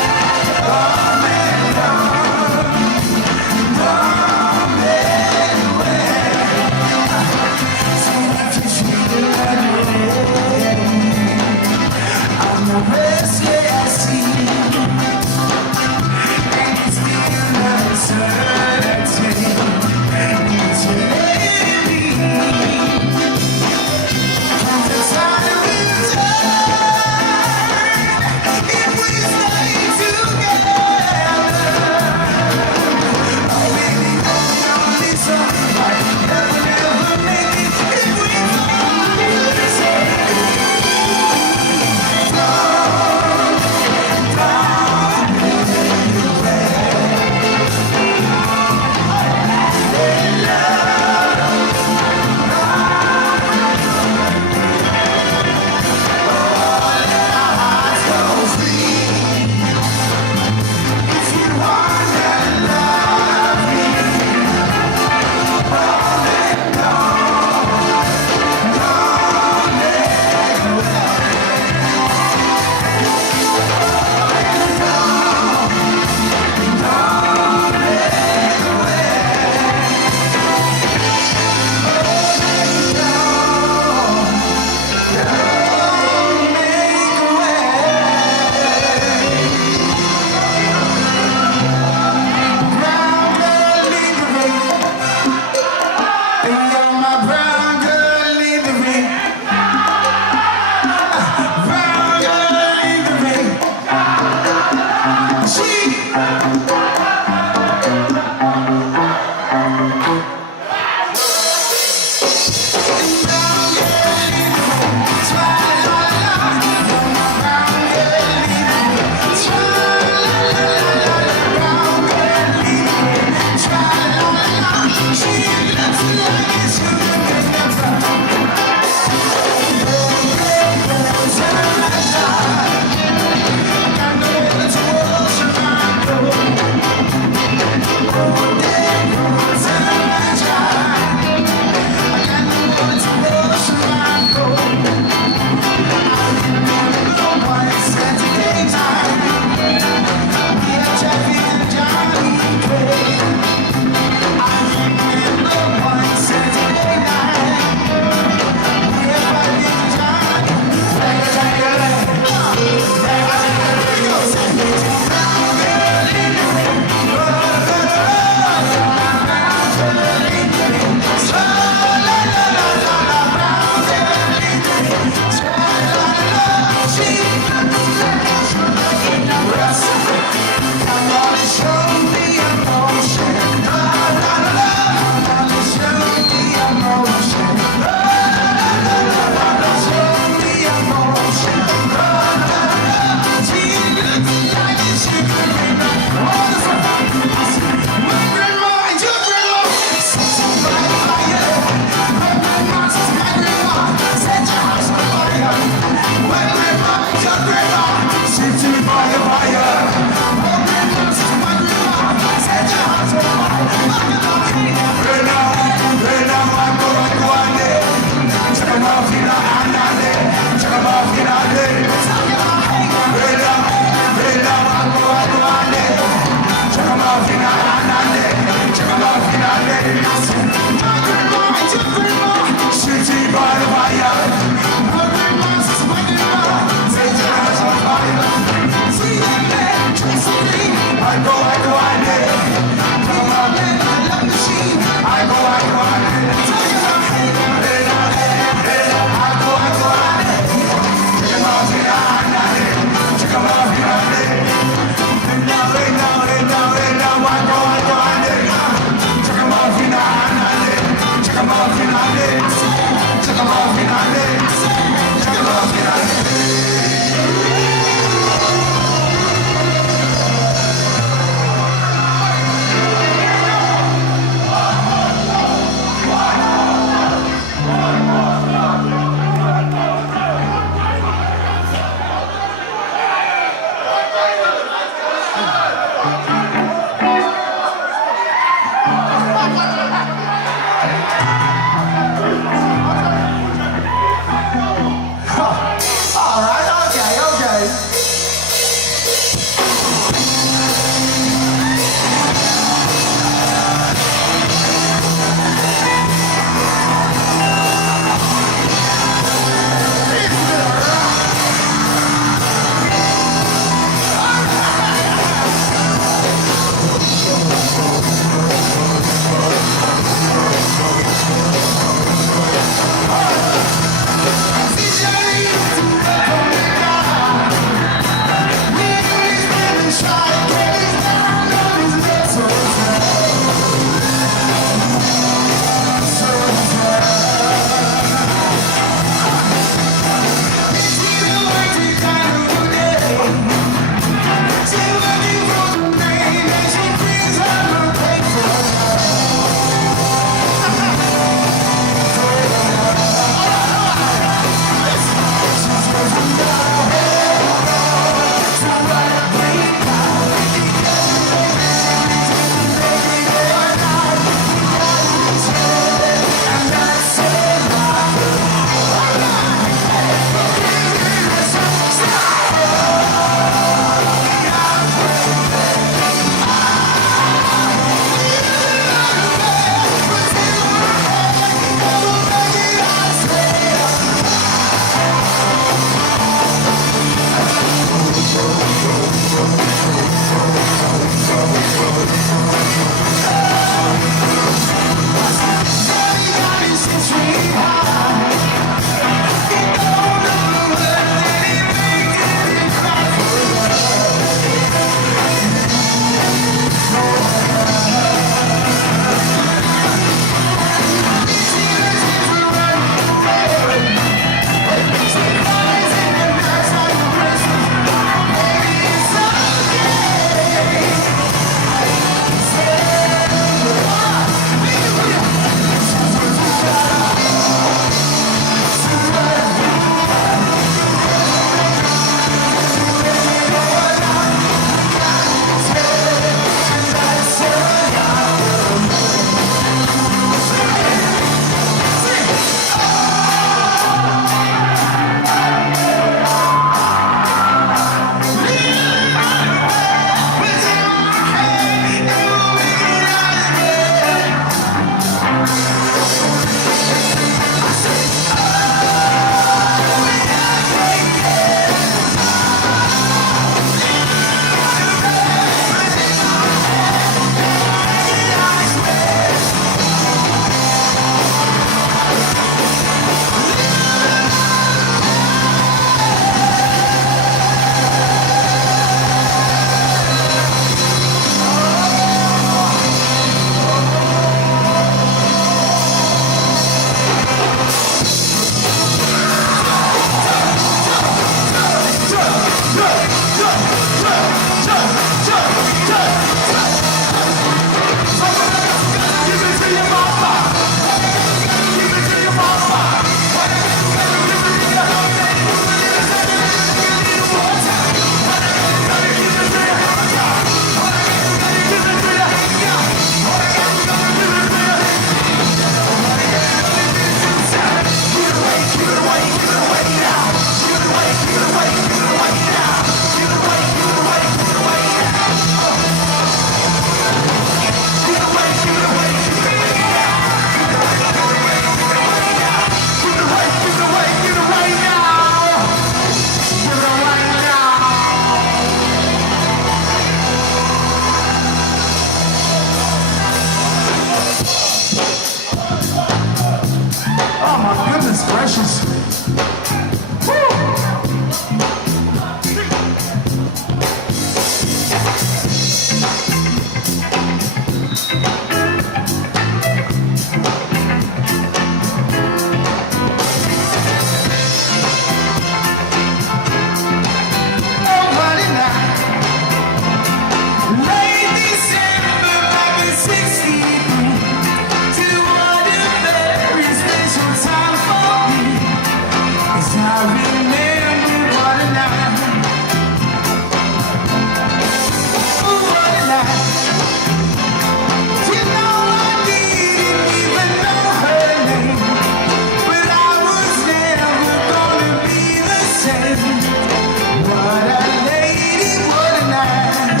understand what a lady, what a night.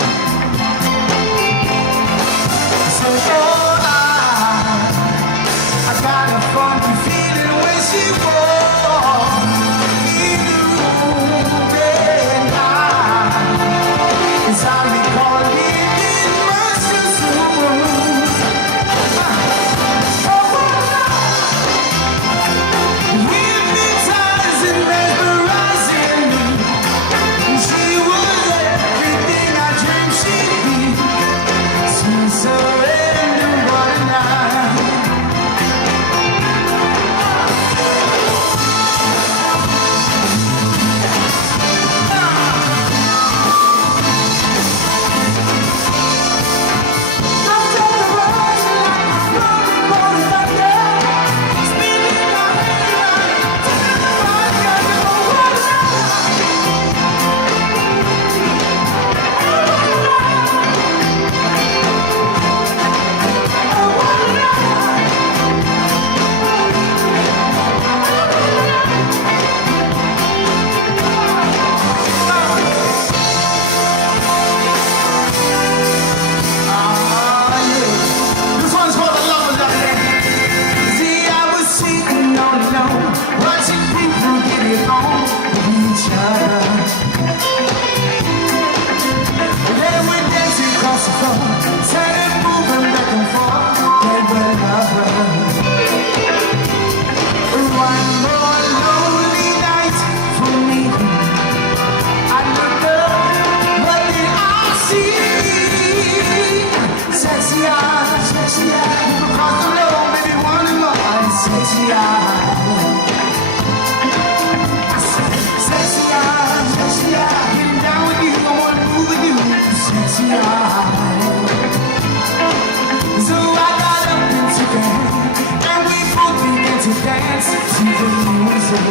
So I got a funky feeling when she walked in the room that night. As I recall it in my sister's room. Hypnotizing, mesmerizing me. She was everything I dreamed she'd be. Sweet surrender, what a night. This one's for the lovers out there. See, I was sitting all alone, watching people get it on with each other. They were dancing across the floor, turning, moving back and forth. They were lovers. One more lonely night for me. I looked up, what did I see? Sexy eyes, across the road, maybe one more. Sexy eyes. I said, sexy eyes, getting down with you, I wanna move with you. Sexy eyes. So I got up and took a hand, and we both began to dance to the music.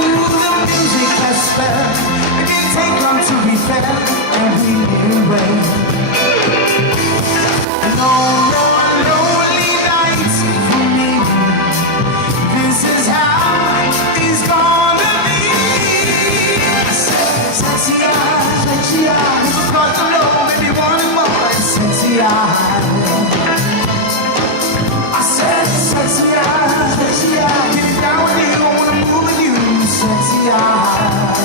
Ooh, the music has spell. It didn't take long to be fair, and we knew it. No more lonely nights for me. This is how it's gonna be. Sexy eyes, across the road, maybe one more. Sexy eyes. I said, sexy eyes, get it down with you, I wanna move with you. Sexy eyes.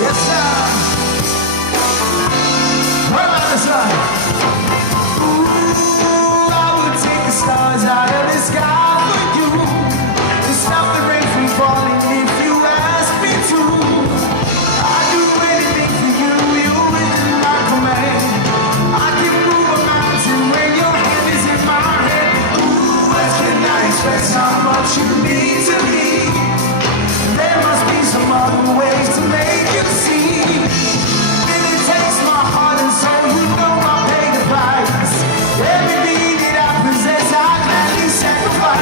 Yes, sir. What about this one? Ooh, I would take the stars out of the sky for you, and stop the rain from falling if you ask me to. I'd do anything for you, you're within my command. I can move a mountain when your hand is in my hand. Ooh, what can I express how much you mean to me? There must be some other ways to make you see. If it takes my heart and soul, you know I'll pay the price. Everything that I possess, I gladly sacrifice.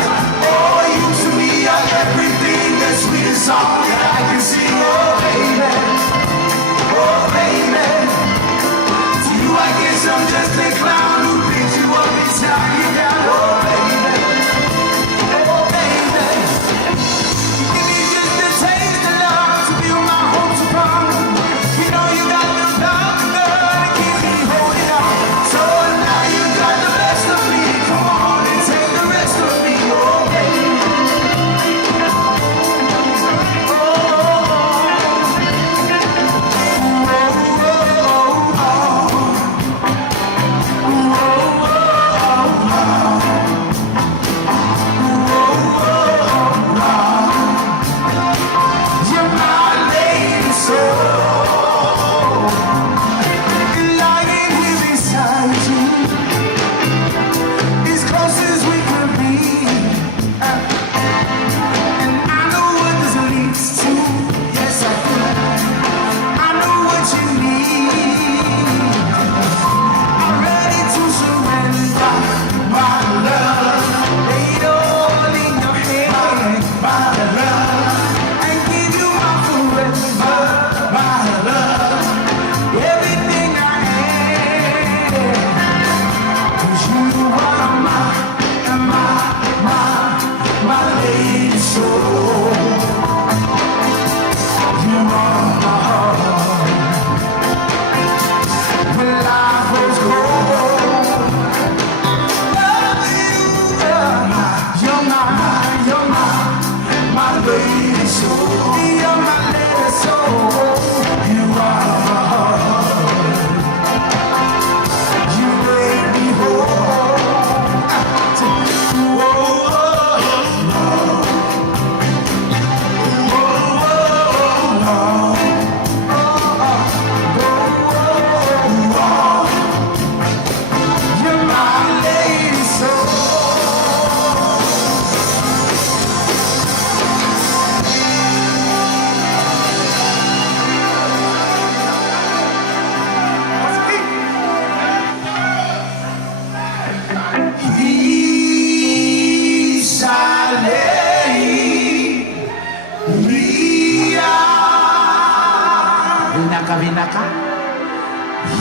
Marinaka.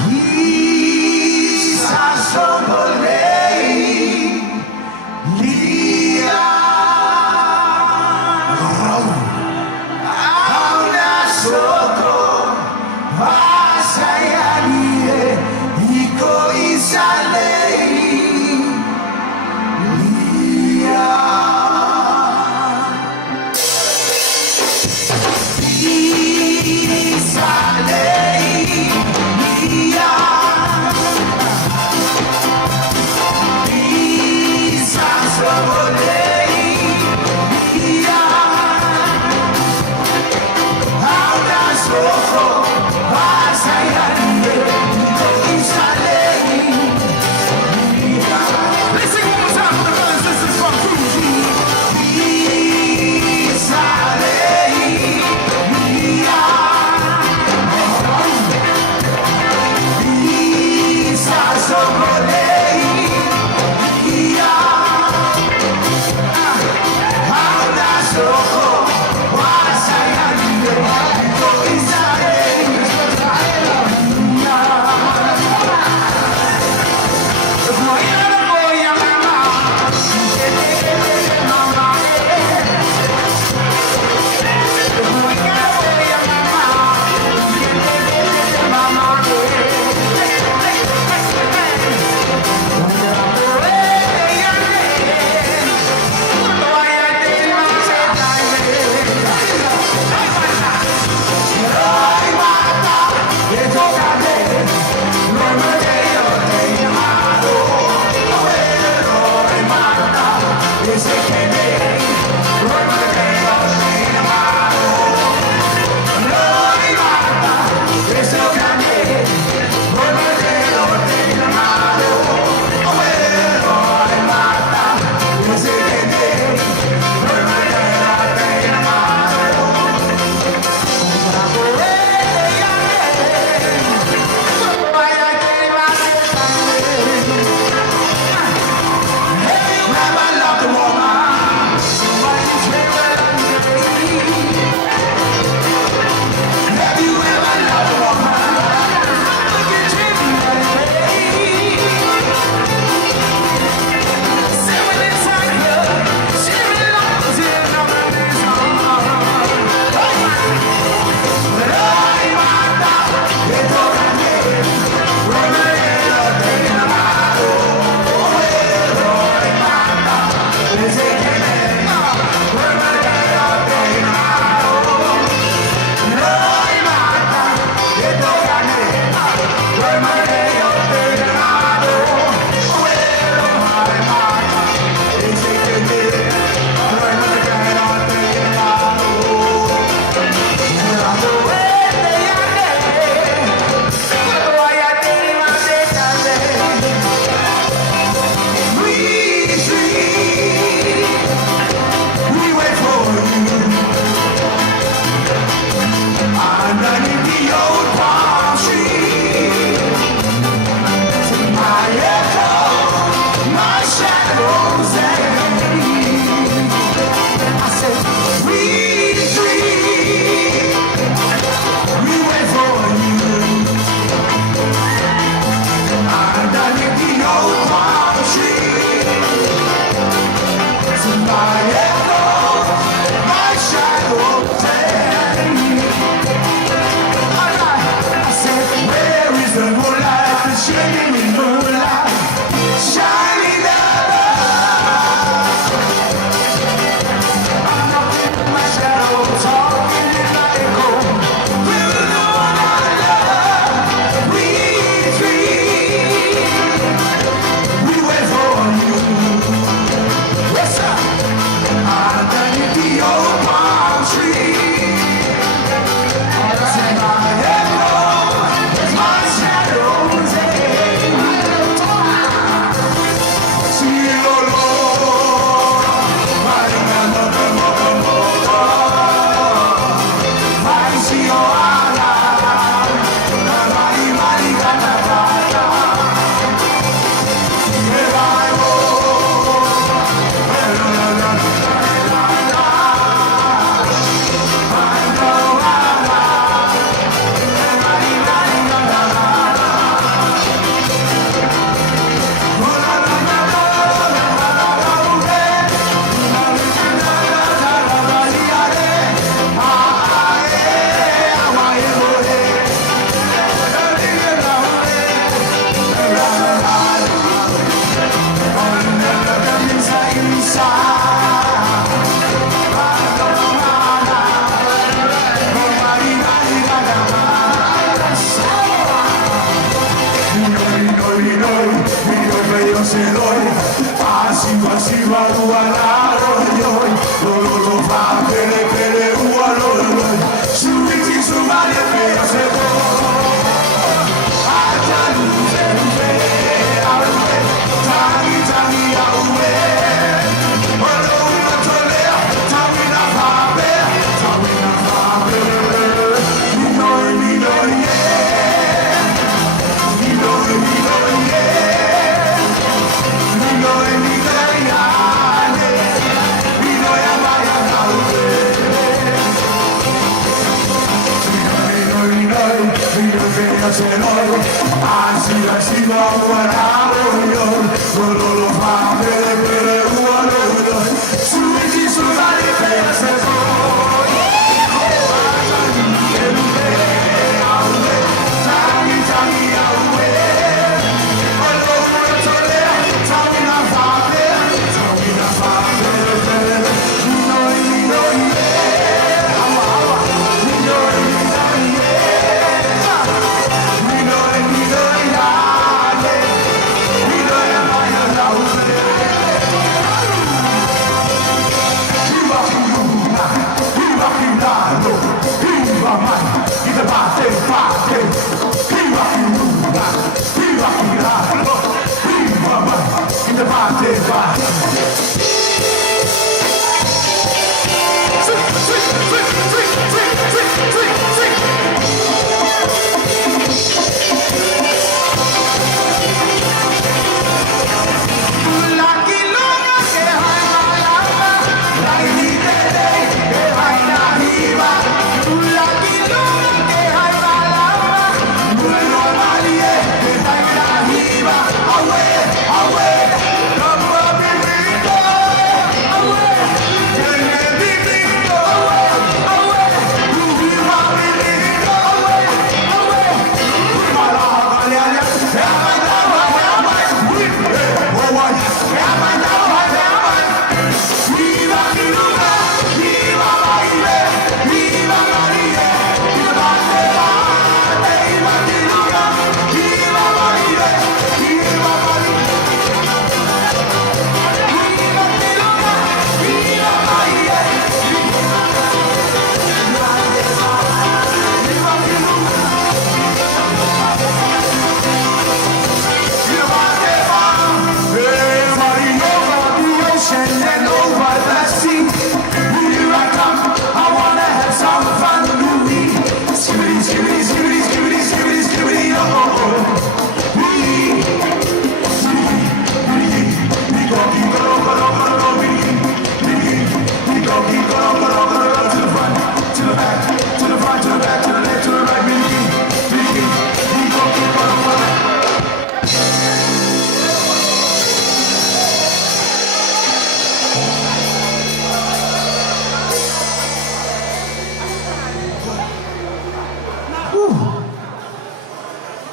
Isa Sombolei. Lia. Auna Soko. Vasayanie. Iko Isalei. Lia. Isalei.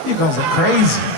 You guys are crazy.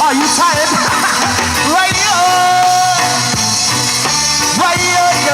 Are you tired? Radio, radio,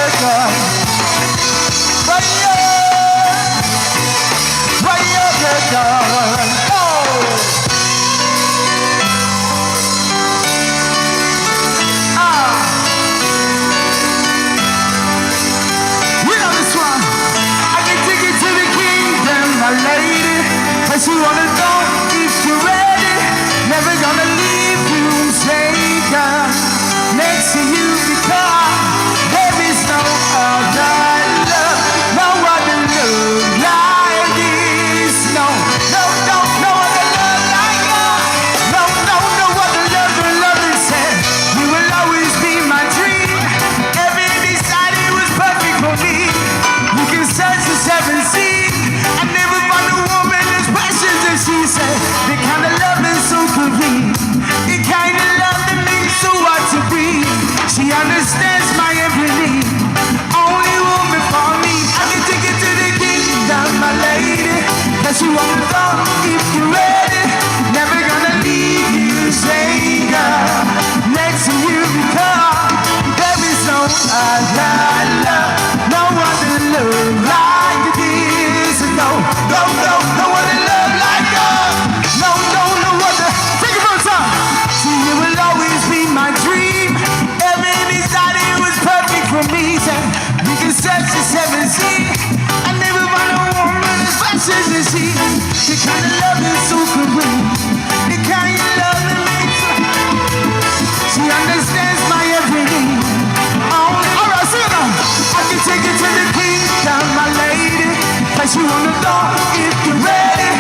you on the door if you're ready.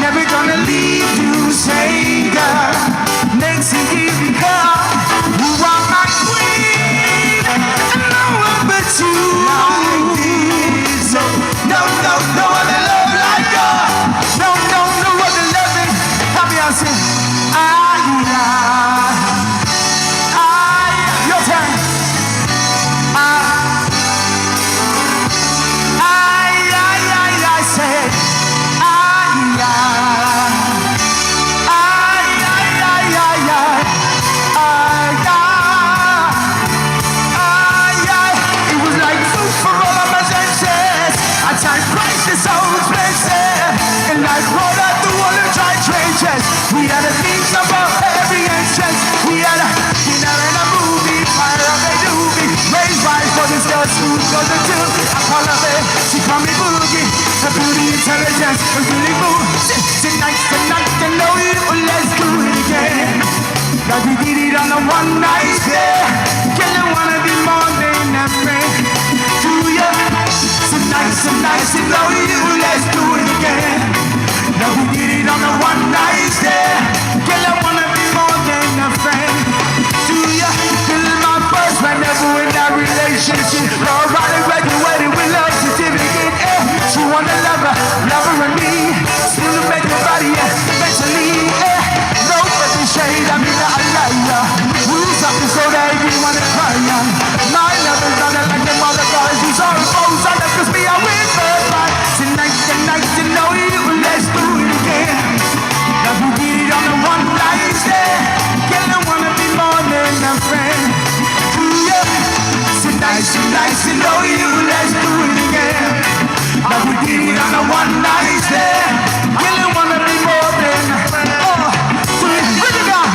Never gonna leave you, say girl. Next to give you girl, you are my queen, and no one but you like this. So no, no, no other love like God. No, no, no other loving. Help me out, sing. Your turn. I said, it was like food for all of my senses. I tried price is so expensive, and like water through all the dry trenches. We had a beach above every entrance. We had a dinner and a movie, fire up a doobie. Raised by for this girl's food goes the two. I call her babe, she call me boogie. Her beauty, intelligence, and really move. Tonight, I know you, but let's do it again. Cause we did it on a one night stand. Girl, I wanna be more than a friend to you. Tonight, I know you, let's do it again. Cause we did it on a one night stand. Girl, I wanna be more than a friend to you. This is my first man ever in that relationship. Already graduated with love certificate. She wanna love her and me. Still to make your body eventually. No but the shade, I mean I like ya. Who's up so that you wanna cry ya? My love is not like the mother guys who's all foes. I love to be a winner. Tonight, you know you, let's do it again. Now we did it on the one night stand. Girl, I wanna be more than a friend to you. Tonight, you know you, let's do it again. Now we did it on a one night stand. Girl, I wanna be more than a friend. So let's bring it down.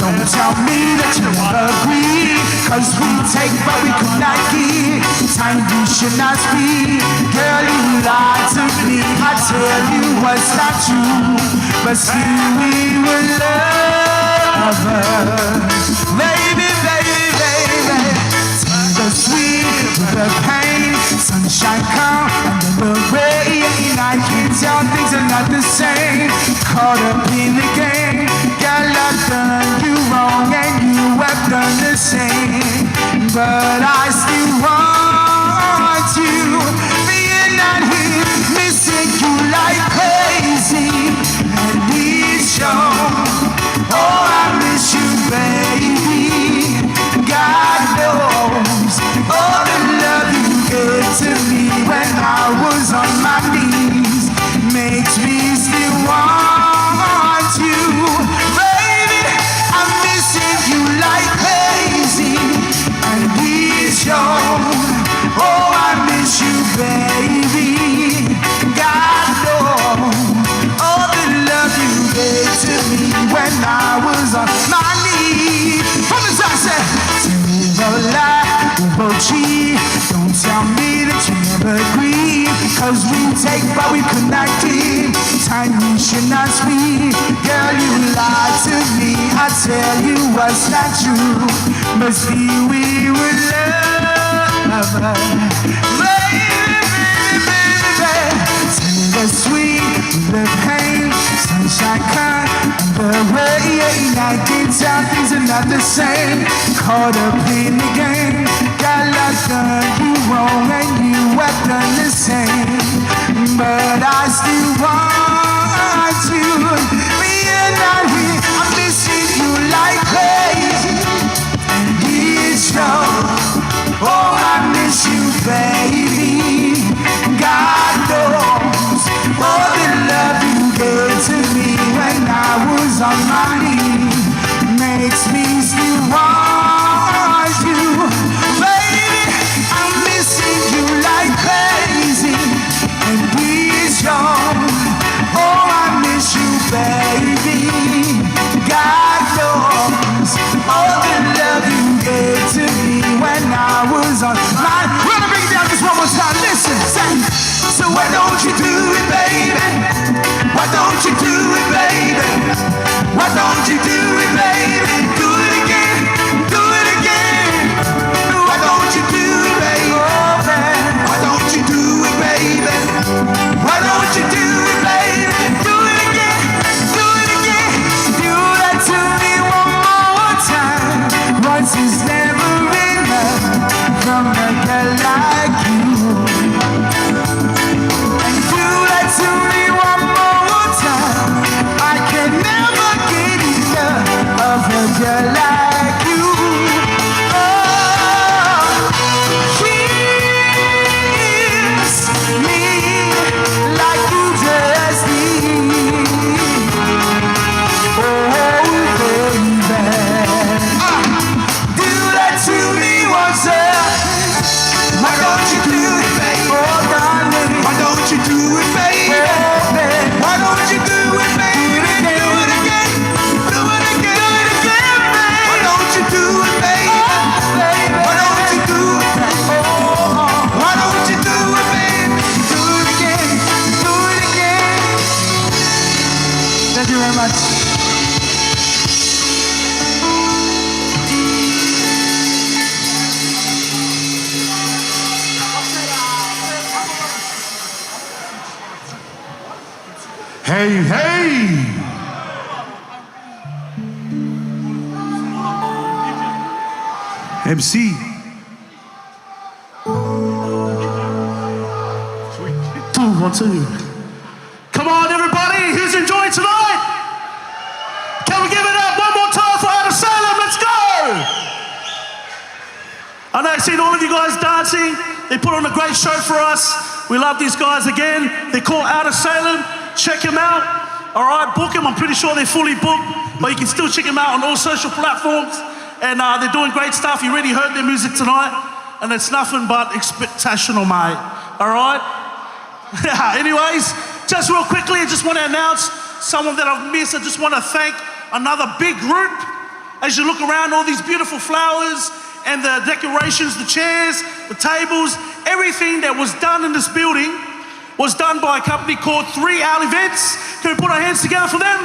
Don't tell me that you never agree, cause we take but we could not give. Time you should not speak. Girl, you lied to me. I tell you what's not true, but still we were lovers. Baby, baby, baby. The sweet with the pain. Sunshine come and then the rain. I can't tell things are not the same. Caught up in the game. Girl, I've done you wrong and you have done the same. But I still want you. Being not here, missing you like crazy. And it's shown. Oh, I miss you, baby. God knows all the love you gave to me when I was on my knees makes me still want you. Baby, I'm missing you like crazy, and it's shown. Oh, I miss you, baby. God knows all the love you gave to me when I was on my knees. From the side, say, don't tell me that you never agree, cause we take but we could not give. Time we should not speak. Girl, you lied to me. I tell you what's not true, but still we were lovers. Baby, baby, baby, baby. Tell the sweet, the pain. Sunshine come and the rain. I can tell things are not the same. Caught up in the game. Girl, I've done you wrong and you have done the same. But I still want you. Being not here. very much. Hey, hey! MC. 2, 1, 2. Come on, everybody, who's enjoying tonight? Can we give it up one more time for Iosefa? Let's go! I know I've seen all of you guys dancing. They put on a great show for us. We love these guys again. They're called Iosefa. Check them out. All right, book them. I'm pretty sure they're fully booked, but you can still check them out on all social platforms. And they're doing great stuff. You already heard their music tonight, and it's nothing but expectational, mate. All right? Anyways, just real quickly, I just want to announce someone that I've missed. I just want to thank another big group. As you look around, all these beautiful flowers and the decorations, the chairs, the tables, everything that was done in this building was done by a company called 3 Hour Events. Can we put our hands together for them?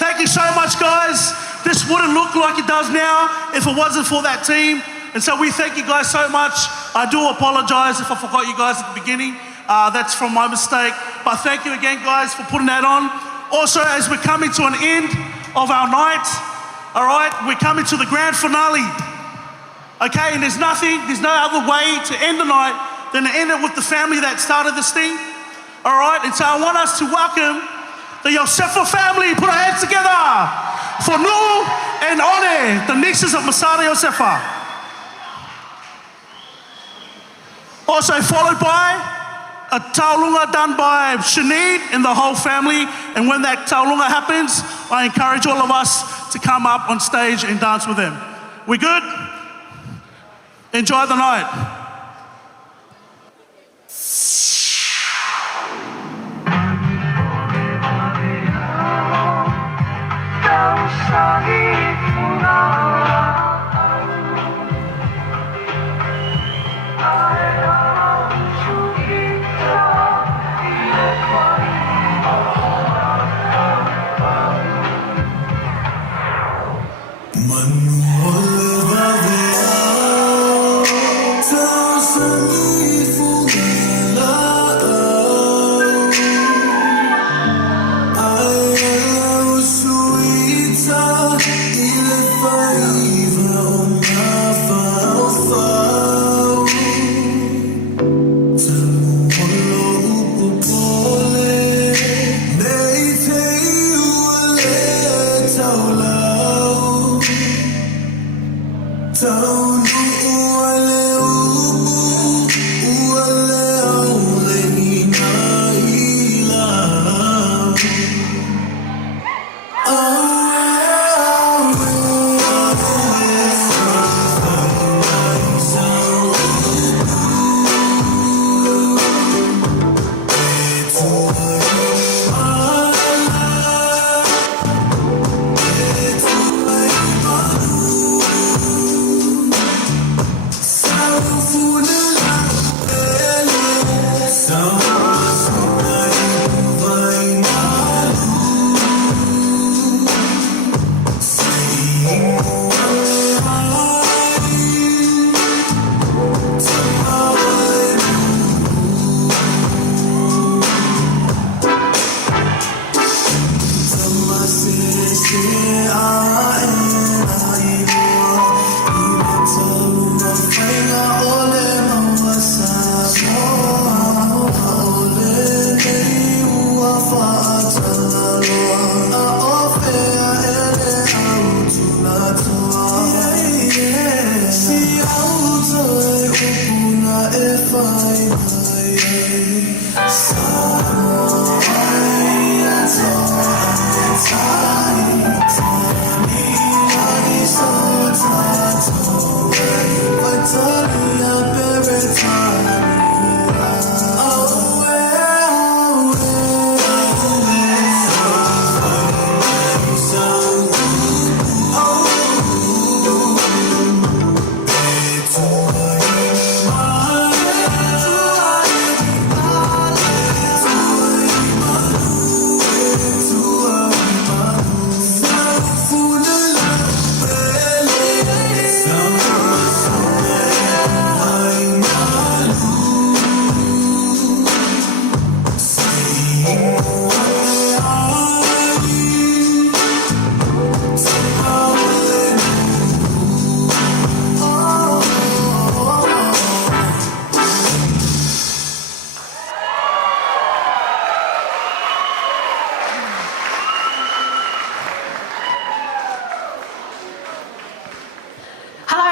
Thank you so much, guys. This wouldn't look like it does now if it wasn't for that team. And so we thank you guys so much. I do apologize if I forgot you guys at the beginning. That's from my mistake. But thank you again, guys, for putting that on. Also, as we're coming to an end of our night, all right, we're coming to the grand finale. Okay, and there's no other way to end the night than to end it with the family that started this thing. All right, and so I want us to welcome the Iosefa family. Put our hands together for Nu and One, the nieces of Masada Iosefa. Also followed by a taulunga done by Sinead and the whole family. And when that taulunga happens, I encourage all of us to come up on stage and dance with them. We good? Enjoy the night. Manual Hello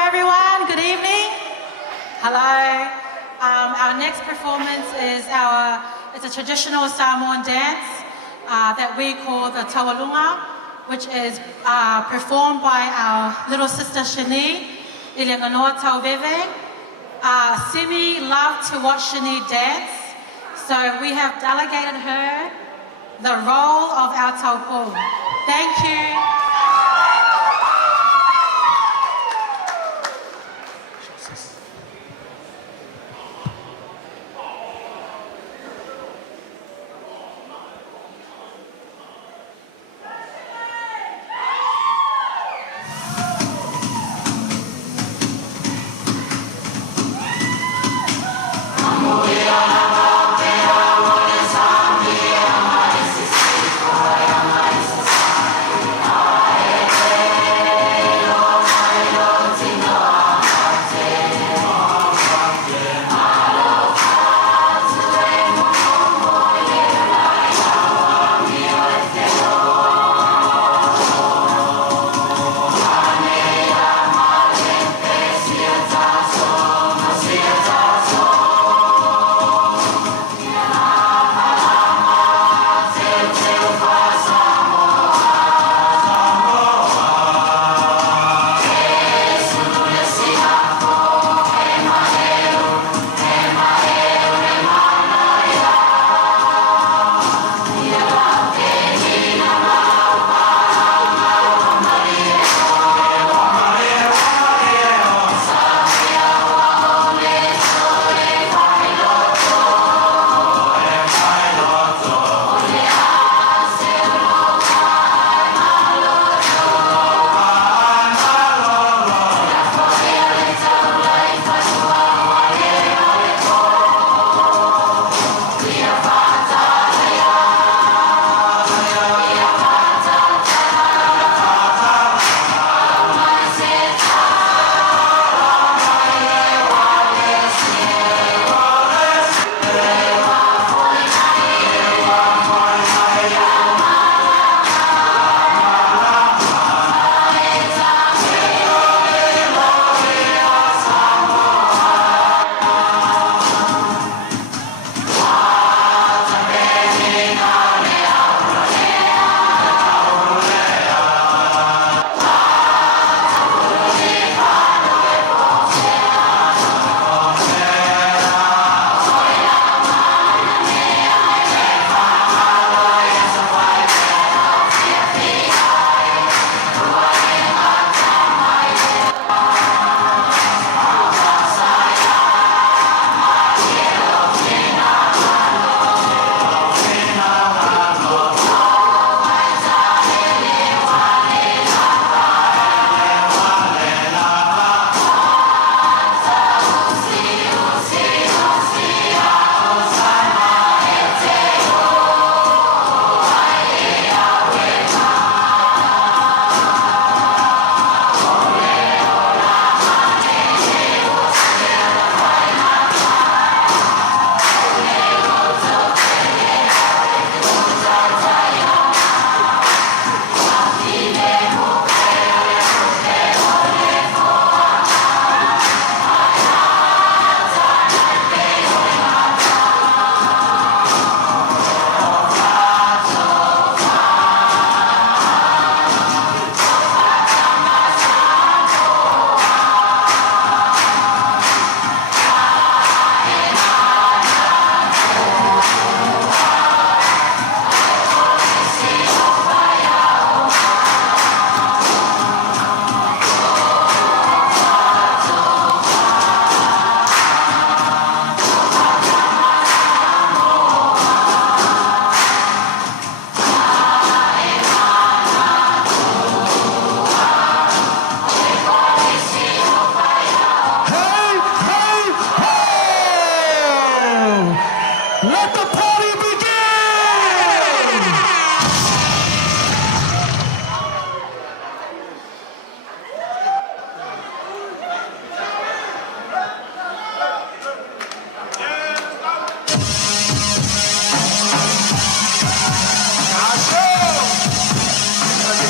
everyone, good evening. Hello. Our next performance is it's a traditional Samoan dance that we call the Tawalunga, which is performed by our little sister Shani, Ilianganoa Tauveve. Simi loved to watch Shani dance, so we have delegated her the role of our taupo. Thank you. Thank you.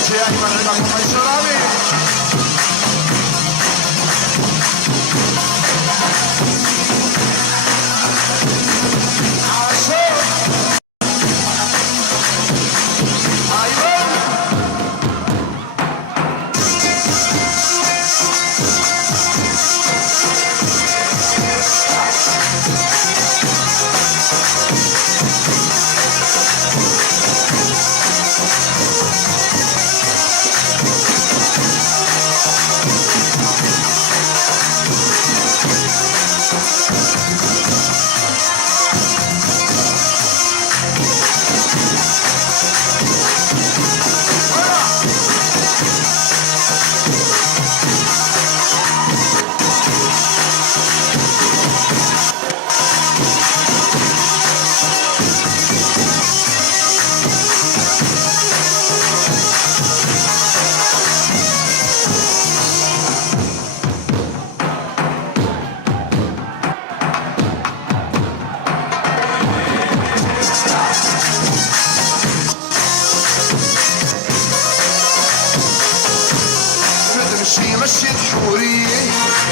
جي أيمن عندك من شرامي مشيت حورية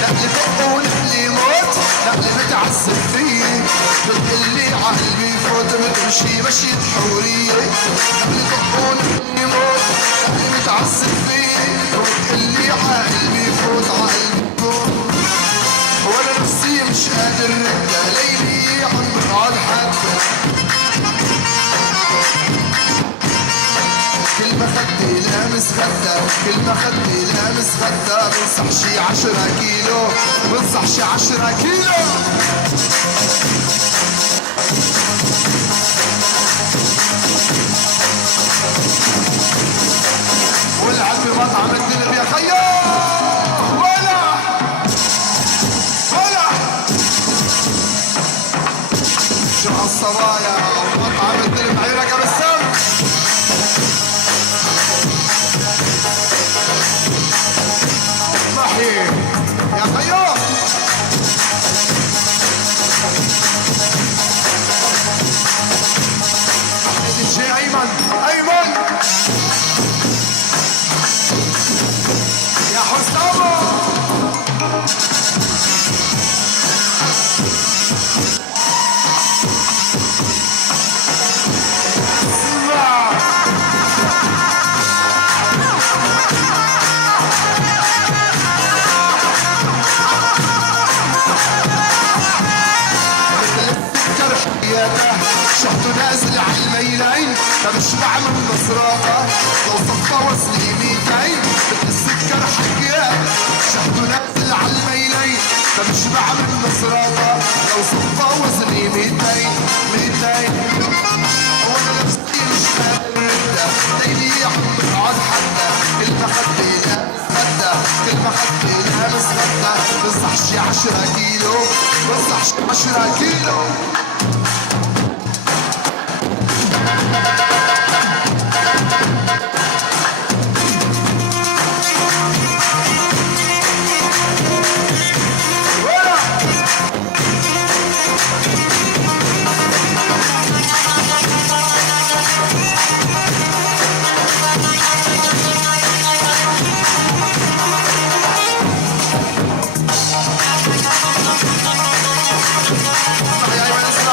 نقل بقون اللي موت نقل متعذب فيه بتقلي عقلبي فوت بتمشي مشيت حورية نقل بقون اللي موت نقل متعذب فيه بتقلي عقلبي فوت عقلبي فوت وانا نفسي مش قادر ردها ليلي عم بقعد حتى كل ما خدي لامس خدها كل ما خدي لامس خدها بنصح شي 10 كيلو بنصح شي 10 كيلو ولعت بمطعم الدنب يا خيو ولا شو هالصبايا مطعم الدنب عيرك يا بالسم يا خيو جي ايمن يا حسامو شهده نازل عالميلين فبشبع من نصراته لو صفى وصلي 200 مثل السكر حكيات شهده نازل عالميلين فبشبع من نصراته لو صفى وصلي 200 وانا نفسي مش قادر ردها ليلي عم بقعد حتى كل ما خدي لامس خدها كل ما خدي لامس خدها بنصح شي 10 كيلو بنصح شي 10 كيلو يا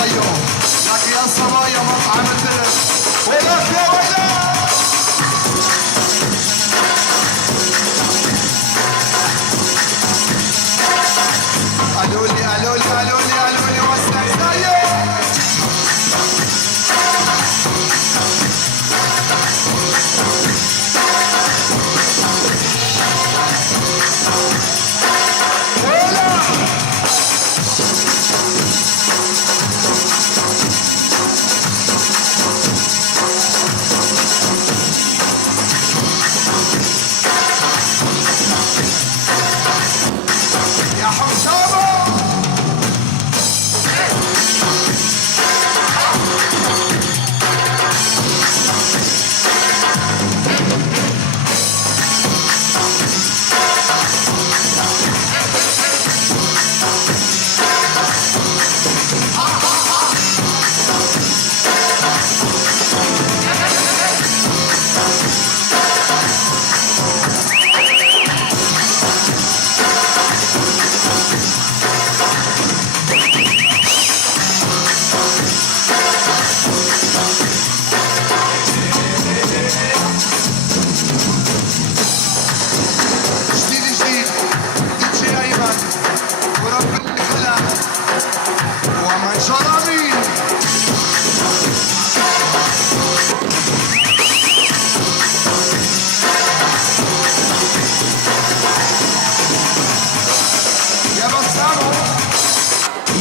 حيو لك يا صبايا مطعم الدرب ولك يا ويلك قالولي قالولي قالولي قالولي وسطك زيه يا حسابه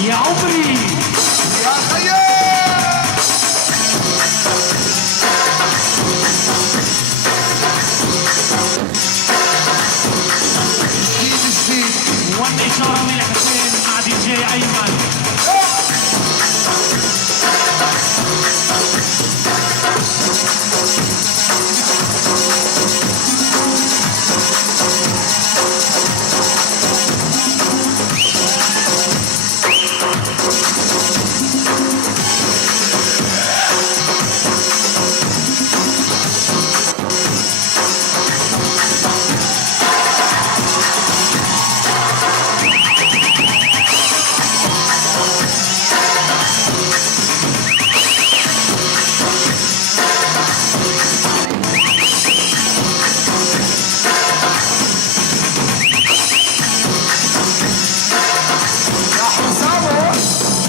يا عمري يا خيال جديد وانا اشاره من الحسين مع دي جي ايمن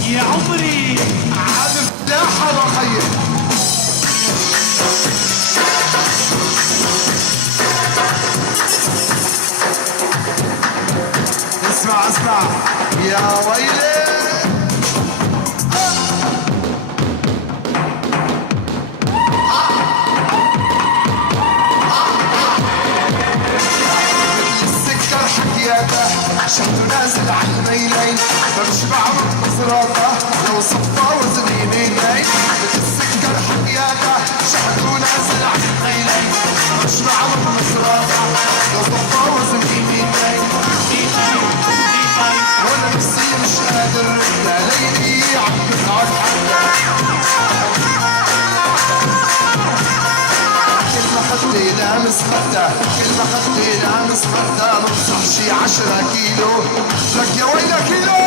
يا عمري عاد فلاحة وخير اسمع اسمع يا ويلي السكر حكياته شهد نازل على الميلين بمشبع بصراطه لو صفى وزنينين مثل السكر حكياته شهد نازل على الميلين بمشبع بصراطه لو صفى وزنينين وانا نفسي مش قادر لا ليلي عم بتعب كل ما خدتي لامس خدة كل ما خدتي لامس خدة بمسح شي 10 كيلو لك يا ويلك كيلو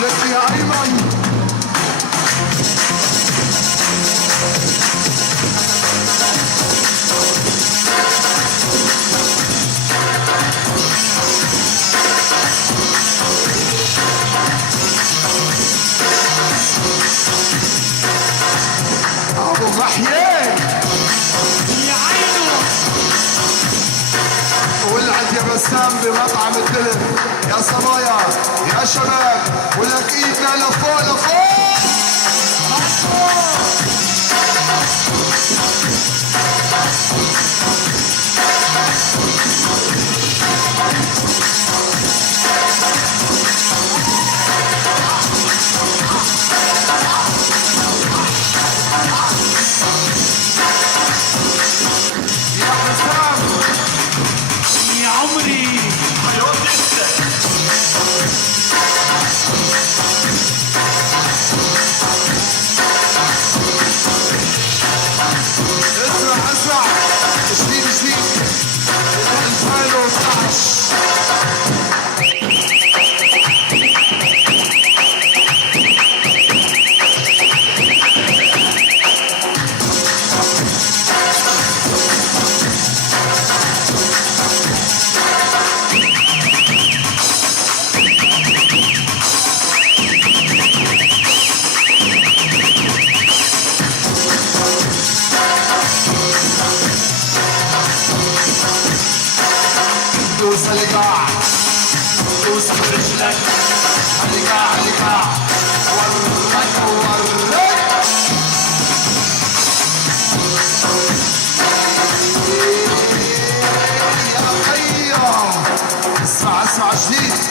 لك يا أيمن أبو محيان يا عينو ولعت يا بسام بمطعم الدلم يا صبايا يا شباب ولك ايدنا لفوق لفوق اسمع جديد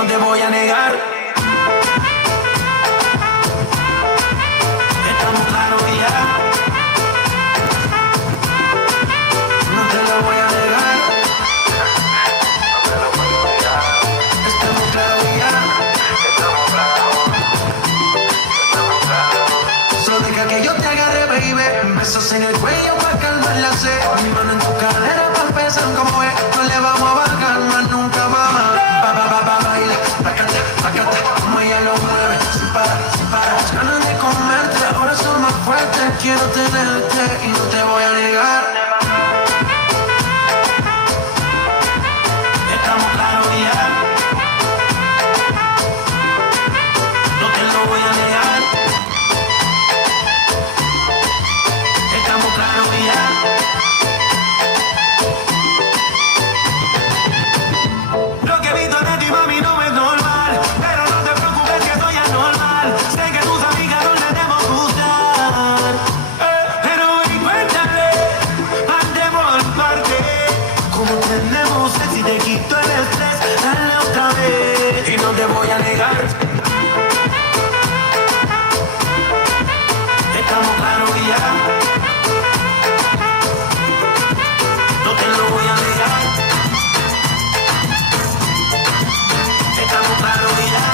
no te voy a negar. Estamos claros ya. No te lo voy a negar. Estamos claros ya. Solo deja que yo te agarre, baby. Besos en el cuello para calmar la sed. Mi mano en tu cadera para empezar como es. No le vamos a bajar más nunca más. Baila, placata, como ella lo mueve. Sin parar, las ganas de comerte. Ahora son más fuertes. Quiero tenerte y no te voy a negar. Estamos claros ya. No te lo voy a negar. Estamos claros ya. Lo que he visto de ti, mami, no es normal. Pero no te preocupes que soy anormal. Sé que tus amigas no les debo gustar. Pero cuéntale, andemos al parte. Como tenemos si te quito el estrés, dale otra vez. Y no te voy a negar. Estamos claros ya. No te lo voy a negar. Estamos claros ya.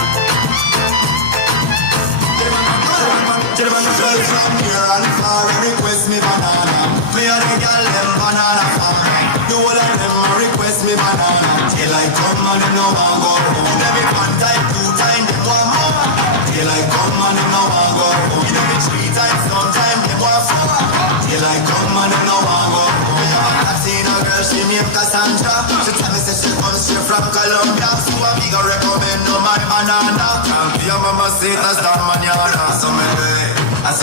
From here and far, request me banana. Me and the girl them banana farm. The whole of them request me banana. Till I come and them no want go home. Every one time, two time, them want more. Till I come and them no want go home. Every three times, sometime them want four. Till I come and them no want go home. I've seen a girl, she named Cassandra. She tell me say she comes straight from Colombia. So I big a recommend no my banana. Can't be a mama say that's the manana. So me do it. And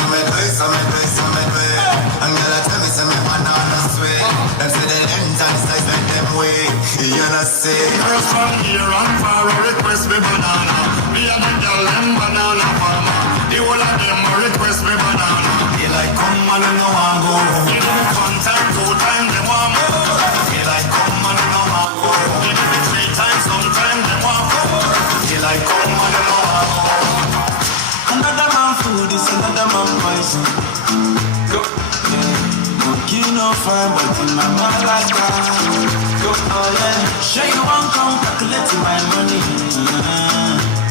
girl tell me say me banana sweet. Them say the length and size make them weak. You know say. Girls from here and far request me banana. Me and the girl them banana farmer. The whole of them request me banana. They like come and no one go home. Give them one time, two time, they want more. They like come and no one go home. Give them three times, sometime they want more. They like come and no one go home. Another man food is another man poison. Go, yeah. No kill no fire, but in my mind like that. Go, oh yeah. Sure you want come calculate my money.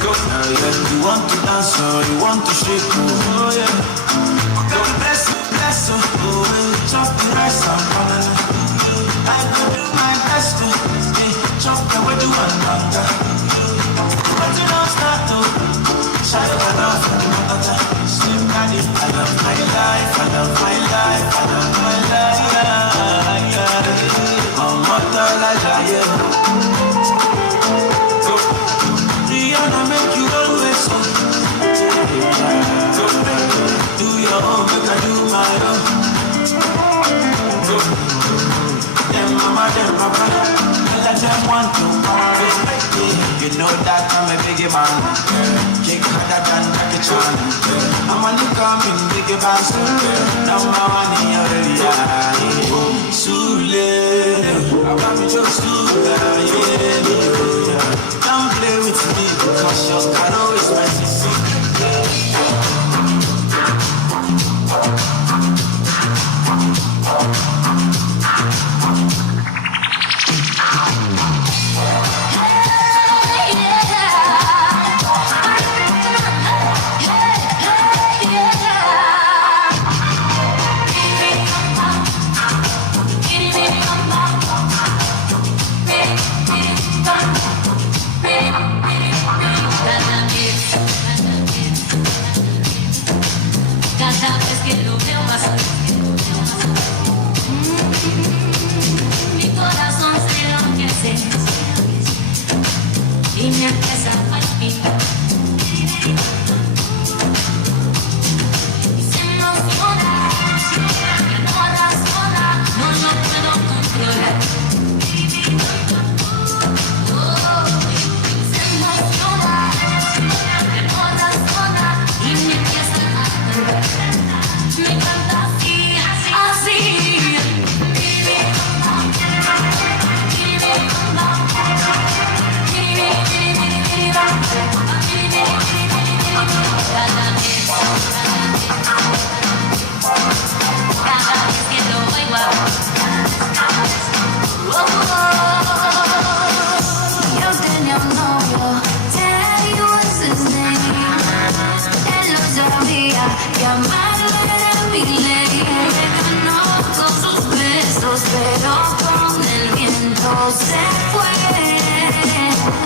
Go, oh yeah. You want to dance or you want to shake? Oh yeah. Go, bless you, oh yeah. Just the rice and banana. I can do my best to, just the way do one longer. But you don't start to. I love Slim Daddy. I love my life, I love my life, I love my life. I'm not alive. So, Rihanna make you always so. So, do your own, make I do my own. So, them mama, them papa, let them want to party. You know that I'm a biggie man. Kick harder than Jackie Chan. I'm only coming biggie band. Number one in your area. Sule, I want me just Sule. Yeah. Don't play with me because your caro is my sissy. Y me empieza a palpitar y se emociona, que no razona, no lo puedo controlar. Se emociona, que no razona y me empieza a cantar. Me canta así, así. se fue,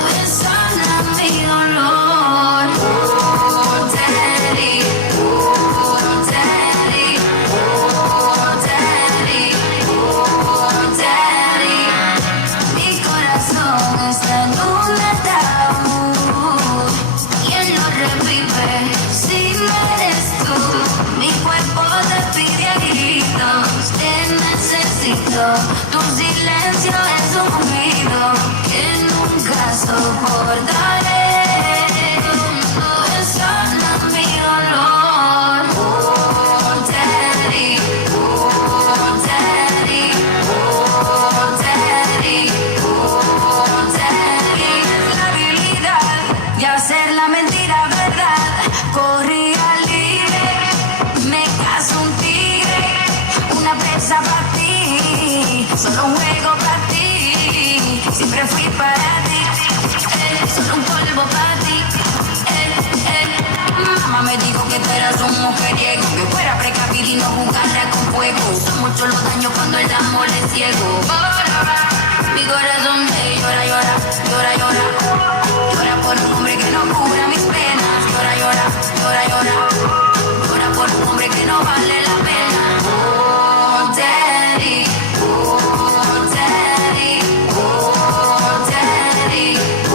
besando mi dolor. Daddy, daddy, daddy, daddy. Mi corazón está en un ataúd y él no revive si no eres tú. Mi cuerpo te pide a gritos, te necesito. Tu silencio es un ruido que nunca soportaré. Sana mi dolor. Daddy, daddy, daddy, daddy. La habilidad de hacer la mentira verdad. Corría libre, me casó un tigre, una presa para ti, solo un juego para ti. Siempre fui para ti, solo un polvo para ti. Mamá me dijo que tú eras un mujeriego, que fuera precavida y no jugarla con fuego. Son muchos los daños cuando el amor es ciego. Mi corazón me llora, llora, llora, llora. Llora por un hombre que no cura mis penas. Llora, llora, llora, llora. Llora por un hombre que no vale la pena. Oh, daddy, oh, daddy, oh, daddy, oh,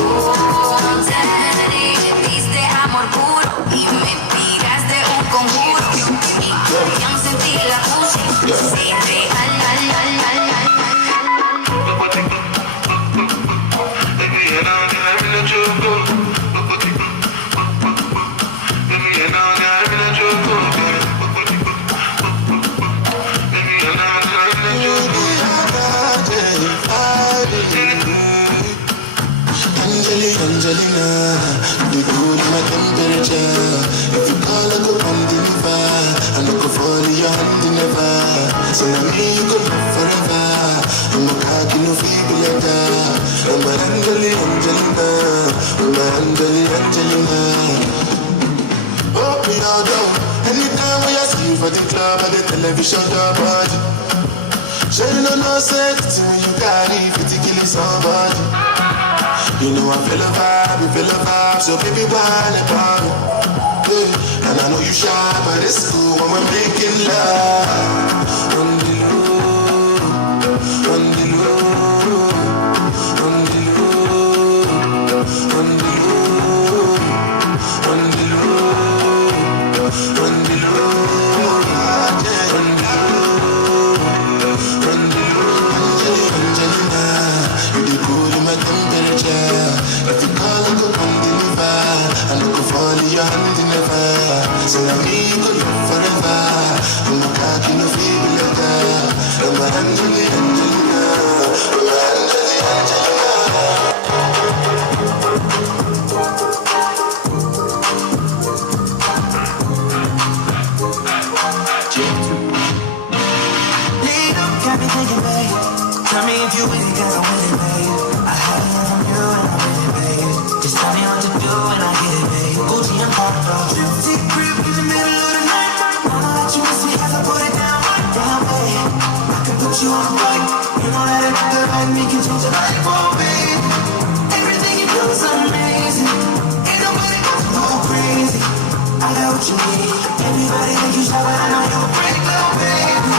daddy. Diste amor puro y me tiraste un conjuro. Mi corazón sentí la puse, se real, Angelina, you cool my temperature. If you call, I go come deliver. I no go fall in your hand never. So now me you go live forever. I'm a cocky no feeble letter. I'm a Angelina, I'm a Angelina. Oh, me all down. Anytime we are see you for the club or the television, your body. Sure you know no sex when you carry 50 kilos somebody. You know I feel a vibe, so baby, whine about it. Yeah. And I know you shy, but it's cool when we're making love. On the low, on the low, on the low, on the low, on the low, on the low, on the low, Angelina, you the cool in my temperature. If you call, I go come deliver. I no go fall in your hand never. So now me you go live forever. I'm a cocky no feeble letter. I'm a Angelina, I'm a Angelina. Legal, got me thinking, babe. Tell me if you really got a winning, babe. I had it on you and I'm with it, babe. Just tell me what to do and I get it, babe. Gucci and Paula. Trip crib in the middle of the night. Wanna let you miss me as I put it down. Damn, babe. I can put you on the right. You know that a nigga like me can change your life, oh, babe. Everything you do is amazing. Ain't nobody gonna go crazy. I got what you need. Everybody think you shy, but I know you're a break, little baby.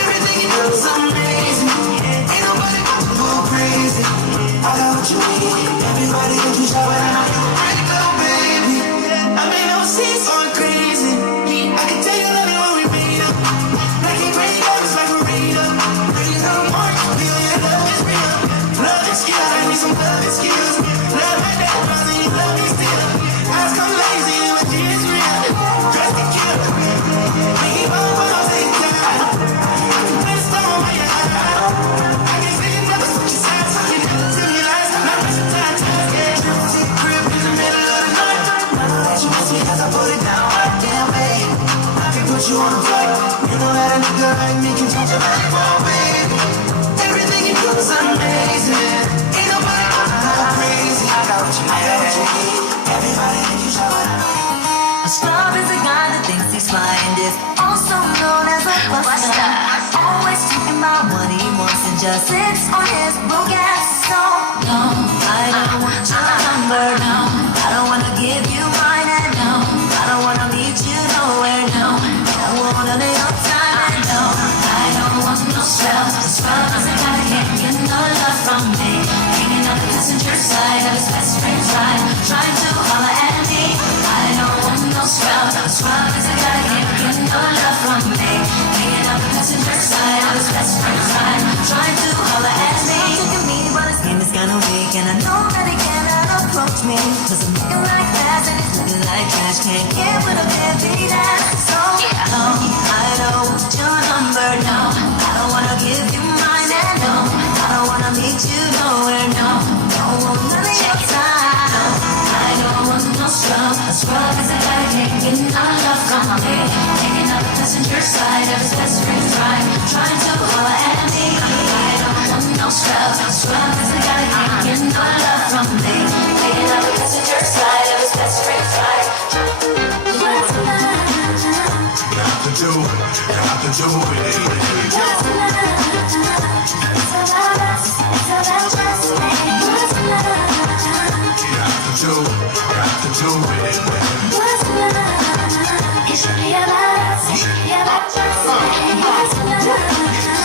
Everything you do is amazing. Ain't nobody gonna go crazy. I got what you need. Everybody think you shy, but I know you're a break, little baby. I may not see so crazy. I can tell you love me when we meet up. Like it rain, it's like Marina. Ladies on the mark, feel your love is real. Love is skills, I need some love is skills. Love like that, I see you love me still. Eyes come lazy, but it's real. Dress to kill. Make it all for your take time. I can play the storm on your eye. I can say you never switch your sides. You never tell me lies. Not much time, yeah. Trip crib in the middle of the night. I know that you miss me as I put it down. Damn, babe. I can put you on a flight. You know that a nigga like me can change your life, oh, baby. Everything you do is amazing. Ain't nobody gonna go crazy. I got what you need. Everybody think you shy, but I know you. A scrub is a guy that thinks he's flying, is also known as a buster. Always talking about what he wants. wants to just sit on his broken soul. No, I don't want your number. No, I don't wanna give you mine. And no, I don't wanna meet you nowhere. No, I want none of your time. And no, I don't want no spell. The spell doesn't gotta get no love from me. Hanging on the passenger side of his best friend's ride, trying to holler at me. I don't want no spell. The spell doesn't gotta get no love from me. Hanging on the passenger side of his best friend's ride, trying to holler at me. Look at me, but his game is kinda weak, and I know that he cannot approach me. Cause I'm looking like that, and he's looking like trash. Can't get with a baby that's so no, I don't want your number. No, I don't wanna give you mine. And no, I don't wanna meet you nowhere. No, don't want none of your time. No, I don't want no scrub. A scrub is a guy that can't get no love from me. Hanging out the passenger side of his best friend's ride, trying to holler at me. I don't want no scrub. A scrub is a guy that can't get no love from me. Hanging out the passenger side of his best friend's ride. What's love? Got to do it. Got to do it. What's love? It's about us. It's about just me. What's love? Got to do it. What's love? It should be about us. It should be about just me. What's love?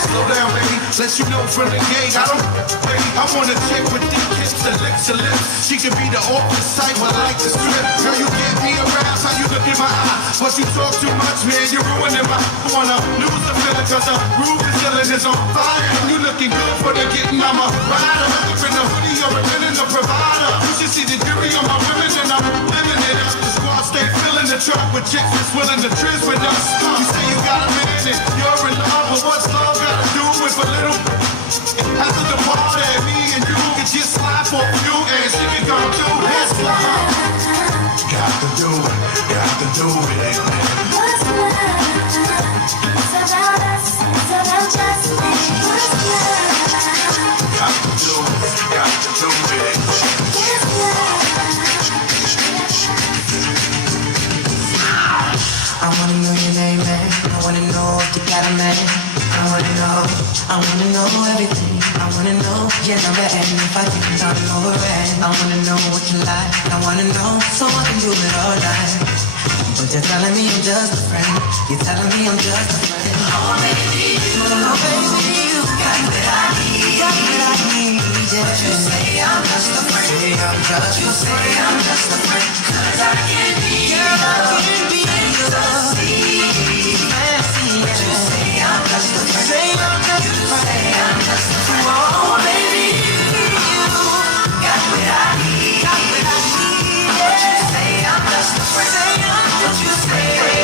Slow down, baby. Let you know from the gate. I want a chick with deep hips and lips to lips. She could be the awkward type, but I like to strip. Girl, you get me around, how you look in my eye. But you talk too much, man, you're ruining my. I wanna lose the feeling, cause the roof is ceiling is on fire. And you looking good for the getting, I'm a rider. Whether in the hoodie or in the provider. You should see the jury on my women, and I'm living it up. The squad stay filling the truck with chicks that's willing to trizz with us. You say you got a man and you're in love, but what's love gotta do with a little? After the party, me and you can just slide for a few, and she can come too. That's love. Got to do it. Got to do it. What's love? It's about us. It's about just me. What's love? Got to do it. Got to do it. What's love? I wanna know your name, man. I wanna know if you got a man. I wanna know everything. I wanna know your number and if I can turn over and I wanna know what you like. I wanna know so I can do it all night. But you're telling me I'm just a friend. You're telling me I'm just a friend. Oh baby, you got what I need. Got what I need. Yeah. But you say I'm just a friend. You say I'm just a friend. Cause I can be your love. But you say I'm just a friend. Say I'm just a friend. Say I'm just a friend. Oh baby, you got what I need. Got what I need. Yeah. But you say I'm just a friend. Say I'm just a friend.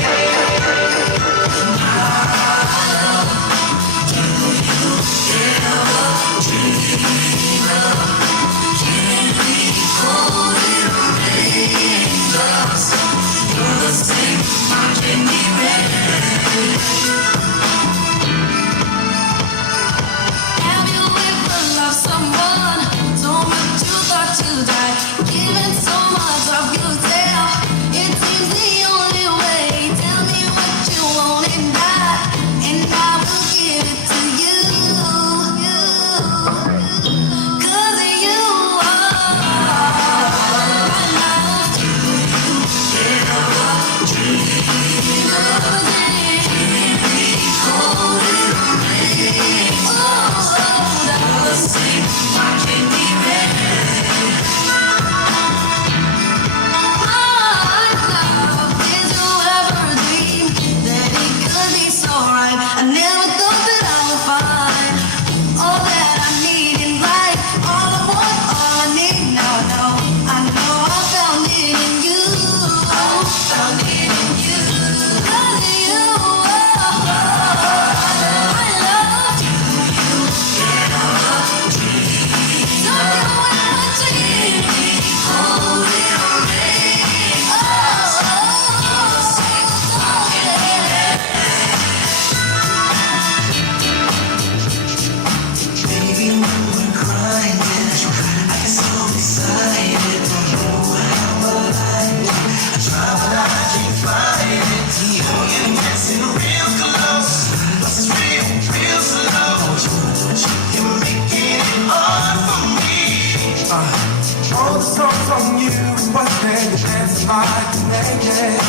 songs on you, but then you dance like naked.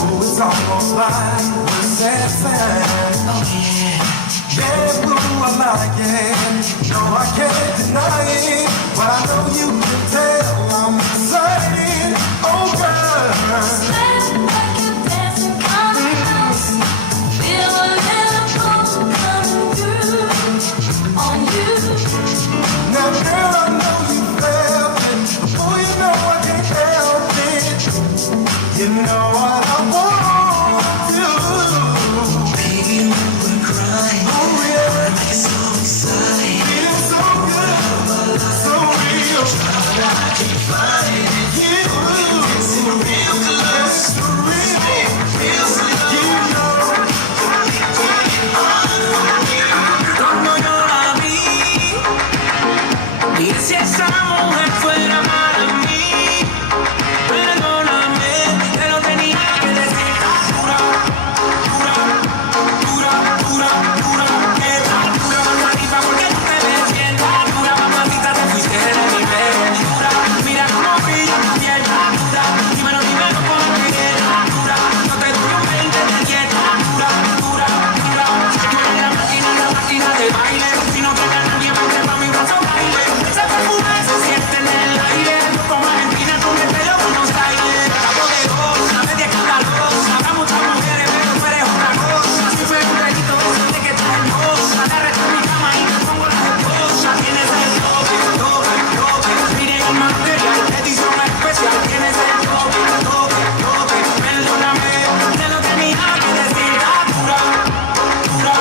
Oh, it's almost like we're dancing. Oh yeah. Yeah, boo, I like it. No, I can't deny it, but I know you can tell I'm excited. Oh, girl. Sweat like you're dancing, coming out. Feel a little pulse coming through on you. Now, girl, I know you felt it. Before you know I can't help it. You know what I want to do. Baby, move and cry. Oh, yeah. Make it so exciting. Feels so good, so real. I keep finding You, it's real close. it's real. Real slow. You know. Cuando yo la vi, y si esa mujer fuera para mí, perdóname, te lo tenía que decir. Dura, dura, dura, dura, dura, que está dura, mamadita, porque tú te ves bien. Dura, mamadita, te fuiste de nivel. Dura, mira cómo brilla tu piel. Dura, dímelo como quieres. Dura, no te doy un 20 de dieta. Dura, dura, dura, tú eres la máquina de baile. Si no queda nadie, vente pa' mi brazo, baile. Ese perfume se siente en el aire. Como Argentina con el pelo Buenos Aires. Está poderosa, media escandalosa. Habrá muchas mujeres, pero tú eres otra cosa. Si fue un delito, decirte que estás hermosa. La resto en mi cama y te pongo la esposa. Tienes el toque, toque, toque. Miren el material, edición especial. Tienes el toque, toque, toque. Perdóname, te lo tenía que decir. Dura, dura,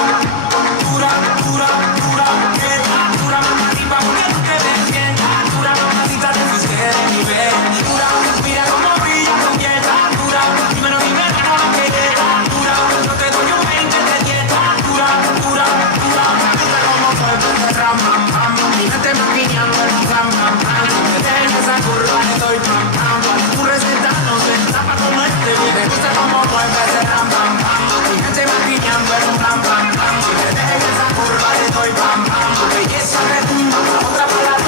dura, dura, dura. Que está dura, mamadita, porque tú te ves bien. Dura, mamadita, te fuiste de nivel. Dura, mira cómo brilla tu piel. Dura, dímelo como quieres. Dura, no te doy un 20 de dieta. Dura, dura, dura. Mira cómo mueve, ram, pam, pam. Mi mente maquinando el ram, pam, pam. Me dejas esa curva, le doy pam, pam. Tu receta no se está pa' comerte. Me gusta cómo mueve ese ram, pam, pam. Mi mente maquinando el ram, pam, pam. Si me dejas esa curva, le doy pam, pam. Tu belleza retumba, otra palabra.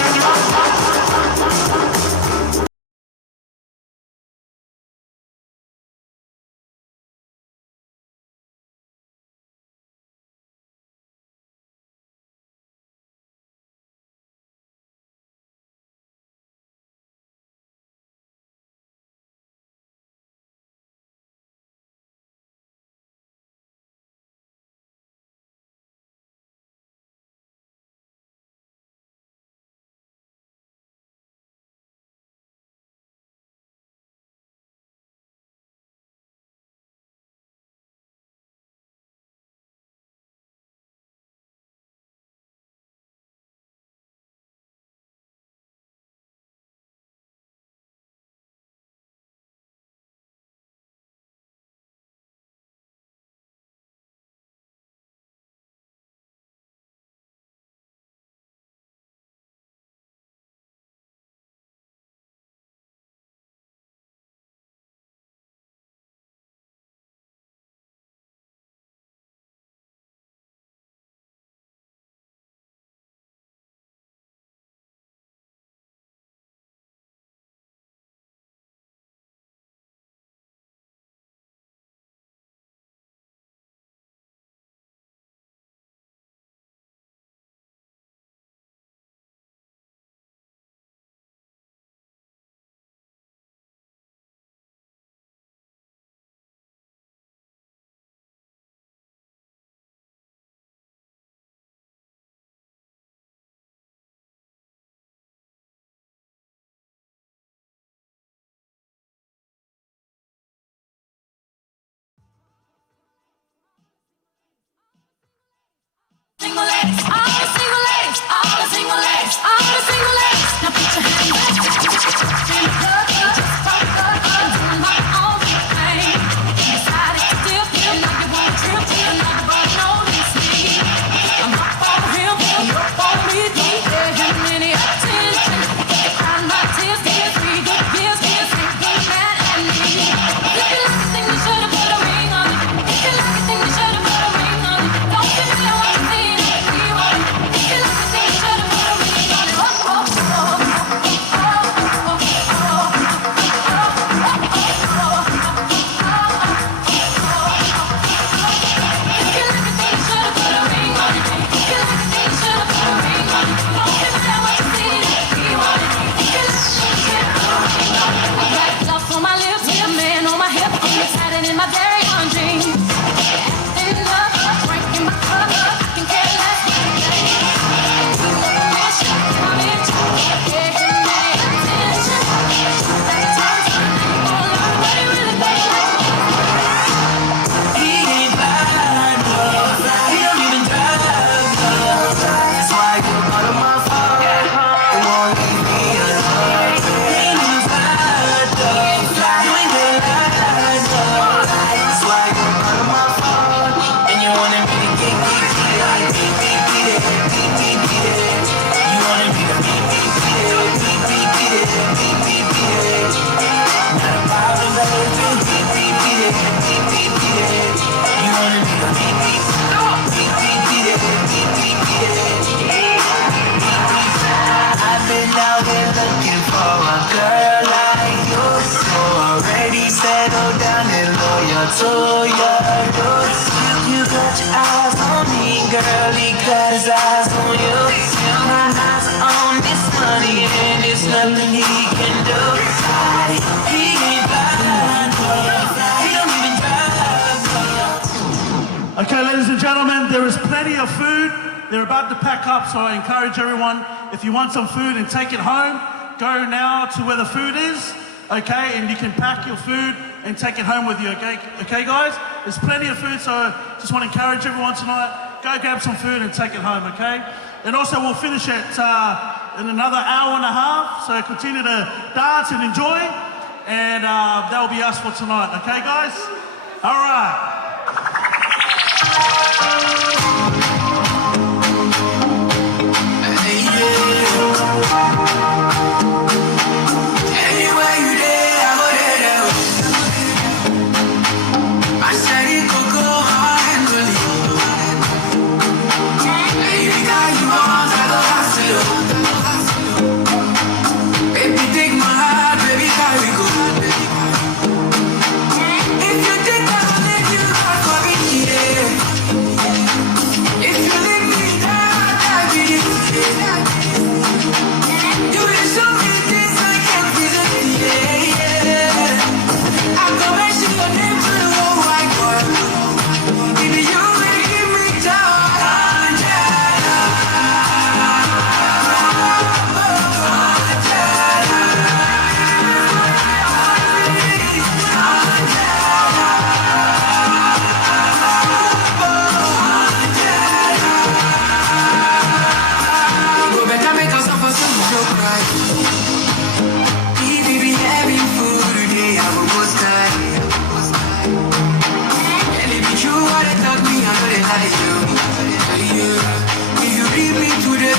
Toya, you got your eyes on me, girl. He got his eyes on you. My eyes on this money, and there's nothing he can do. He ain't blind, he don't even drive. Okay, ladies and gentlemen, there is plenty of food. They're about to pack up, so I encourage everyone, if you want some food and take it home, go now to where the food is, okay, and you can pack your food and take it home with you, okay? Okay, guys? There's plenty of food, so just want to encourage everyone tonight, go grab some food and take it home, okay? And also we'll finish it in another hour and a half, so continue to dance and enjoy, and that will be us for tonight, okay, guys? All right. Anywhere you there, I'm there. I said it could go hard, baby, got you on, I don't have to. Baby, take my heart, baby, carry go. If you think I'll let you go for me, yeah. If you leave me down, I'll be there. You did so many things I can't visit, yeah. I go mention your name to the whole wide world. Baby, you really give me down. Go better make us suffer so much no cry. Baby, having food today, I will go sky. And if it's true what they taught me, I'm gonna lie to you. If you leave me today,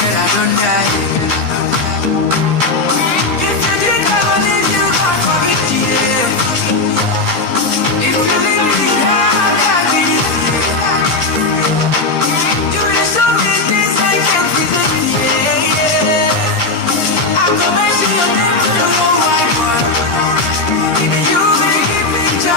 girl, I don't die. If you think I will leave you, God forbid, yeah. If you leave me down, I'll be there. You did so many things I can't visit, yeah. I go mention your name to the whole wide world. Baby, you really give me joy.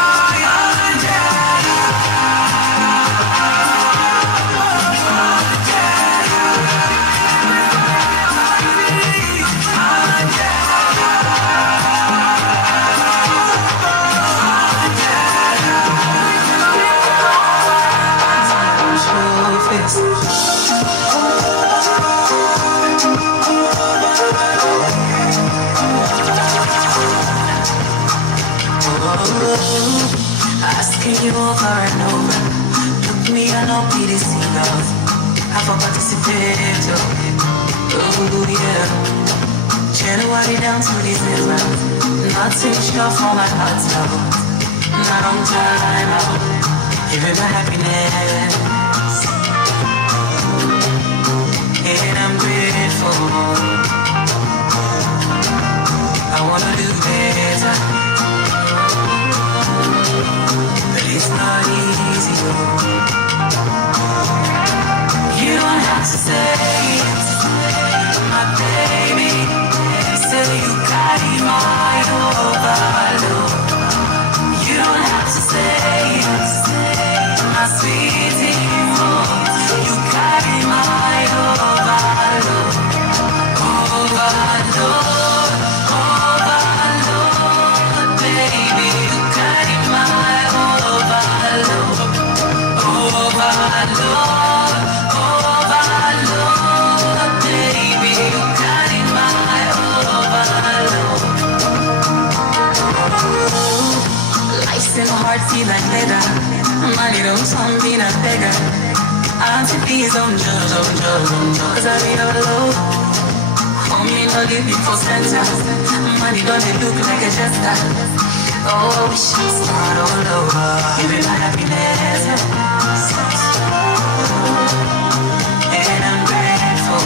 Asking you over and over. Look me and I'll be the singer. Have a participate. Oh yeah. January down to December. Nothing sure for my heart now. Now I'm time out. Giving my happiness. And I'm grateful. I wanna do better. But it's not easy. You don't have to say it, my baby. Say you carry my overload. You don't have to say it, my sweetie. You carry my overload. Overload, overload, baby. You carry my overload. Overload, overload, baby. You carry my overload. Life's in hard, feel like leather. Money don't turn me a beggar. Auntie, please don't judge, cause I be all low. Homie, no give me for center. Money don't look like a jester. Oh, we should start all over. Give me my happiness. And I'm grateful.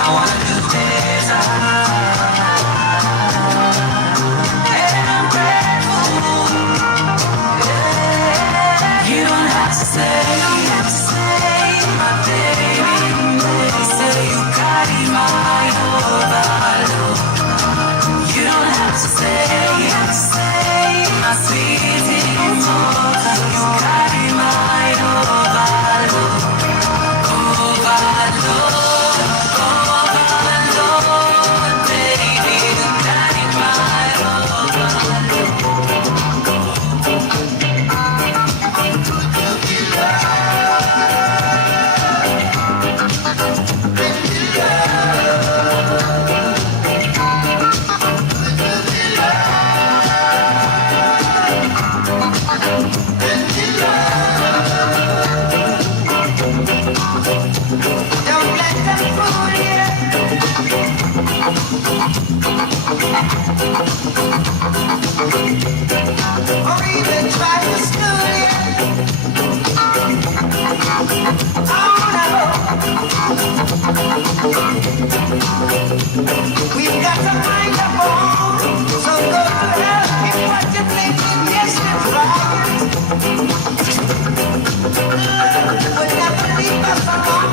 I wanna do better. And I'm grateful. You don't have to say, my baby. Say you carry my overload. You don't have to say, We've got to find a bone. So go love me what you're thinking, yes, it's right. Love will never leave us alone.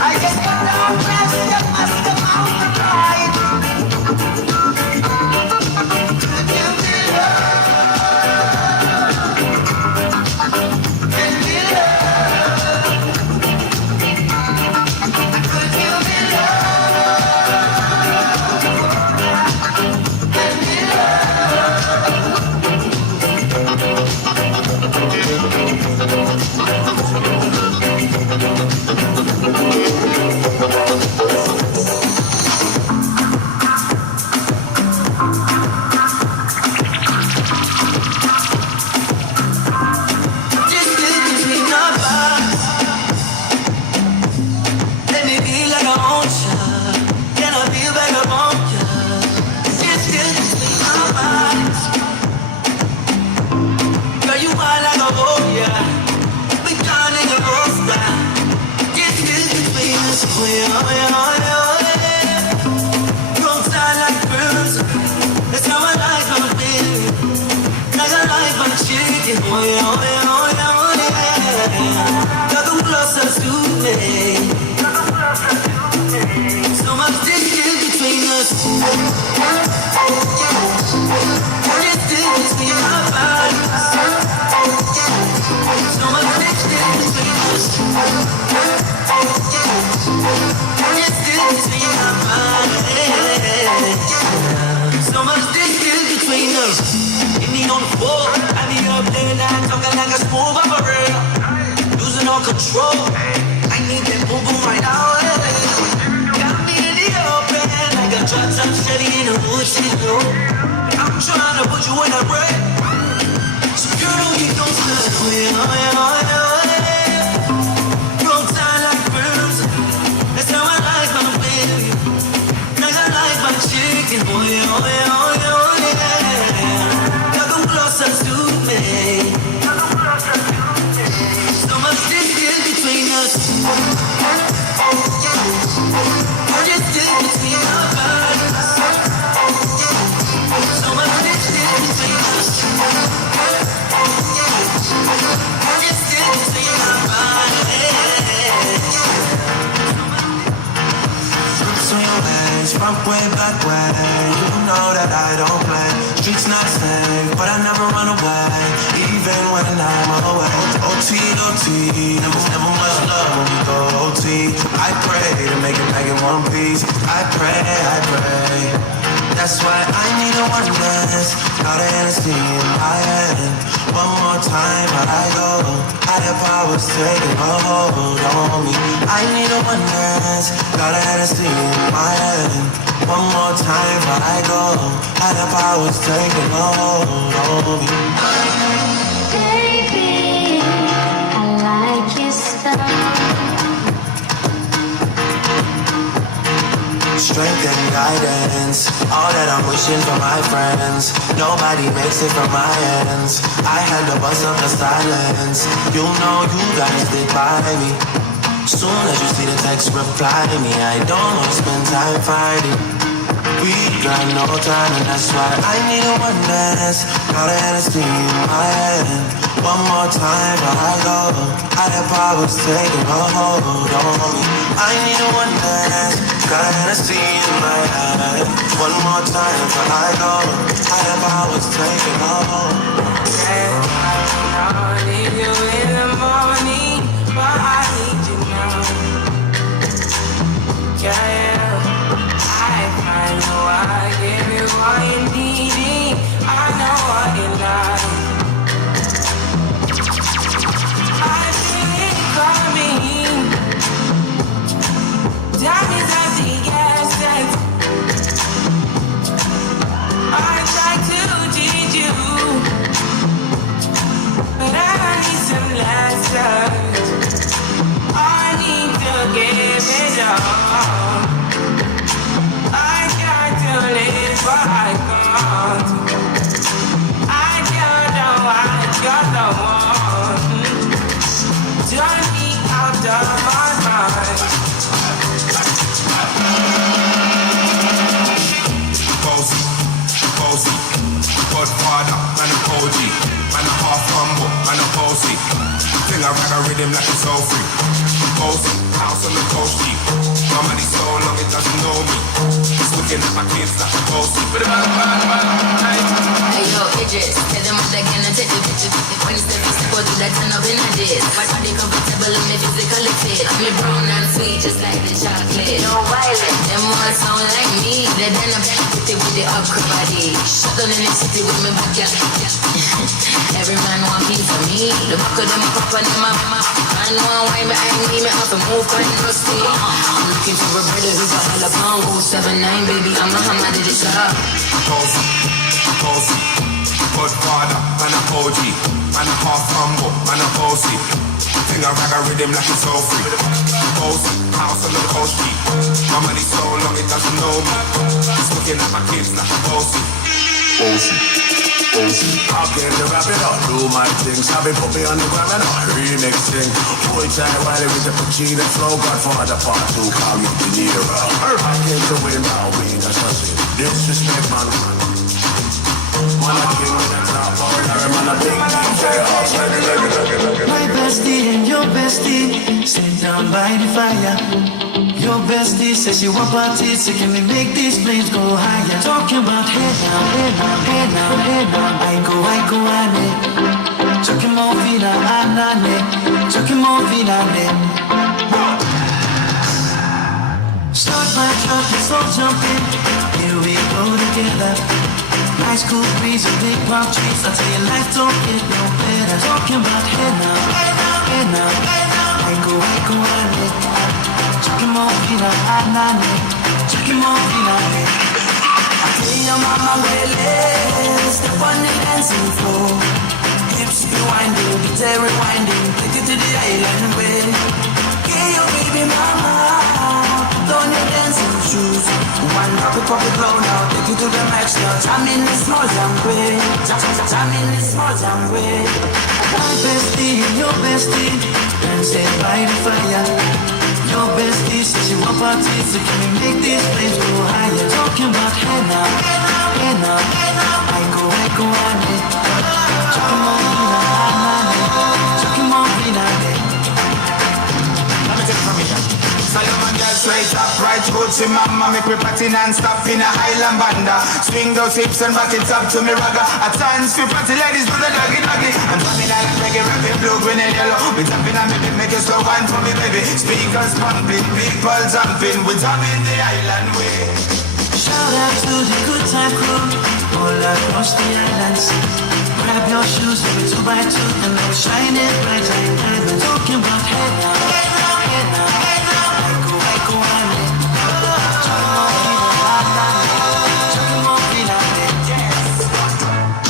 I guess you don't rest, you must come out the right. Could you be loved? Can we love? Could you be loved? Can we so much distance between us. Distance between our bodies. So much distance between us. Distance between our bodies. So much distance between us. Hit me on the floor, I be up there now, talking like a smooth operator, losing all control. I need that boom boom right now. Got me in the open, like a drop top steady in the wood shit low. I'm trying to put you in a break, so girl you don't stop. Roll tight like birds. That's how I like my baby. Like I like my chicken. Come closer to me. So much distance between us. Distance between our bodies. So much distance between us. Distance between our bodies. Swing ways, front way, back way. You know that I don't play. Streets not safe, but I never run away, even when I'm away. OT, never much love when we go OT. I pray to make it back in one piece. I pray. That's why I need a one dance. Got a Hennessy in my hand. One more time, I go. Higher powers taking a hold on me. I need a one dance. Got a Hennessy in my hand. One more time, I go. Higher powers taking a hold on me. Baby, I like your style. Strength and guidance, all that I'm wishing for my friends. Nobody makes it from my ends. I had to bust up the silence. You know you gotta stick by me. Soon as you see the text, reply to me. I don't want to spend time fighting. We got no time, and that's why I need a one dance. Got a Hennessy in my hand. One more time, I go. Higher powers taking a hold on me. I need a one dance. Got a Hennessy in my hand. One more time, I go. Higher powers taking a hold. I need you in the morning, but I need you now. Yeah, I know I give you all you need. I know what you like. I feel it coming. Time is at the essence. I try to teach you, but I need some lessons. rhythm like it's all free. Coast, house on the coast G. My money so long it doesn't know me. It's looking at my kids like a ghost. Hey yo, Idris, tell them what they gonna take the picture. When it's the first go to that turn up in a dish. My body comfortable and me physically fit. I'm brown and sweet just like the chocolate. No violent, them all sound like me. They then I'm pretty with the upper body. Shut down in the city with me back. Every man want piece of me. The back of them a pop and them a mama. Man want wine behind me, me have to move quite rusty. I'm looking for a brother who's a hell of pound. 079, baby, I'm a hammer to the shop. Bossy, Godfather, man a OG, man a half humble, man a bossy. Thing I rag a rhythm like it's all free. Bossy, house on the coast G. My money so long it doesn't know me. It's looking at my kids like a bossy. Bossy. I came to rap it up, do my thing. Sabi put me on the gram and I remix thing. Boy, try Wiley with the Pacino flow. Godfather part 2, call me De Niro. I came to win, now we that's a sin. Disrespect, man. Man, I came with the top order. Man, a big DJ. My bestie and your bestie sit down by the fire. Your bestie says she want parties, so can we make these flames go higher? Talking about hey now, hey now, hey now, hey now. I go, ane. Chucking more vina, anane. Chucking more vina, ane. Start my truck, let's all jump in. Here we go together. Nice cool breeze and big palm trees. I tell you, life don't get no better. Talking about hey now, hey now, hey now, hey now. I go, ane. Chucking more vina, anane. Chucking more vina, ane. I tell your mama, well, step on the dancing floor. Hips be winding, guitar rewinding. Take it to the island way. Yeah, your baby mama. Put on your dancing shoes. One drop it low now. Take you to the max now. Jam in the small jam way. Jam in the small jam way. My bestie and your bestie dancing by the fire. Your bestie says she want parties, so can we make these flames go higher? Talking about hey now, hey now, hey now, hey now. I go, ane. Chucking more vina, anane. Chucking more vina, ane. Let me take it from here. Solomon girl straight up, right roots in mama. Make me party non-stop in a Highland banda. Swing those hips and back it up to me ragga. A dance for party ladies do the doggy. I'm drumming like reggae, rapping blue, green and yellow. We tapping on me, make you slow wine for me, baby. Speakers pumping, people jumping. We drumming the island way. Shout out to the good time crew all across the islands. Grab your shoes, maybe 2 by 2, and let's shine it bright like diamonds. Talking about hey now, hey now, hey now, hey now. I go, ane. Chucking more vina, ane.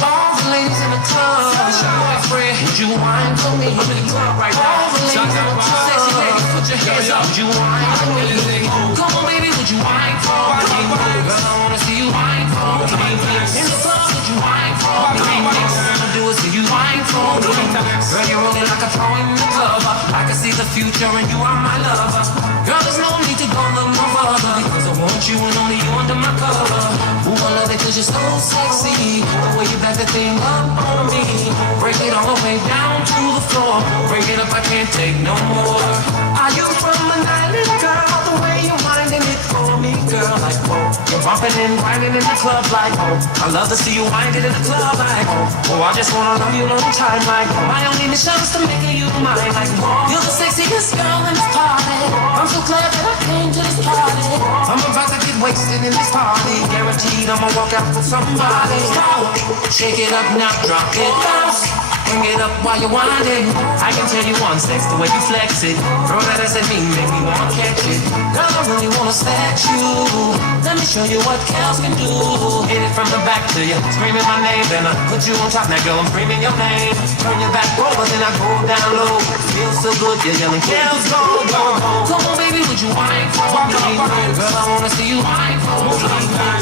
All the ladies in the club, it's your boyfriend. Would you wine for me? I'm in the club right now. All the ladies in the club, sexy ladies, put your hands up. Would you wine for me? Come on, baby, would you wine for me? Girl, I wanna see you wine for me. In the club, would you wine for me? Next time I do is see you wine for me. Girl, you're rolling like a pro in the club. I can see the future and you are my lover. Girl, there's no need to go look no further, because I want you and only you under my cover. Ooh, I love it cause you're so sexy. The way you back the thing up on me. Break it all the way down to the floor. Break it up, I can't take no more. Are you from an island, girl? The way you're winding it for me, girl, like whoa. You're bumping and grinding in the club like whoa. I love to see you winding in the club like whoa. Oh, I just wanna love you long time like whoa. My only mission is to make you mine like whoa. You're the sexiest girl in this party. I'm so glad that I came to this party. I'm about to get wasted in this party. Guaranteed I'ma walk out with somebody. Shake it up now, drop it down. Bring it up while you're winding. I can tell you one sex, the way you flex it. Throw that ass at me, make me wanna catch it. Girl, I really wanna snatch you. Let me show you what cows can do. Hit it from the back to you, screaming my name. Then I put you on top, now girl, I'm screaming your name. Turn your back over, then I go down low. Feels so good, you're yelling, girls go, go, go. Come on, baby, would you whine for me? Girl, I wanna see you whine for me.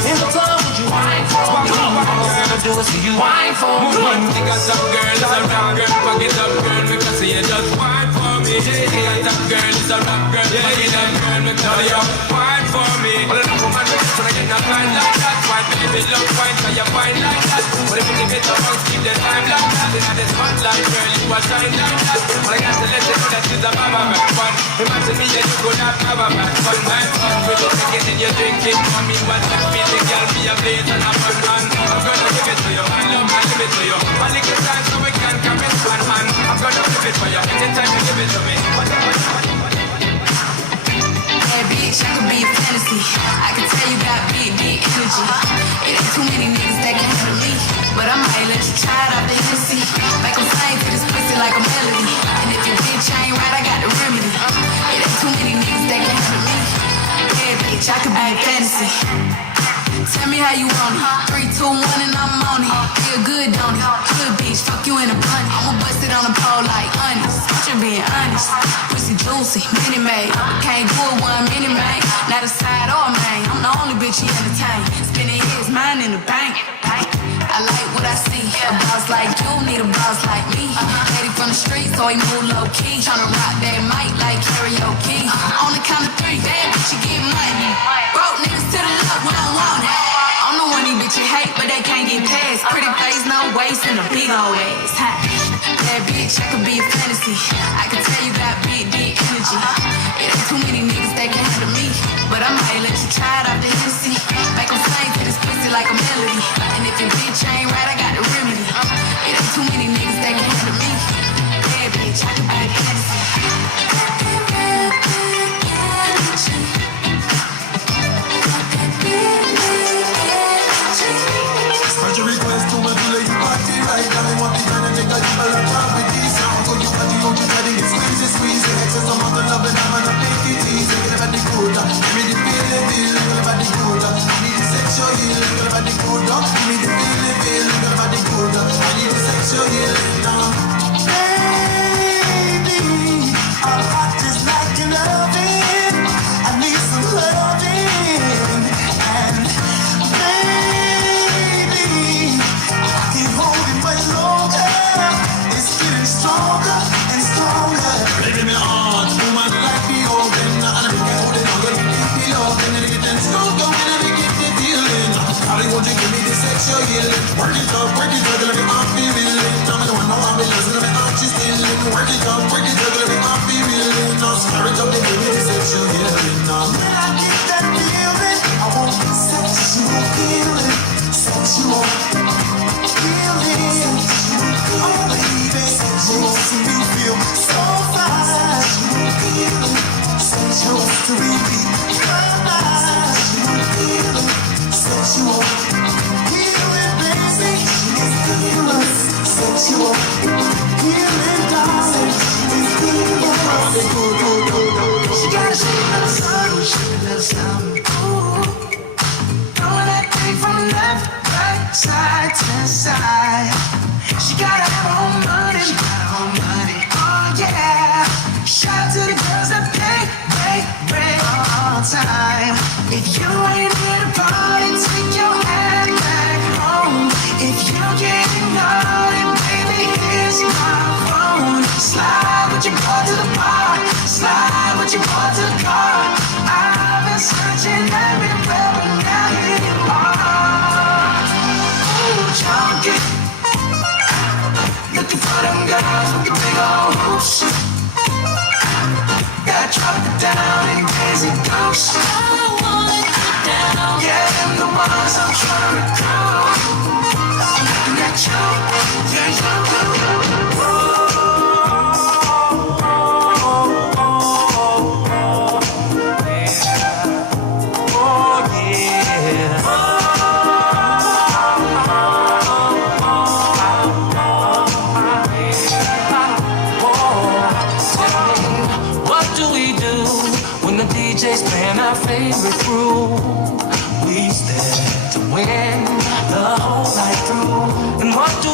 In the club, would you whine for me? All I wanna do is see you whine for me. Because some girls are rap girl, fuck it up girl, because you just whine for me. Because some girls is a rap girl, fuck it up girl, because you whine for me. All of the women that try to get a man like that, why they it look fine, cause you're fine like that. But if you get the wrong, keep the time like that. In the spotlight, girl, you are shine like that. But I got to let you know that you're the mama man fun. Imagine me and you could have mama man fun. My fun, with the second and you're drinking. Mommy, what's that feeling, girl? Be a blaze and a fun man. I'm gonna give it to you, I love my give it to you. A little time so we can come in one hand. I'm gonna give it for you, anytime you give it to me. Bad bitch, I could be a fantasy. I can tell you got big energy. It ain't too many niggas that can handle me, but I might let you try it out the Hennessy. Make them sing to this pussy like a melody. And if your bitch ain't right, I got the remedy. It ain't too many niggas that can handle me. Bad bitch, I could be a fantasy. Tell me how you want it. 3, 2, 1 and I'm on it. Feel good, don't it? Good bitch, fuck you in a bunny. I'ma bust it on the pole like honest. I'm just being honest. Pussy juicy, mini made. Can't do it one mini man. Not a side or a main. I'm the only bitch he entertain. Spending his mind in the bank. I like what I see. A boss like you need a boss like me. Daddy from the street, so he move low key. Tryna rock that mic like karaoke. On the count of 3, bad bitch, you get money. Broke niggas to the left, we don't want it. I'm the one these bitches hate, but they can't get past. Pretty face, no waist, and a big old ass. Bad bitch, I could be a fantasy. I can tell you got big energy. It ain't too many niggas that can handle me, but I might let you try it out the Hennessy. Make them sing to this pussy like a melody. And if your bitch ain't right, I got the remedy. It ain't too many niggas that can handle me. Bad bitch, I could be a fantasy. Heard your request to my villa, you party right now. I want the kind of nigga you all around with these songs. So you got the old, you got it, squeeze it. Excess amount of love and I'm gonna make it easy. Get about the good, give me the feeling, get about the good. I need the sexual healing, get about the good. Give me the feeling, get about the good. I need the sexual healing now. Baby, our heart is like an oven. I need some loving. And stronger and stronger. Baby, my heart, woman like the oven. And I think I hold it on, let me keep it open. And it gets stronger when I get the feeling. Hollywood, you give me the sexual healing. Work it up, let me off the feeling. Tell me the one, no one be listening, let me off the stealing. Work it up, let me off the feeling. Now stir it up, they give me the sexual healing. Now when I get that feeling, I want sexual healing. Sexual healing. Oh, baby, sexual to me feel so fine. Sexual healing, sexual to me be sexual healing, sexual healing, baby. Sexual healing, darling. She got a shape of the sun, shape of the sun. Ooh, throw that thing from left, right, side to side. She gotta have her own money. She got her own money. Oh yeah. Shout out to the girls that pay all time. If you ain't here to party, take your hand back home. If you getting naughty, baby, here's my phone. Slide with your boy to the bar. Slide with your boy to the car. I've been searching everywhere, but now here you are. Ooh, junkie. Looking for them girls with the big old hoops. Gotta drop it down and crazy goose. I wanna get down. Yeah, them the ones I'm trying to recruit. I'm looking at you, yeah, you. DJ's playing our favorite groove. We stand to win the whole night through. And what do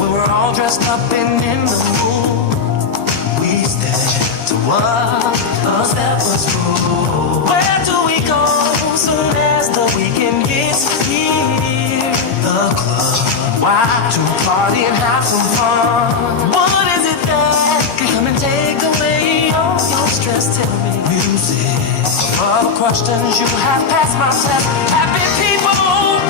when we're all dressed up and in the mood? We stand to what a step was through. Where do we go soon as the weekend gets here? The club. Why? To party and have some fun. What is it that can come and take away all your stress? Tell me. Music. All questions you have passed my test. Happy people.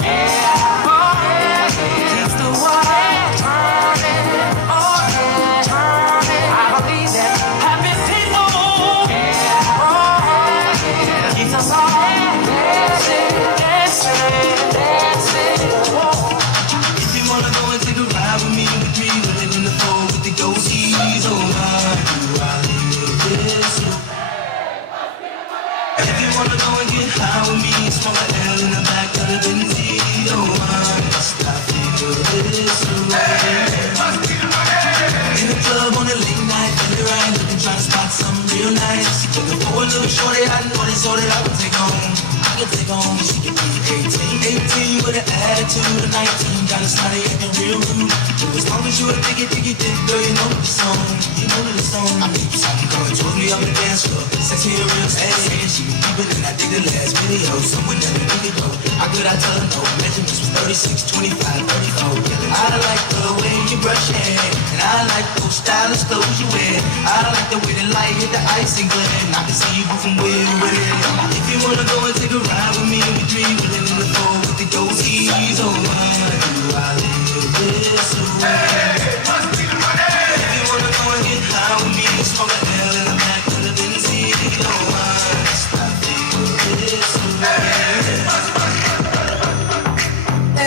shorty, I know this shorty I can take home. I can take home, she can be 18 with an attitude of 19, kinda snotty, acting real rude. But as long as you a diggy, girl, you know the song. You know the song. I make something coming towards me on the dance floor. Sexy and real sexy, she be deeper than I did the last video. Someone that we could go. How could I tell her no? Measurements was 36, 25, 34. I like the way you brush your hair, and I like those stylish clothes you wear. I like the way the light hit the ice and glare, and I can see you from way over there. If you wanna go and take a ride with me, we dream, we live in the fall with the goatees. Oh, why do I live this way? If you wanna go and get high with me, smoke a L in the back of the Benzie. Oh, why I feel this way?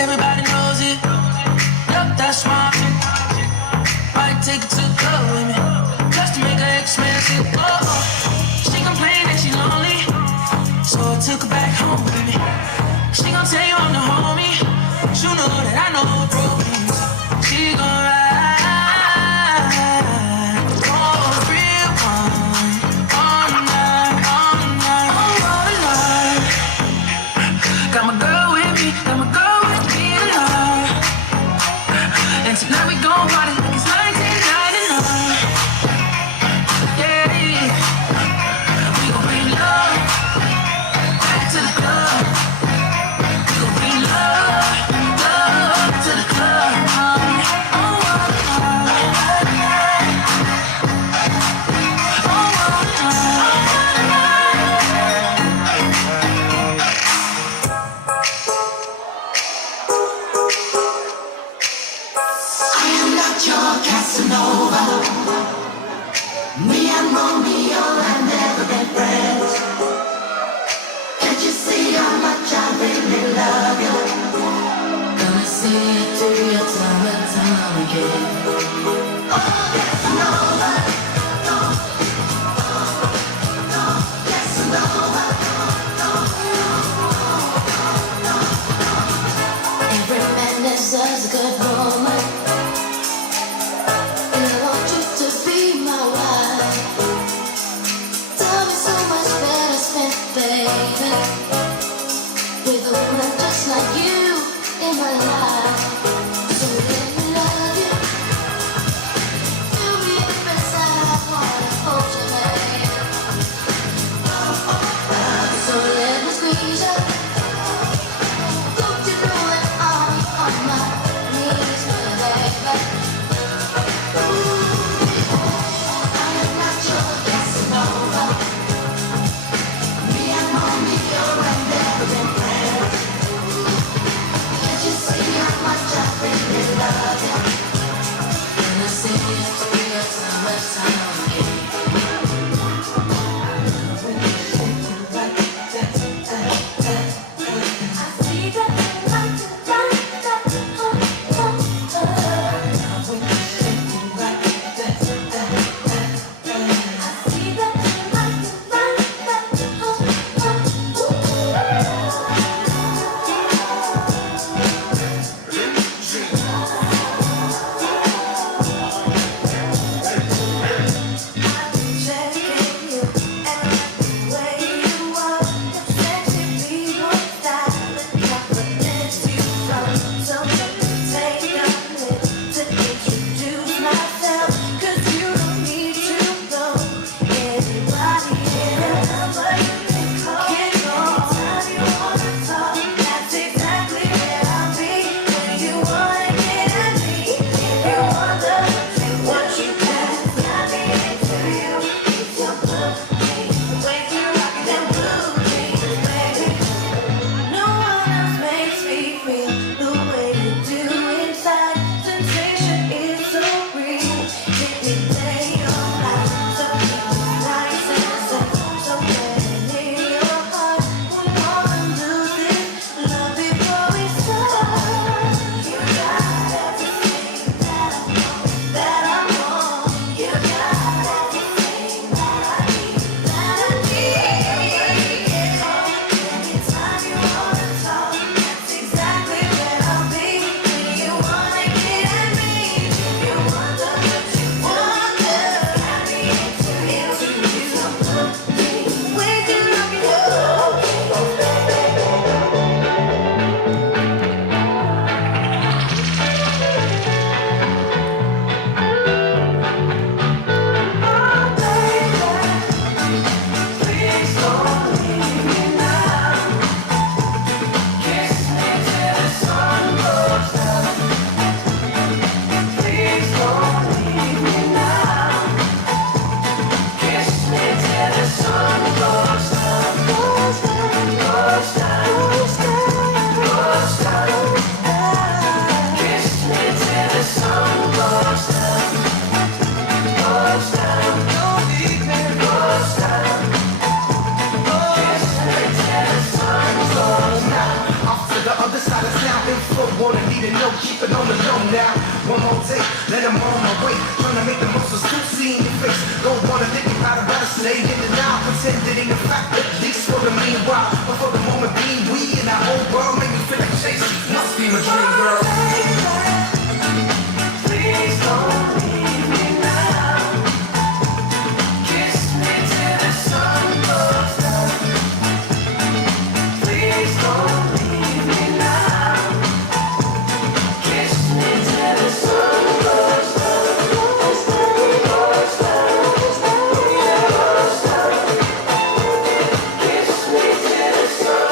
Everybody knows it. Yup, that's why might take it to the club with me, just to make her expensive. Oh, she complain that she lonely, so I took her back home with me. She gon' tell you I'm the homie. She know that I know her problems. She gon' ride for a real one all night, all night, all night. Got my girl with me, got my girl with me tonight. And tonight we gon' party like it's 1999. Yeah, we gon' bring love back to the club. We gon' bring love to the club. I am not your Casanova. Me and Romeo have never been friends. Can't you see how much I really love you? Gonna see it through your time and time again. Oh, Casanova. Casanova. Every man deserves a good woman. And I want you to be my wife. Tell me so much better spent, baby, with a woman just like you in my life. So let me love you. Feel me up inside, I wanna hold your hand. So let me squeeze you. Don't you know that I'll be on my knees, baby? I am not your Casanova. Me and Romeo have never been friends. Can't you see how much I you know, keep it on the low now. One more day, let them on my way. Trying to make the most of still seeing your face. Don't wanna think about it, rather stay in the now. Pretend it ain't a fact, at least for the meanwhile. But for the moment being, we in our whole world make me feel like chasing. Must be my dream girl. Please don't leave me now. Kiss me till the sun goes down. Please don't leave me now. Kiss me till the sun goes down. Kiss me till the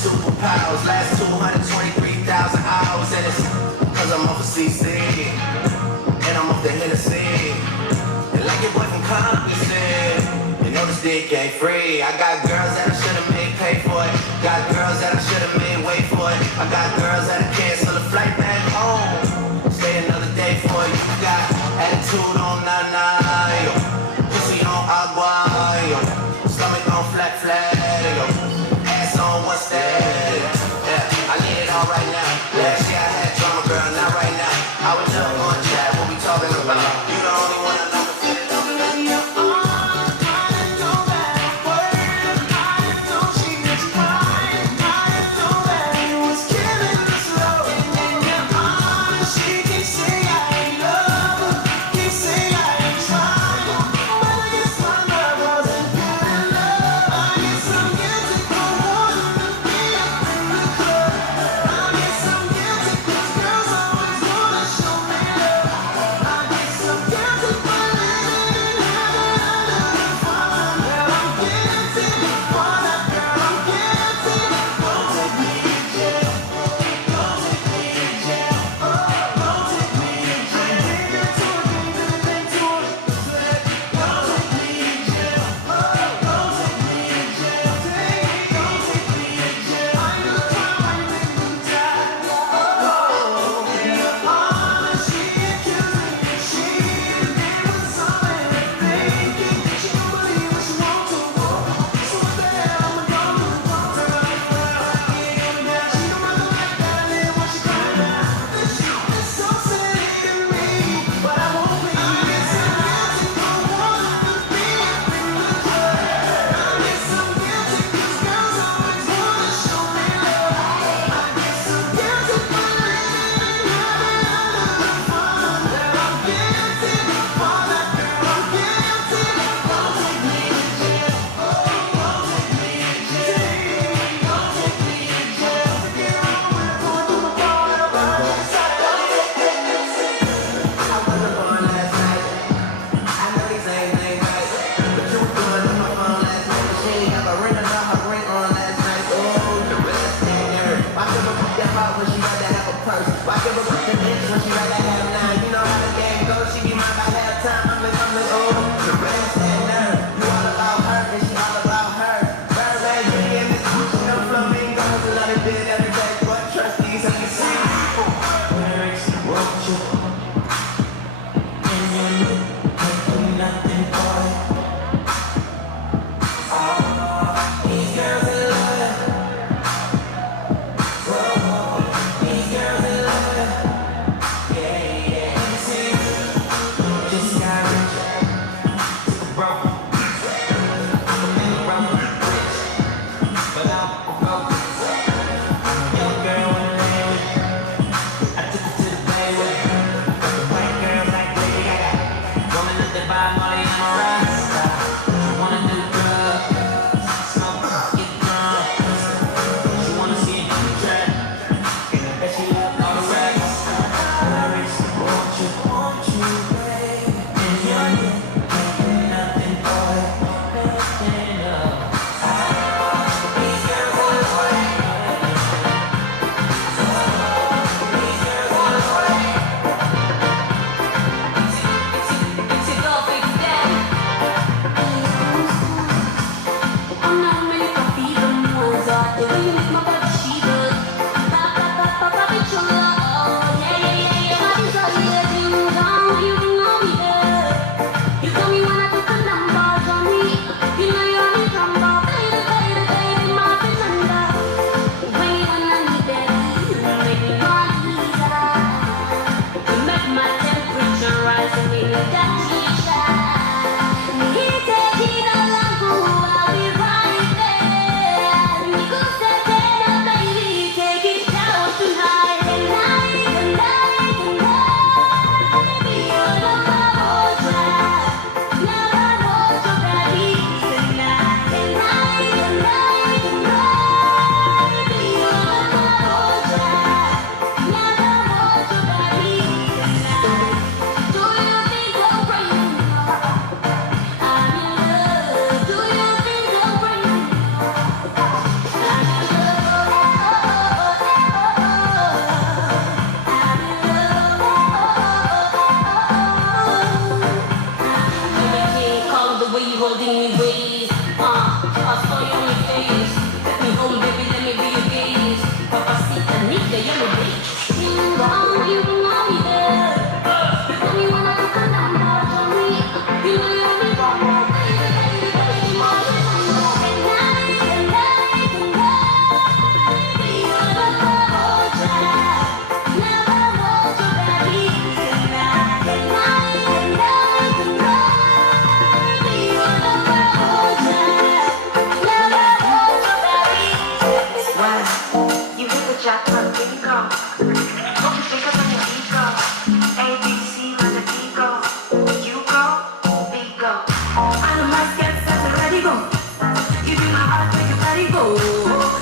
superpowers last 223,000 hours, and it's cause I'm off of CC and I'm off the Hennessy. And like your boy from Compton said, you know this dick ain't free. I got girls that I should've made pay for it. Got girls that I should've made wait for it. I got girls that I cancel a flight back home. Stay another day for you. You got attitude on nana, yo. Pussy on agua, yo. Stomach on flat, yo. Ass on what's that? Yeah, I need it all right now. Last year I had drama, girl, not right now. I was never gonna chat, what we talking about? You the only one I know.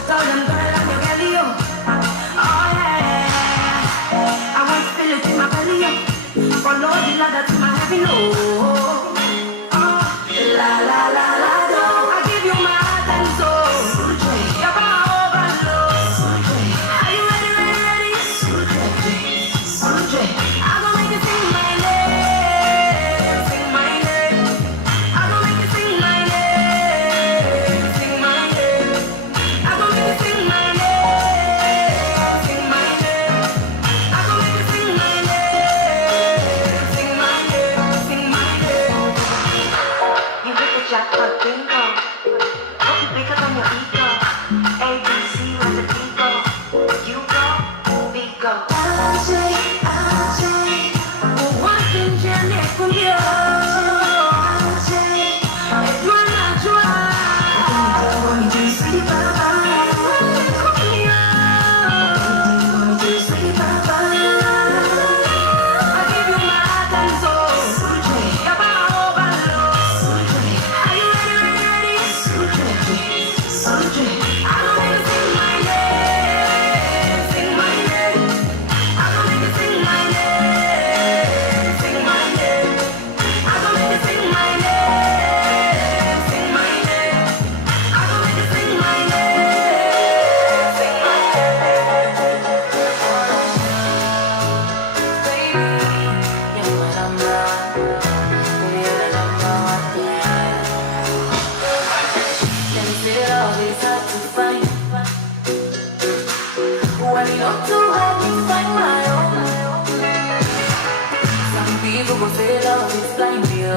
Tell them girl I'm your belly, yo. Oh yeah. I want to feel it in my belly, yo. Follow the ladder to my heaven, oh. La la la la do. I give you my heart and soul. You're my overload. Are you ready, ready, ready? I'm gonna make you sing my name, sing my name. I'm gonna make you sing my name, sing my name. I'm gonna make you sing my name, sing my name. I'm gonna make you sing my name, sing my name, sing my name. You hit the jackpot bingo. Hope you pick up on your ego. A, B, C, where the D go. You go, we go. One thing you need from you. If you're not dry, you just sleep I give you my heart and soul. You're my overload. Are you ready, ready? I'm gonna make you sing my name, sing my name. I'm gonna make you sing my name, sing my name. I'm gonna make you sing my name, sing my name. I'm gonna make you sing my name, sing my name. Baby, you're my number one. Baby, you're the number one, yeah. Them say love is hard to find. When you look too hard to find my own. Some people go say love is blind, yo.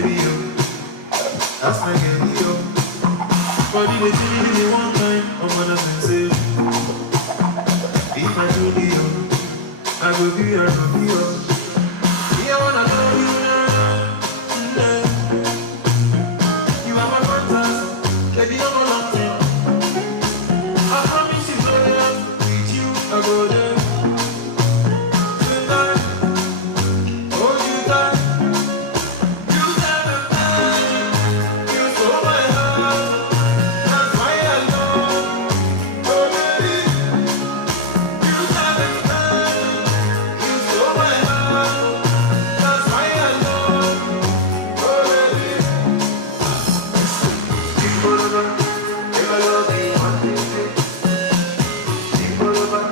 baby, yo. That's my girl, yo. Body they feel me one time, I'm gonna say. If I do the yo, I will be your baby, yo. Yeah, I wanna love you now. You are my fantasy, baby, I'm a long time. I promise you, love, with you, I go there. Tonight, hold you tight. You never mind, you stole my heart. That's why I love, oh baby. You never mind, you stole my heart. That's why I love, oh baby. People over, if I love you, one thing. People over,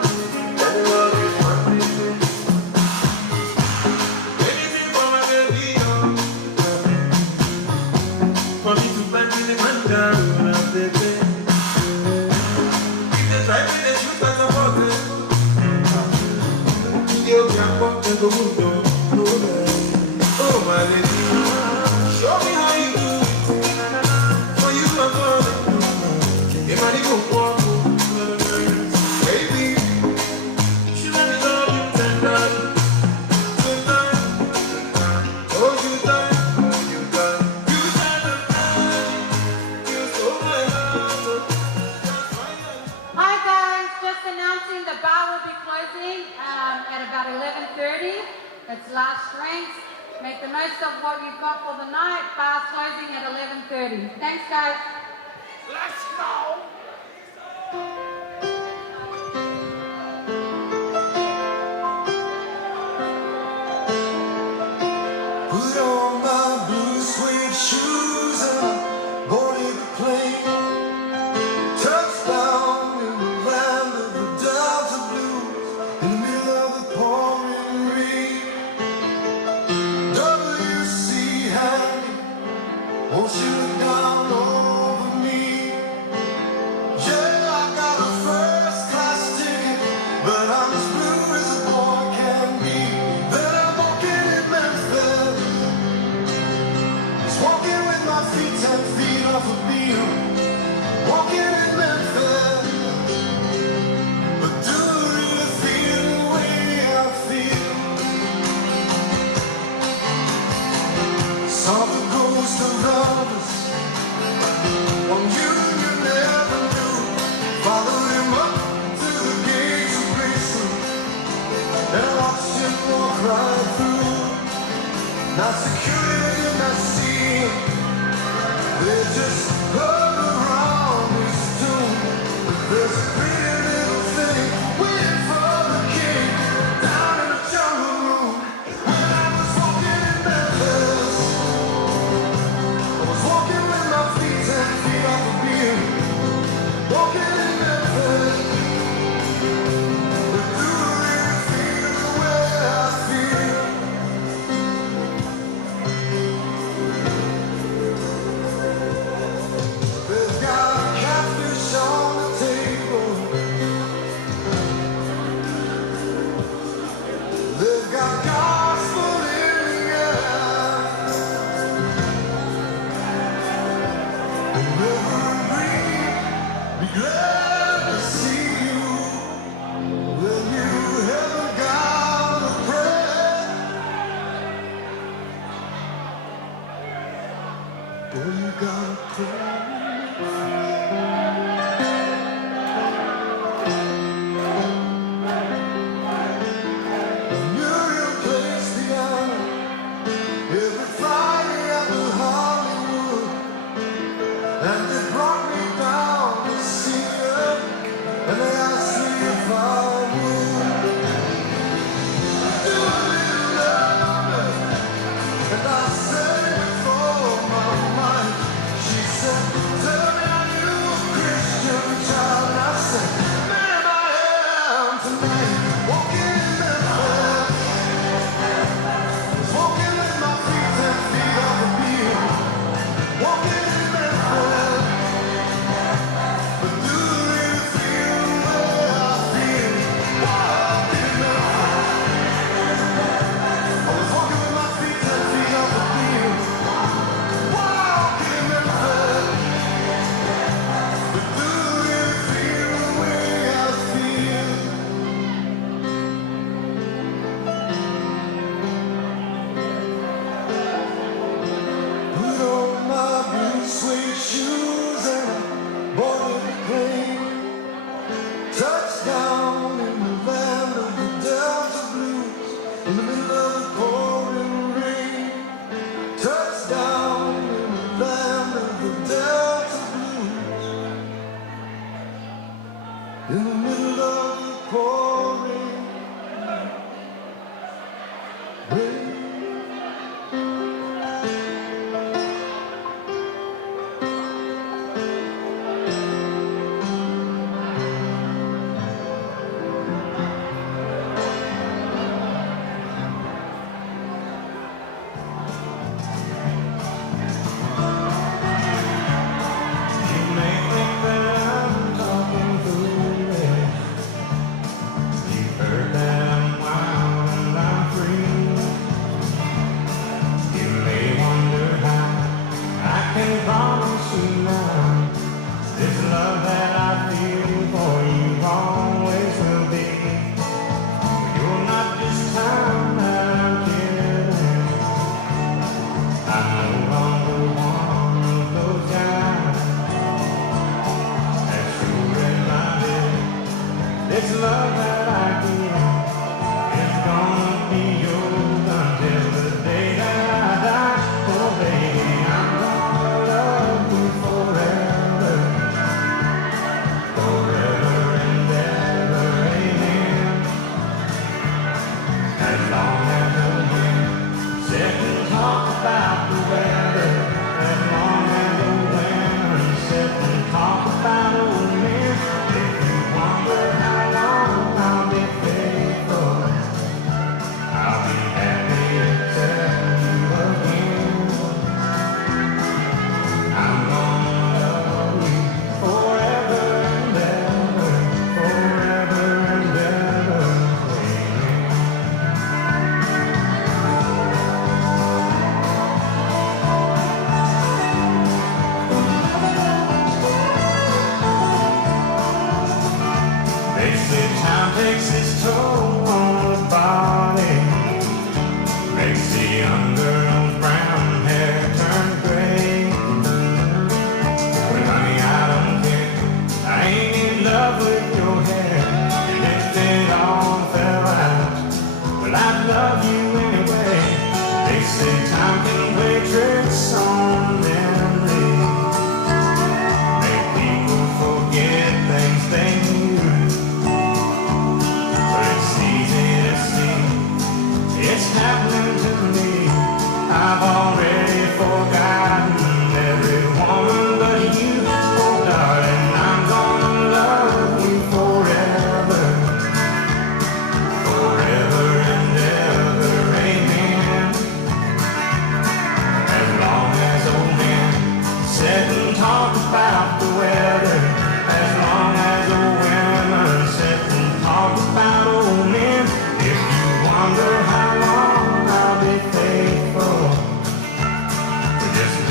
let me love you, one thing. Anything for my baby, oh. For me to find me the man down, baby. If they try me, they shoot at the water. You can't walk in the window. Oh, my baby. Show me how you do it. For you, I'm falling. If I didn't walk, baby, she let me love you tenderly. Tonight, hold you tight. You never mind. You stole my heart. Hi guys, just announcing the bar will be closing at about 11:30. It's last drinks. Make the most of what you've got for the night. Bar's closing at 11:30. Thanks guys. Let's go. Put on my blue suede shoes and I boarded the plane. Touchdown in the land of the Delta Blues, in the middle of the pouring rain. WC Handy, won't you look down over me? Yeah, I got a first class ticket, but I'm as blue as a boy can be. Then I'm walking in Memphis, just walking with my feet 10 feet off a beam. Walking in Memphis, but do I really feel the way I feel? Saw the ghost of lovers, one you never knew. Followed him up to the gates of Graceland and watched him walk right through. Not security, not seeing, they just hung around his tomb. There's a pretty little thing waiting for the king down in the jungle room. When I was walking in Memphis, I was walking with my feet 10 feet off a beam. Walking in Memphis, but do I really feel the way I feel? They've got catfish on the table. They've got gospel in the air. And Reverend Green, be glad to see you when you haven't got a prayer. Boy, you got a prayer. Muriel plays piano every Friday at the Hollywood, and they brought me down to see her, and they asked me if I would do a little love, and I said before my mind. She said, tell me are you a Christian child? And I said, man, I am tonight. Walking in Memphis, walking with my feet 10 feet off a beam. Walking in Memphis,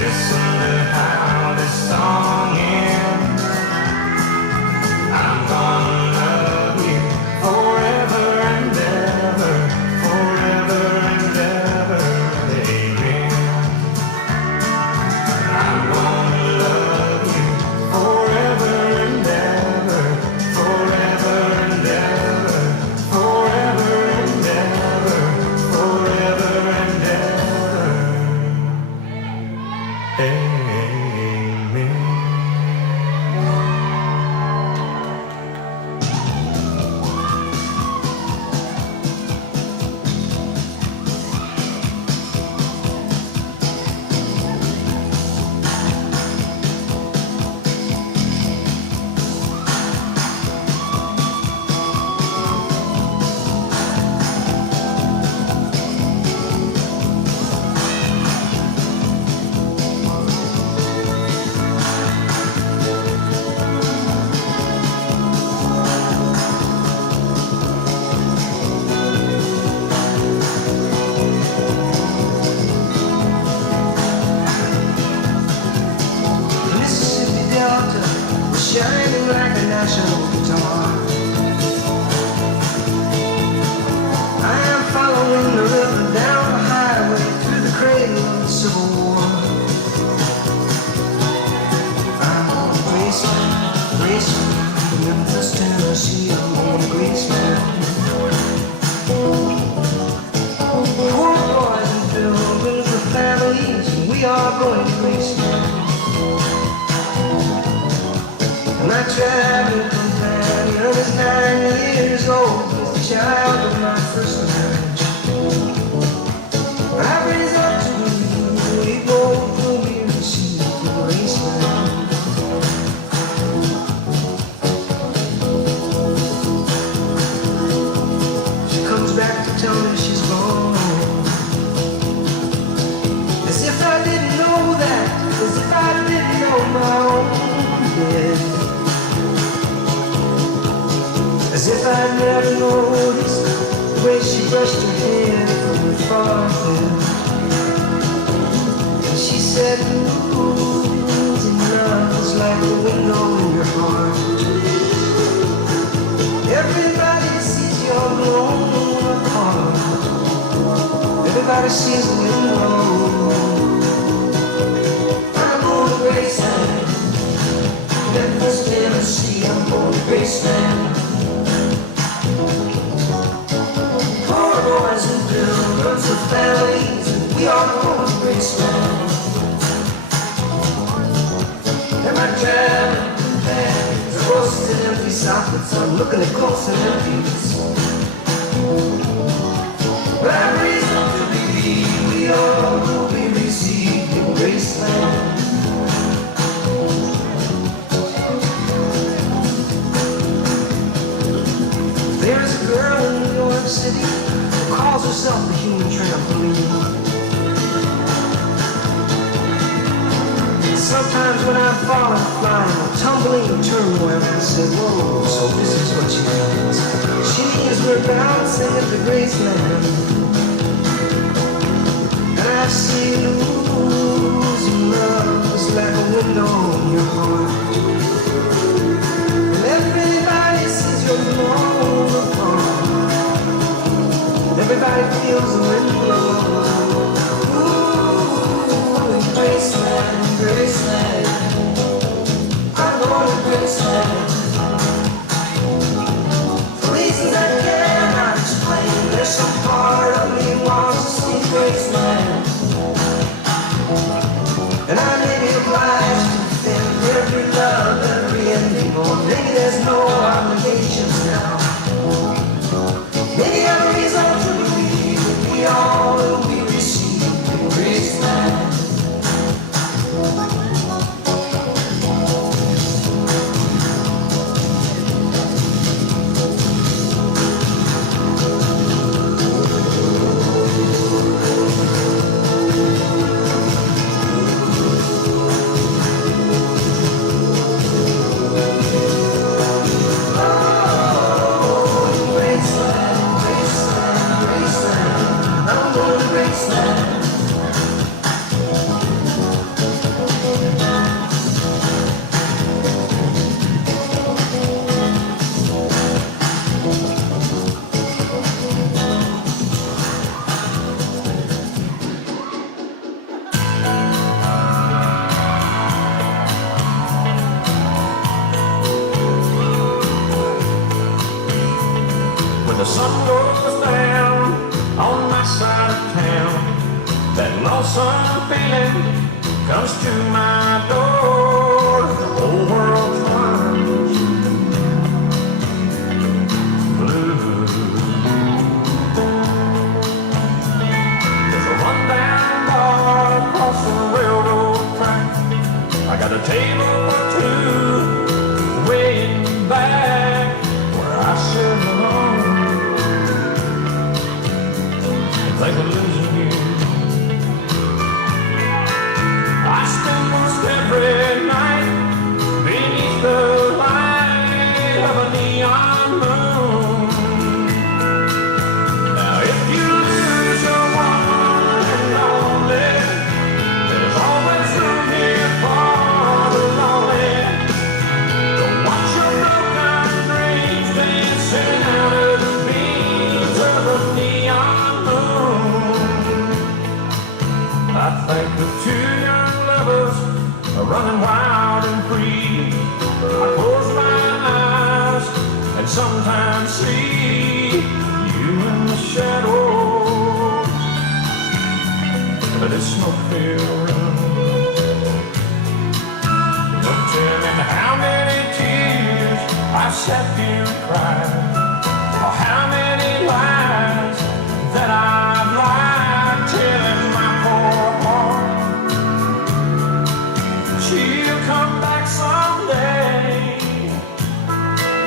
listen to how this song ends. I'm gonna love you forever and ever, forever and ever, amen. I'm gonna love you forever and ever, forever and ever, forever and ever, forever and ever, amen. Mississippi Delta was shining like a national guitar. I am following the river down the highway through the cradle of the Civil War. I'm on Graceland, Graceland, Memphis, Tennessee. I'm on Graceland. Poor boys and pilgrims with families, and we are going to Graceland. My traveling companion is 9 years old, is the child of my first marriage. I raise up to you, we go through me and see the Graceland. She comes back to tell me she's gone. As if I didn't know that, as if I didn't know my own dead. As if I'd never noticed the way she brushed her hair from her forehead. And she said, losing love is like a window in your heart. Everybody sees you're blown apart. Everybody sees the window. I'm on the Graceland, Memphis, Tennessee. I'm on the Graceland. Poor boys and pilgrims with families, and we are going to Graceland. And my traveling companions are close and empty sockets. I'm looking at close and empties. But I have reason to believe we all will be received in Graceland. There is a girl in New York City who calls herself the human trampoline. Sometimes when I fall and fly, I'm tumbling and turmoil, and I say, whoa, so this is what she means. She means we're bouncing at the Graceland. And I see losing love is like a window in your heart. And everybody sees you're blown apart. Everybody feels the wind blow. Ooh, Graceland, Graceland. I'm going to Graceland. For reasons I cannot explain, there's some part of me wants to see Graceland. And I may be obliged to defend every love, every ending, or maybe there's no obligations now. Maybe I'm a reason to believe that we all will be received in Graceland. the sun goes down on my side of town, that lonesome feeling comes to my door. The whole world turns blue. There's a rundown bar across the railroad track. I got a table for two waiting back where I sit alone and think of losing you. I spend most every night beneath the light of a neon moon. Now if you lose your one and only, there's always room here for the lonely. Don't watch your broken dreams dancing out of the beams of a neon moon. I think of two young lovers are running wild and free. I close my eyes and sometimes see you in the shadows of this smoke-filled room. Don't tell me how many tears I've sat here and cried, or how many lies that I've lied, telling my poor heart she'll come back someday.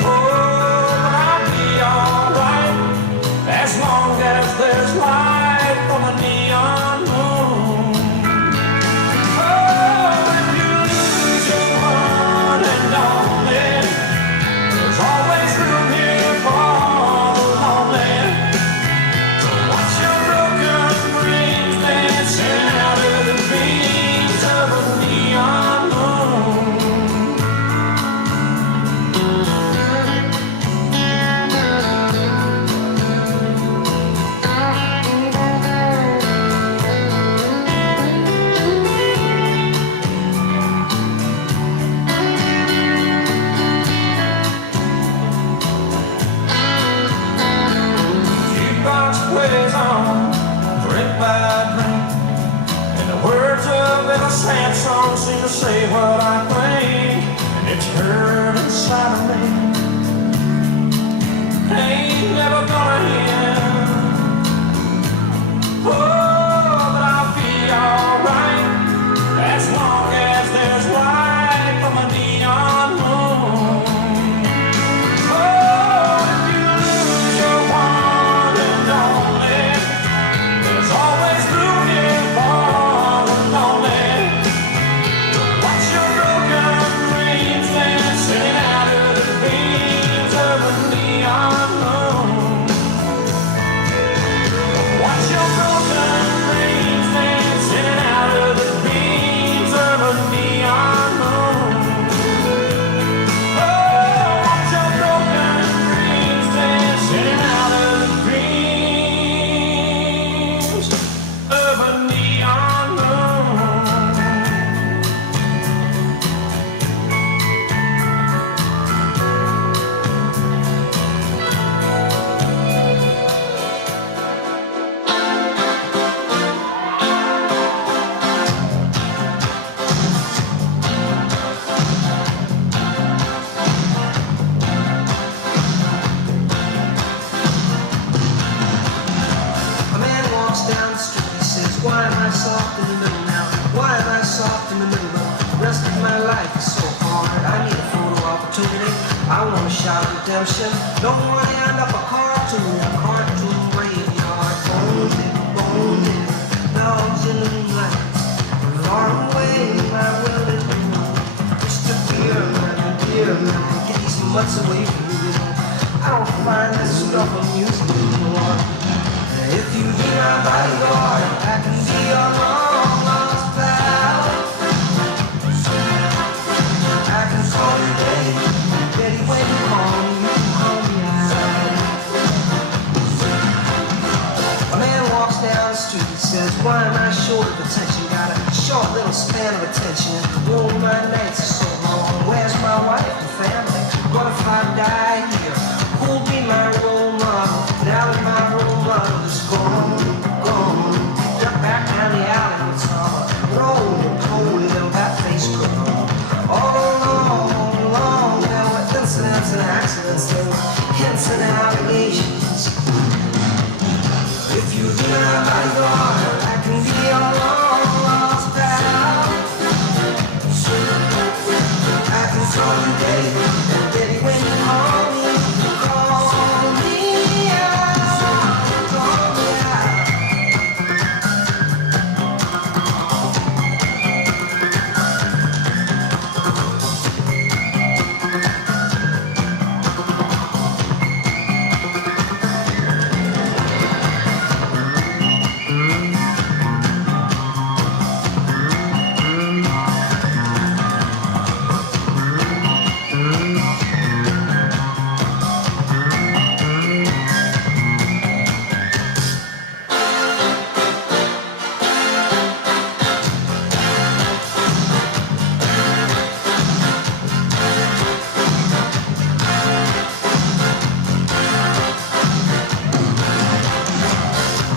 Oh, but I'll be alright as long as there's light from a neon moon. Oh, if you lose your one and only, there's always room here for the lonely. So watch your broken dreams dancing out of the beams of a neon moon. Jukebox plays on, drink by drink, and the words of every sad song seem to say what I think, and it's heard inside of me. Ain't never gonna end. Oh, but I'll be alright as long as there's light from a neon moon. Oh, if you lose your one and only, there's always room here for the lonely. Watch your broken dreams dancing out of the beams of a neon moon. Watch your broken dreams dancing out of the beams of a neon moon. Oh, watch your broken dreams dancing out of the dreams of a neon moon. A man walks down the street, he says, why am I soft in the middle now? Why am I soft in the middle? The rest of my life is so hard. I need a photo opportunity. I want a shot of redemption. Don't want to end up a cartoon graveyard. Bone digger, dogs in the moonlight. Far away, my will-lit room. Just a dear man, get these mutts away from me. I don't find this stuff amusing anymore. If you be my bodyguard, I can be your long lost pal. I can call you Betty, when you call me, you can call me out. A man walks down the street, he says, why am I short of attention? Got a short little span of attention. Oh, my nights are so long. Where's my wife and family? What if I die here? Who'll be my role model? call you Betty. And Betty, when you call me out. Call me out.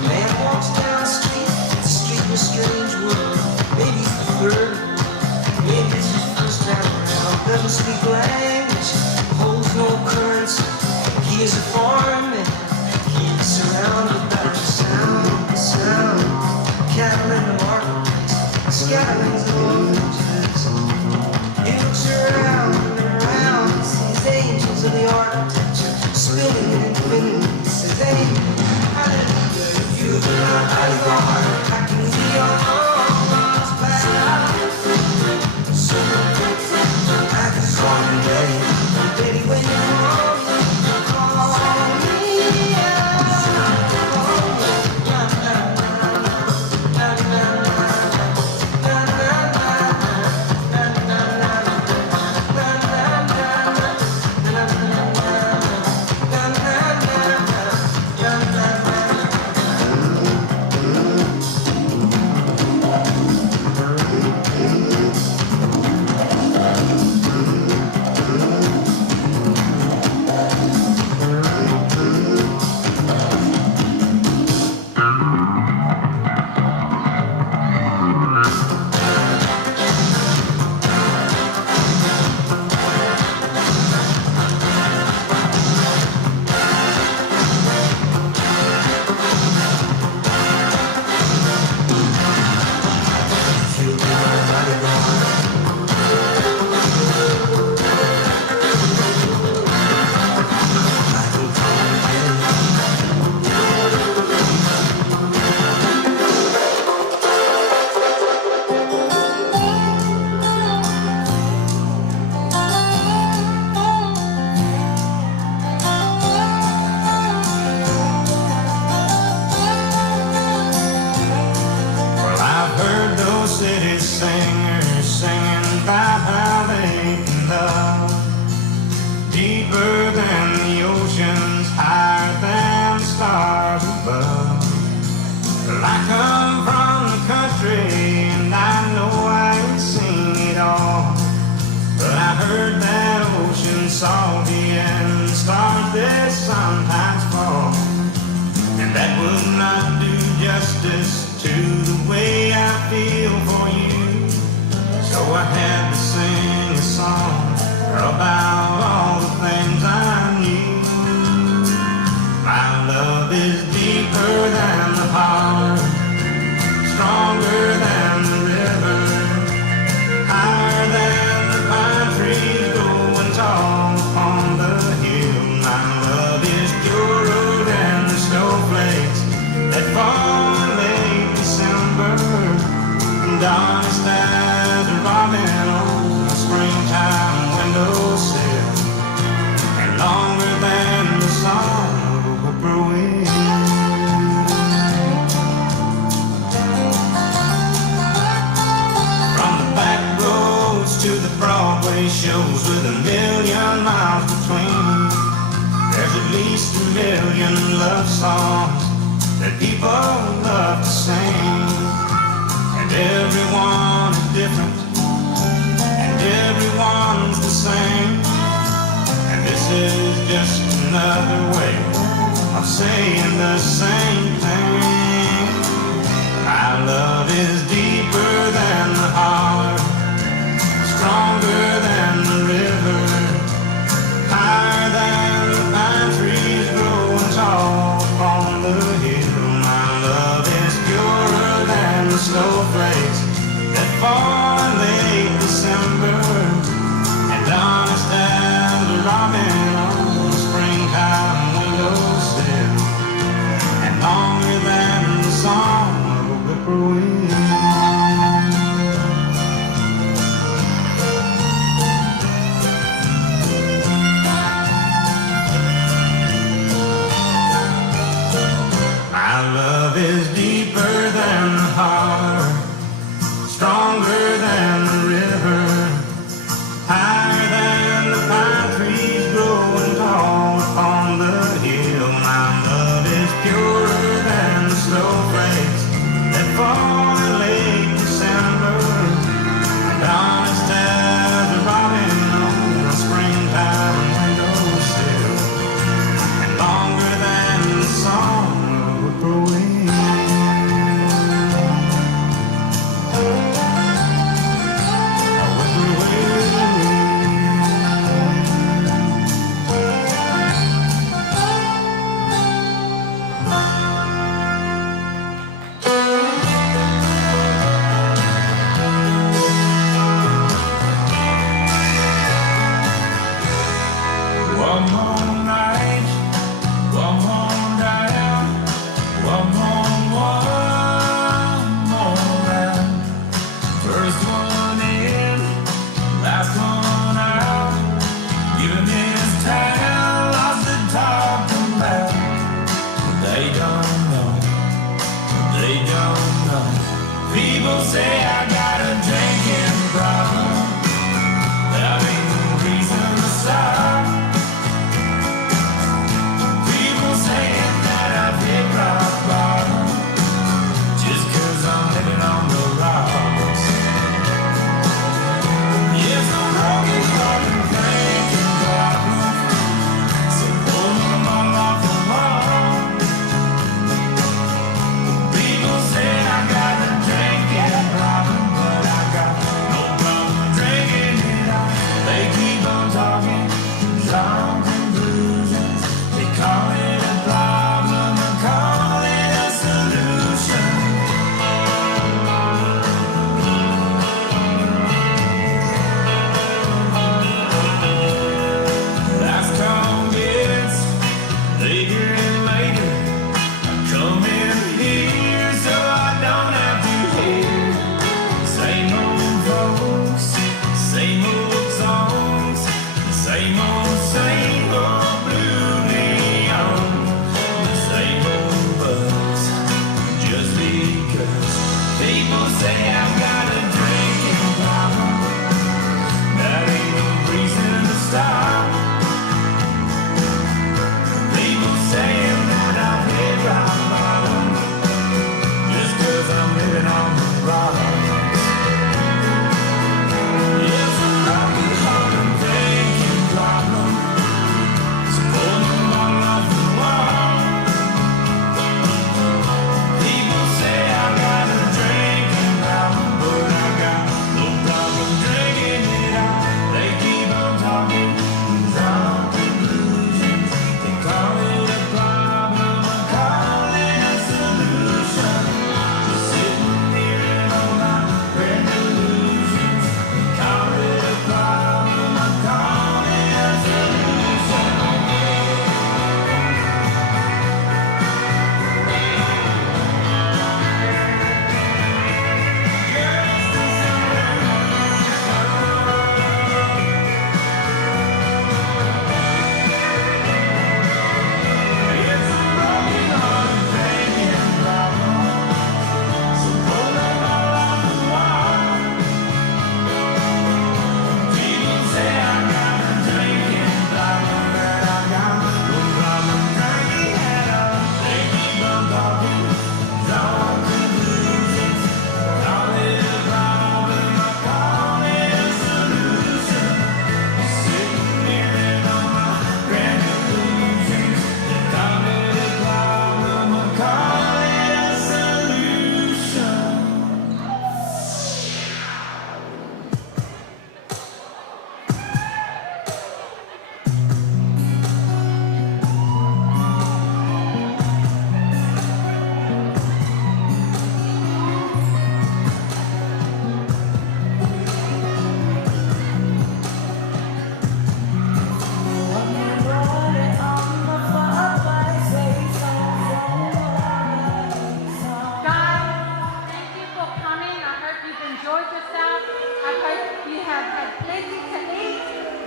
Man walks down the street, it's a street in a strange world. Maybe it's the third world, maybe it's his first time around. Doesn't speak language, holds no currency. He is a foreign man, he is surrounded by the sound. Cattle in the marketplace, scatterings of orchards. He looks around and around, he sees angels of the architecture spinning in infinity. He says, hey, hallelujah, if you're the bodyguard, I can be your arms back. So I can call you Betty. Betty, when you call me out. Call me Well, I've heard those city singers singing about how they can love deeper than the oceans, higher than the stars above. Well, I come from the country and I know I ain't seen it all, but I heard that ocean salty and stars that sometimes fall, and that would not do justice to the way I feel for you. So I had to sing a song about all the things I knew. My love is deeper than the heart, stronger than the river, higher than the pine trees growing tall upon the hill. My love is purer than the snowflakes that fall in late December, and honest as a robin on a springtime windowsill, and longer than the song of a whippoorwill. From the back roads to the Broadway shows with a million miles between, there's at least 1 million love songs that people love to sing, and everyone is different, and everyone's the same, and this is just another way of saying the same thing. My love is deeper than the heart, stronger than the river, higher than the pine trees growing tall on the hill. My love is purer than the snowflakes that fall in late December, and on plenty to eat,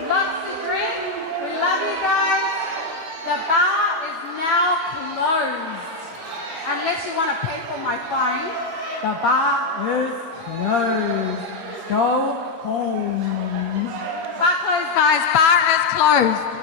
lots to drink. We love you guys. The bar is now closed. Unless you want to pay for my fine, the bar is closed. Go home. Bar closed, guys. Bar is closed.